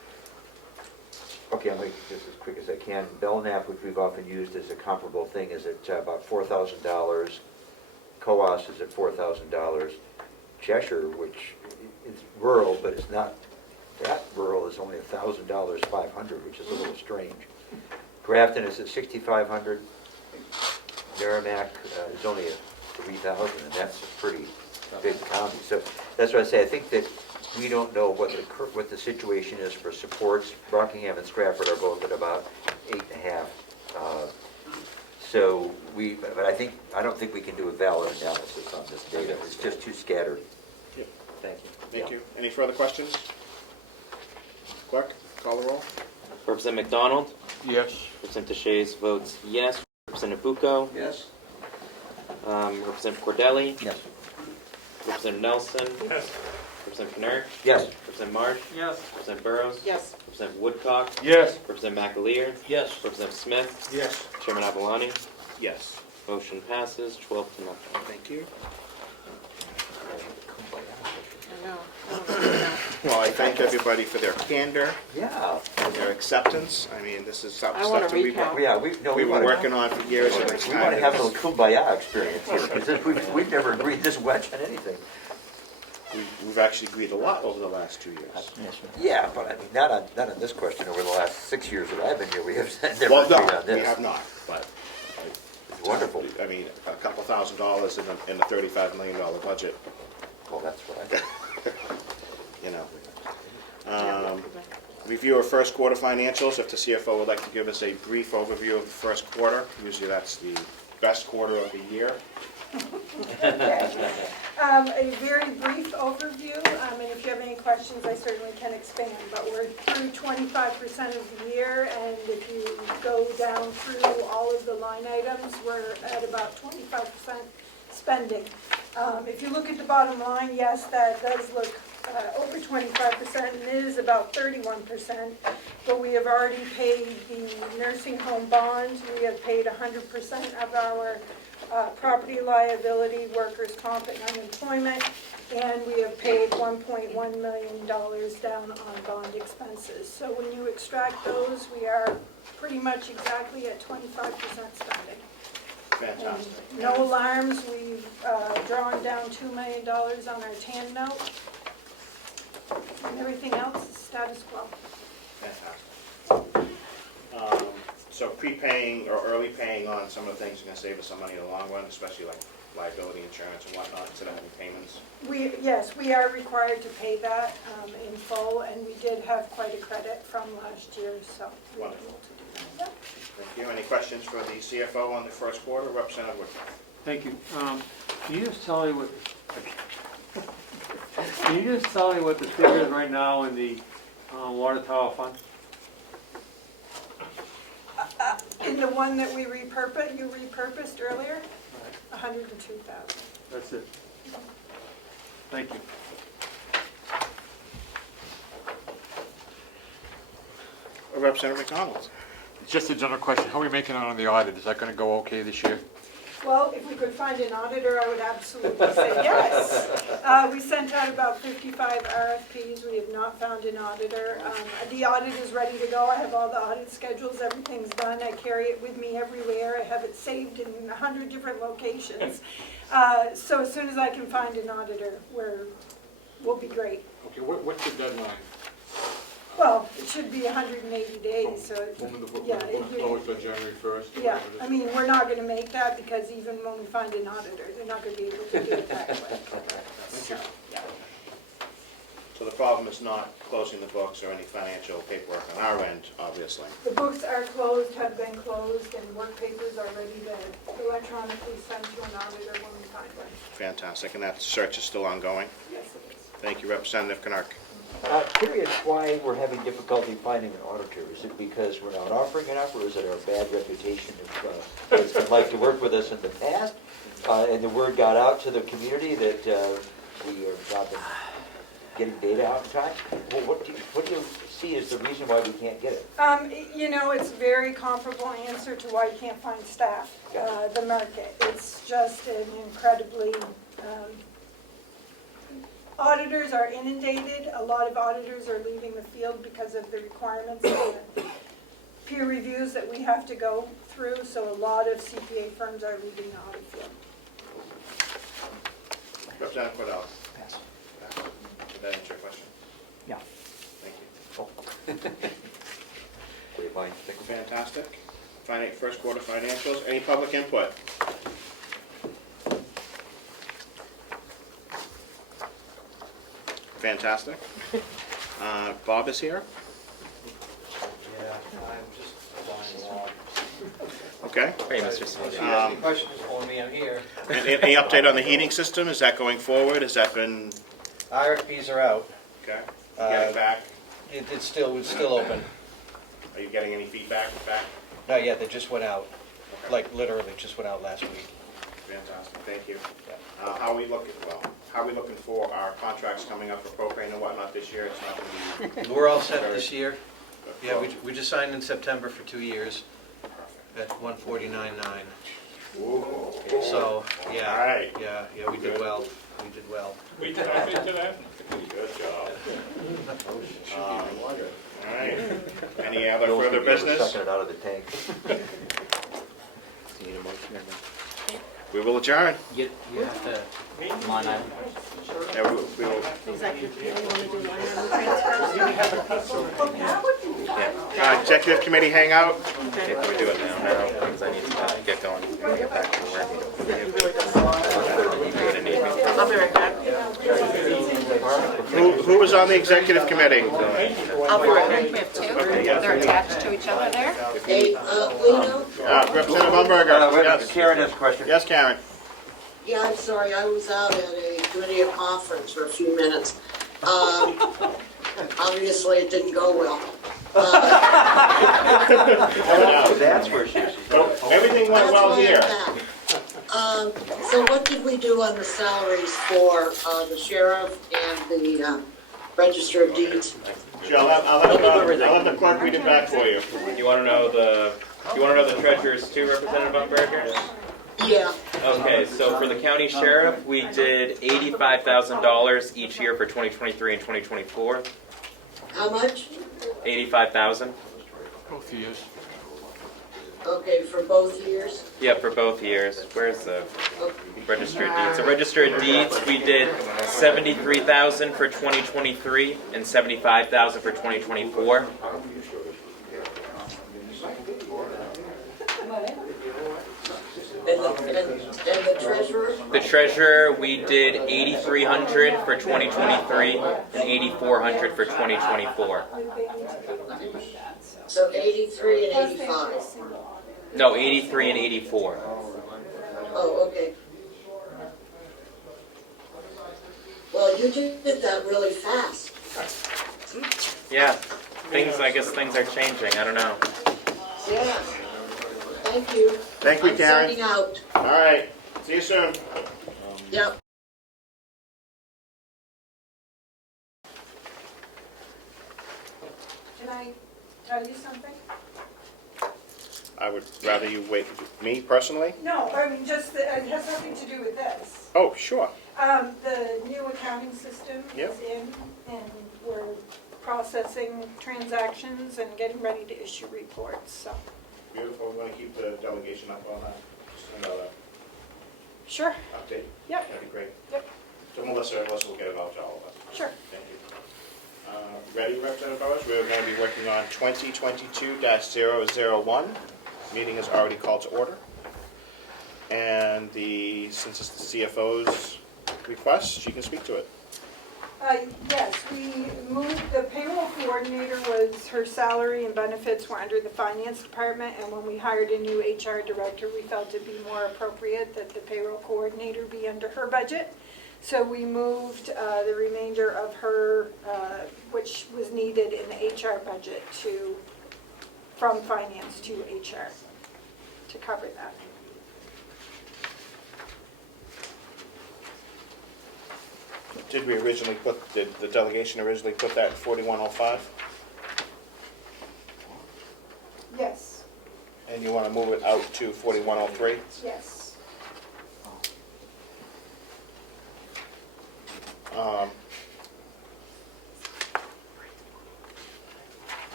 Okay, I'll make this as quick as I can. Belknap, which we've often used as a comparable thing, is at about $4,000. Coas is at $4,000. Cheshire, which is rural, but it's not that rural, is only $1,000, $500, which is a little strange. Grafton is at $6,500. Merrimack is only at $3,000, and that's a pretty big county. So that's why I say I think that we don't know what the situation is for supports. Rockingham and Stratford are both at about 8.5. But I don't think we can do a valid analysis on this data. It's just too scattered. Yep. Thank you. Thank you. Any further questions? Clerk, call the roll. Representative McDonald? Yes. Representative DeShays votes yes. Representative Bucco? Yes? Representative Cordelli? Yes. Representative Nelson? Yes. Representative Canary? Yes. Representative Marsh? Yes. Representative Burrows? Yes. Representative Woodcock? Yes. Representative McAleer? Yes. Representative Smith? Yes. Chairman Avalani? Yes. Motion passes 12 to nothing. Thank you. I know. I don't know that. Well, I thank everybody for their candor, Yeah. and their acceptance. I mean, this is stuff I want that a we've recount. Yeah, we've we been want working on for years, and it's We time want to have a to- little kumbaya experience here, because we've never agreed this much on anything. we've actually agreed a lot over the last 2 years. Yeah, but I mean, not on this question. Over the last 6 years that I've been here, we have never Well, agreed no, on this. we have not, but. It's wonderful. I mean, a couple $1,000s in a $35 million budget, Well, that's what I you know. Review of first quarter financials. If the CFO would like to give us a brief overview of the first quarter, usually that's the best quarter of the year. A very brief overview, and if you have any questions, I certainly can expand, but we're through 25% of the year, and if you go down through all of the line items, we're at about 25% spending. If you look at the bottom line, yes, that does look over 25%, and it is about 31%, but we have already paid the nursing home bonds, we have paid 100% of our property liability, workers' comp, and unemployment, and we have paid $1.1 million down on bond expenses. So when you extract those, we are pretty much exactly at 25% spending. Fantastic. And no alarms, we've drawn down $2 million on our TAN note, and everything else is status quo. Fantastic. So prepaying or early paying on some of the things are going to save us some money in the long run, especially like liability insurance and whatnot, instead of having payments. Yes, we are required to pay that in full, and we did have quite a credit from last year, so we were able Wonderful. to do that. Thank you. Any questions for the CFO on the first quarter? Representative Woodcock. Thank you. Can you just tell me what, can you just tell me what the figure is right now in the water tower fund? In the one that you repurposed earlier, 102,000. That's it. Thank you. Representative McDonald. Just a general question, how are we making out on the audit? Is that going to go okay this year? Well, if we could find an auditor, I would absolutely say yes. We sent out about 55 RFPs. We have not found an auditor. The audit is ready to go. I have all the audit schedules. Everything's done. I carry it with me everywhere. I have it saved in 100 different locations. So as soon as I can find an auditor, we'll be great. Okay, what's the deadline? Well, it should be 180 days, so, yeah. Always on January 1st? Yeah, I mean, we're not gonna make that because even when we find an auditor, they're not gonna be able to do it that quick. So, So the problem is not closing the books or any financial paperwork on our end, obviously. the books are closed, have been closed, and work papers are ready to electronically send to an auditor when we find one. Fantastic. And that search is still ongoing? Yes, it is. Thank you, Representative Canark. Curious why we're having difficulty finding an auditor. Is it because we're not offering enough, or is it our bad reputation of folks like to work with us in the past? And the word got out to the community that we have not been getting data out in time? Well, what do you see as the reason why we can't get it? You know, it's a very comparable answer to why you can't find staff, the market. It's just an incredibly, auditors are inundated. A lot of auditors are leaving the field because of the requirements and the peer reviews that we have to go through, so a lot of CPA firms are leaving the audit field. Representative Cordell. Pass. Did that answer your question? Yeah. Thank you. Great mind. Fantastic. First quarter financials. Any public input? Fantastic. Bob is here. Yeah, I'm just flying along. Okay. Hey, Mr. Smith. If you have any questions for me, I'm here. Any update on the heating system? Is that going forward? Has that been? RFPs are out. Okay. You getting back? It's still open. Are you getting any feedback back? Not yet, they just went out. Okay. Like literally just went out last week. Fantastic. Thank you. How are we looking? Well, how are we looking for our contracts coming up for propane and whatnot this year? It's not gonna be. We're all set this year. Yeah, we just signed in September for 2 years at 149.9. Ooh. So, yeah, Alright. yeah, we did well. We did well. We tapped into that? Good job. All right. Any other Bill's further gonna be able to business? suck it out of the tank. Do you need a motion or no? We will adjourn. You have to, line item. Yeah, we will. Executive, you want to do line item transfers? Executive committee hangout? Okay, can we do it now, because I need to get going and get back to work. I'll be right back. Who was on the executive committee? I'll be right back. We have two. They're attached to each other there. Hey, Lino? Representative Umberger. Yes. Karen has a question. Yes, Karen. Yeah, I'm sorry, I was out at a committee conference for a few minutes. Obviously, it didn't go well. That's where she is. Everything went well here. So what did we do on the salaries for the sheriff and the register of deeds? Sure, I'll have the clerk read it back for you. You want to know the treasurers too, Representative Umberger? Yeah. Okay, so for the county sheriff, we did $85,000 each year for 2023 and 2024. How much? 85,000. Both years. Okay, for both years? Yeah, for both years. Where's the registered deeds? So registered deeds, we did 73,000 for 2023 and 75,000 for 2024. And the treasurer? The treasurer, we did 8,300 for 2023 and 8,400 for 2024. So 83 and 85. No, 83 and 84. Oh, okay. Well, you did that really fast. Yeah, I guess things are changing. I don't know. Yeah. Thank you. Thank you, Karen. I'm signing out. All right. See you soon. Yep. Can I tell you something? I would rather you wait. Me personally? No, I mean, just, it has nothing to do with this. Oh, sure. The new accounting system Yep. is in, and we're processing transactions and getting ready to issue reports, so. Beautiful. We're going to keep the delegation up on that. Just another Sure. update. Yep. That'd be great. Yep. So Melissa will get it out to all of us. Sure. Thank you. Ready, Representative Bowers? We're going to be working on 2022-001. Meeting is already called to order. And since it's the CFO's request, she can speak to it. Yes, we moved, the payroll coordinator her salary and benefits were under the finance department, and when we hired a new HR director, we felt it'd be more appropriate that the payroll coordinator be under her budget. So we moved the remainder of her, which was needed in the HR budget, from finance to HR to cover that. Did the delegation originally put that in 4105? Yes, And you want to move it out to 4103? yes.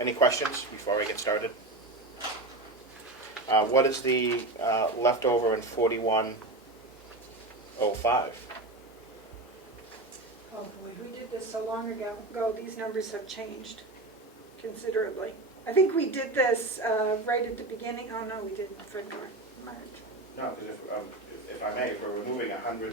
Any questions before I get started? What is the leftover in 4105? Oh boy, we did this so long ago, these numbers have changed considerably. I think we did this right at the beginning, oh no, we didn't, February, March. No, because if I may, if we're removing 100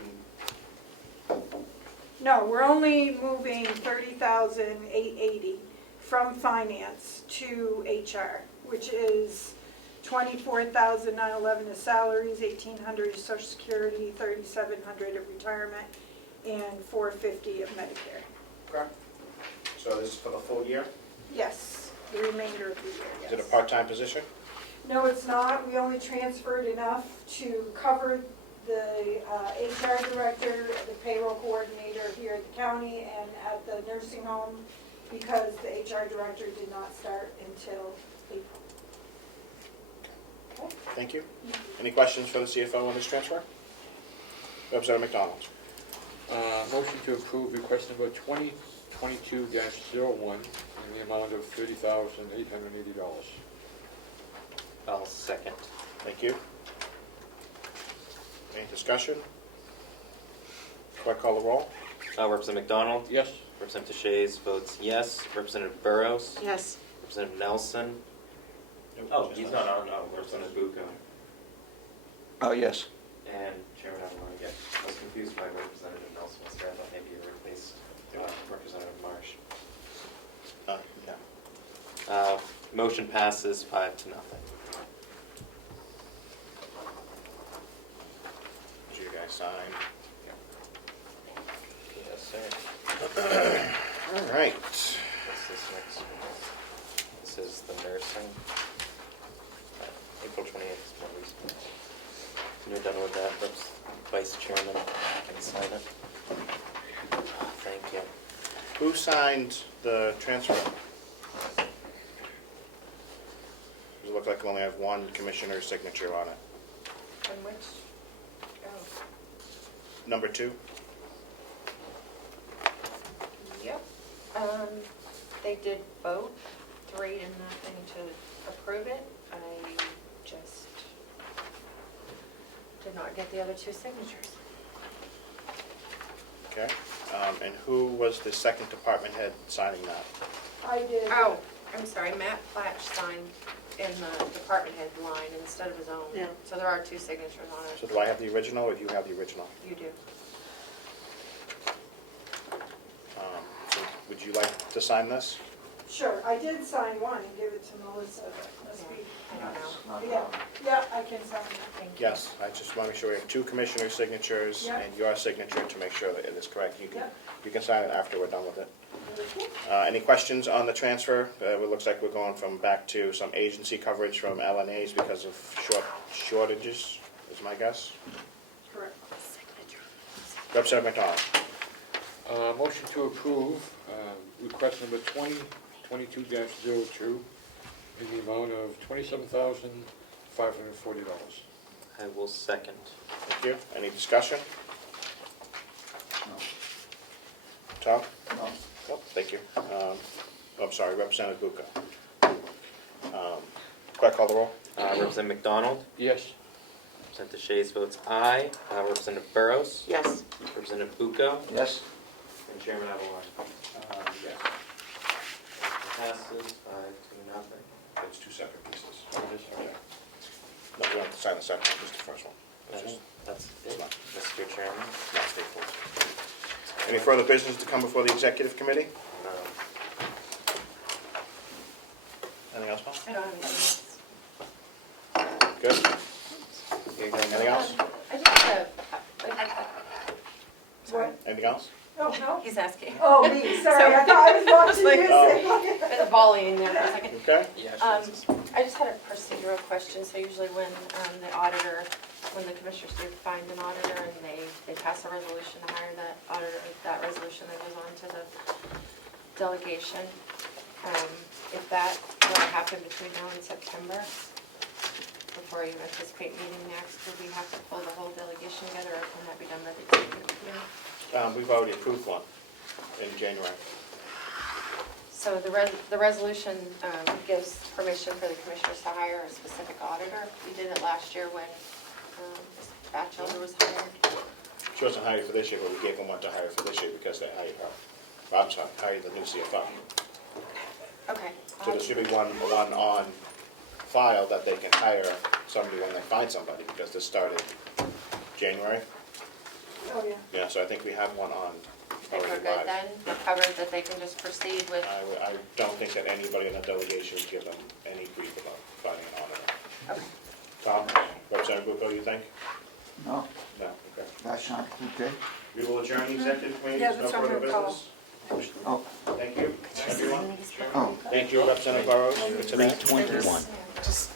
No, we're only moving 30,880 from finance to HR, which is 24,911 is salaries, 1,800 is Social Security, 3,700 of retirement, and 450 of Medicare. Okay. So this is for the full year? Yes. the remainder of the year, yes. Is it a part-time position? No, it's not. We only transferred enough to cover the HR director, the payroll coordinator here at the county and at the nursing home, because the HR director did not start until April. Okay. Thank you. Any questions for the CFO on this transfer? Representative McDonald. Motion to approve request number 2022-01 in the amount of $30,880. I'll second. Thank you. Any discussion? Clerk call the roll. Representative McDonald? Yes. Representative Shays votes yes. Representative Burrows? Yes. Representative Nelson? Nope, Oh, just he's us. not on. Oh, Representative Bucco. Oh, yes. And Chairman Avalon, again. I was confused by Representative Nelson. So I thought maybe you replaced Representative Marsh. Yeah. Motion passes 5-0. Did you guys sign? Yes, sir. All right. What's this next one? This is the nursing. April 28th is more recent. When you're done with that, Vice Chairman can sign it. Thank you. Who signed the transfer? Does it look like we only have one commissioner's signature on it? And which, Number 2? Yep. They did vote 3-0 to approve it. I just did not get the other 2 signatures. Okay. And who was the second department head signing that? I did. Oh, I'm sorry, Matt Platch signed in the department head line instead of his own. Yeah. So there are 2 signatures on So it. do I have the original or do you have the original? You do. So would you like to sign this? Sure, I did sign one and give it to Melissa, but must be, I don't know. yeah, I can sign it. Thank you. Yes, I just want to make sure we have 2 commissioner signatures Yeah. and your signature to make sure that it is correct. Yeah. You can sign it after we're done with it. Any questions on the transfer? It looks like we're going back to some agency coverage from LNAs because of shortages, is my guess. Correct. Representative McDonald. Motion to approve request number 2022-02 in the amount of $27,540. I will second. Thank you. Any discussion? Tom? No. No, thank you. I'm sorry, Representative Bucco. Clerk call the roll. Representative McDonald? Yes. Representative Shays votes aye. Representative Burrows? Yes. Representative Bucco? Yes. And Chairman Avalon. Yes. Passes 5-0. It's 2 separate pieces. Okay. No, we don't have to sign the second one, just the first one. It's just, That's it's it, not, Mr. Chairman. not straightforward. Any further business to come before the executive committee? Anything else, Paul? I don't have anything else. Good. Here you go. Anything else? I just have, sorry. Anything else? Oh, no? He's asking. Oh, me, sorry, I thought I was watching Like, you Oh. say. There's a volleying there for a second. Okay. I just had a procedural question. So usually when the auditor, when the commissioners do find an auditor and they pass a resolution to hire that auditor, that resolution then goes on to the delegation. If that were to happen between now and September, before you anticipate meeting next, would we have to pull the whole delegation together, or can that be done by the executive committee? We've already approved one in January. So the resolution gives permission for the commissioners to hire a specific auditor. We did it last year when Batchelder was hired. She wasn't hired for this year, but we gave them one to hire for this year because they hired her. Rob's hired the new CFO. Okay. So there should be one on file that they can hire somebody when they find somebody, because this started January. Oh, yeah. Yeah, so I think we have one on They were already good live. then? They're covered, that they can just proceed with? I don't think that anybody in the delegation would give them any grief about finding an auditor. Okay. Tom, Representative Bucco, you think? No, No, okay. that's not okay. We will adjourn the executive committee, Yeah, there's no that's what I'm further gonna call. business. Oh, Thank you, everyone. oh. Thank Thank you, Representative Burrows, for tonight. 321. Just,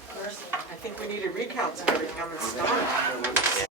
I think we need a recount and everything, I'm stunned.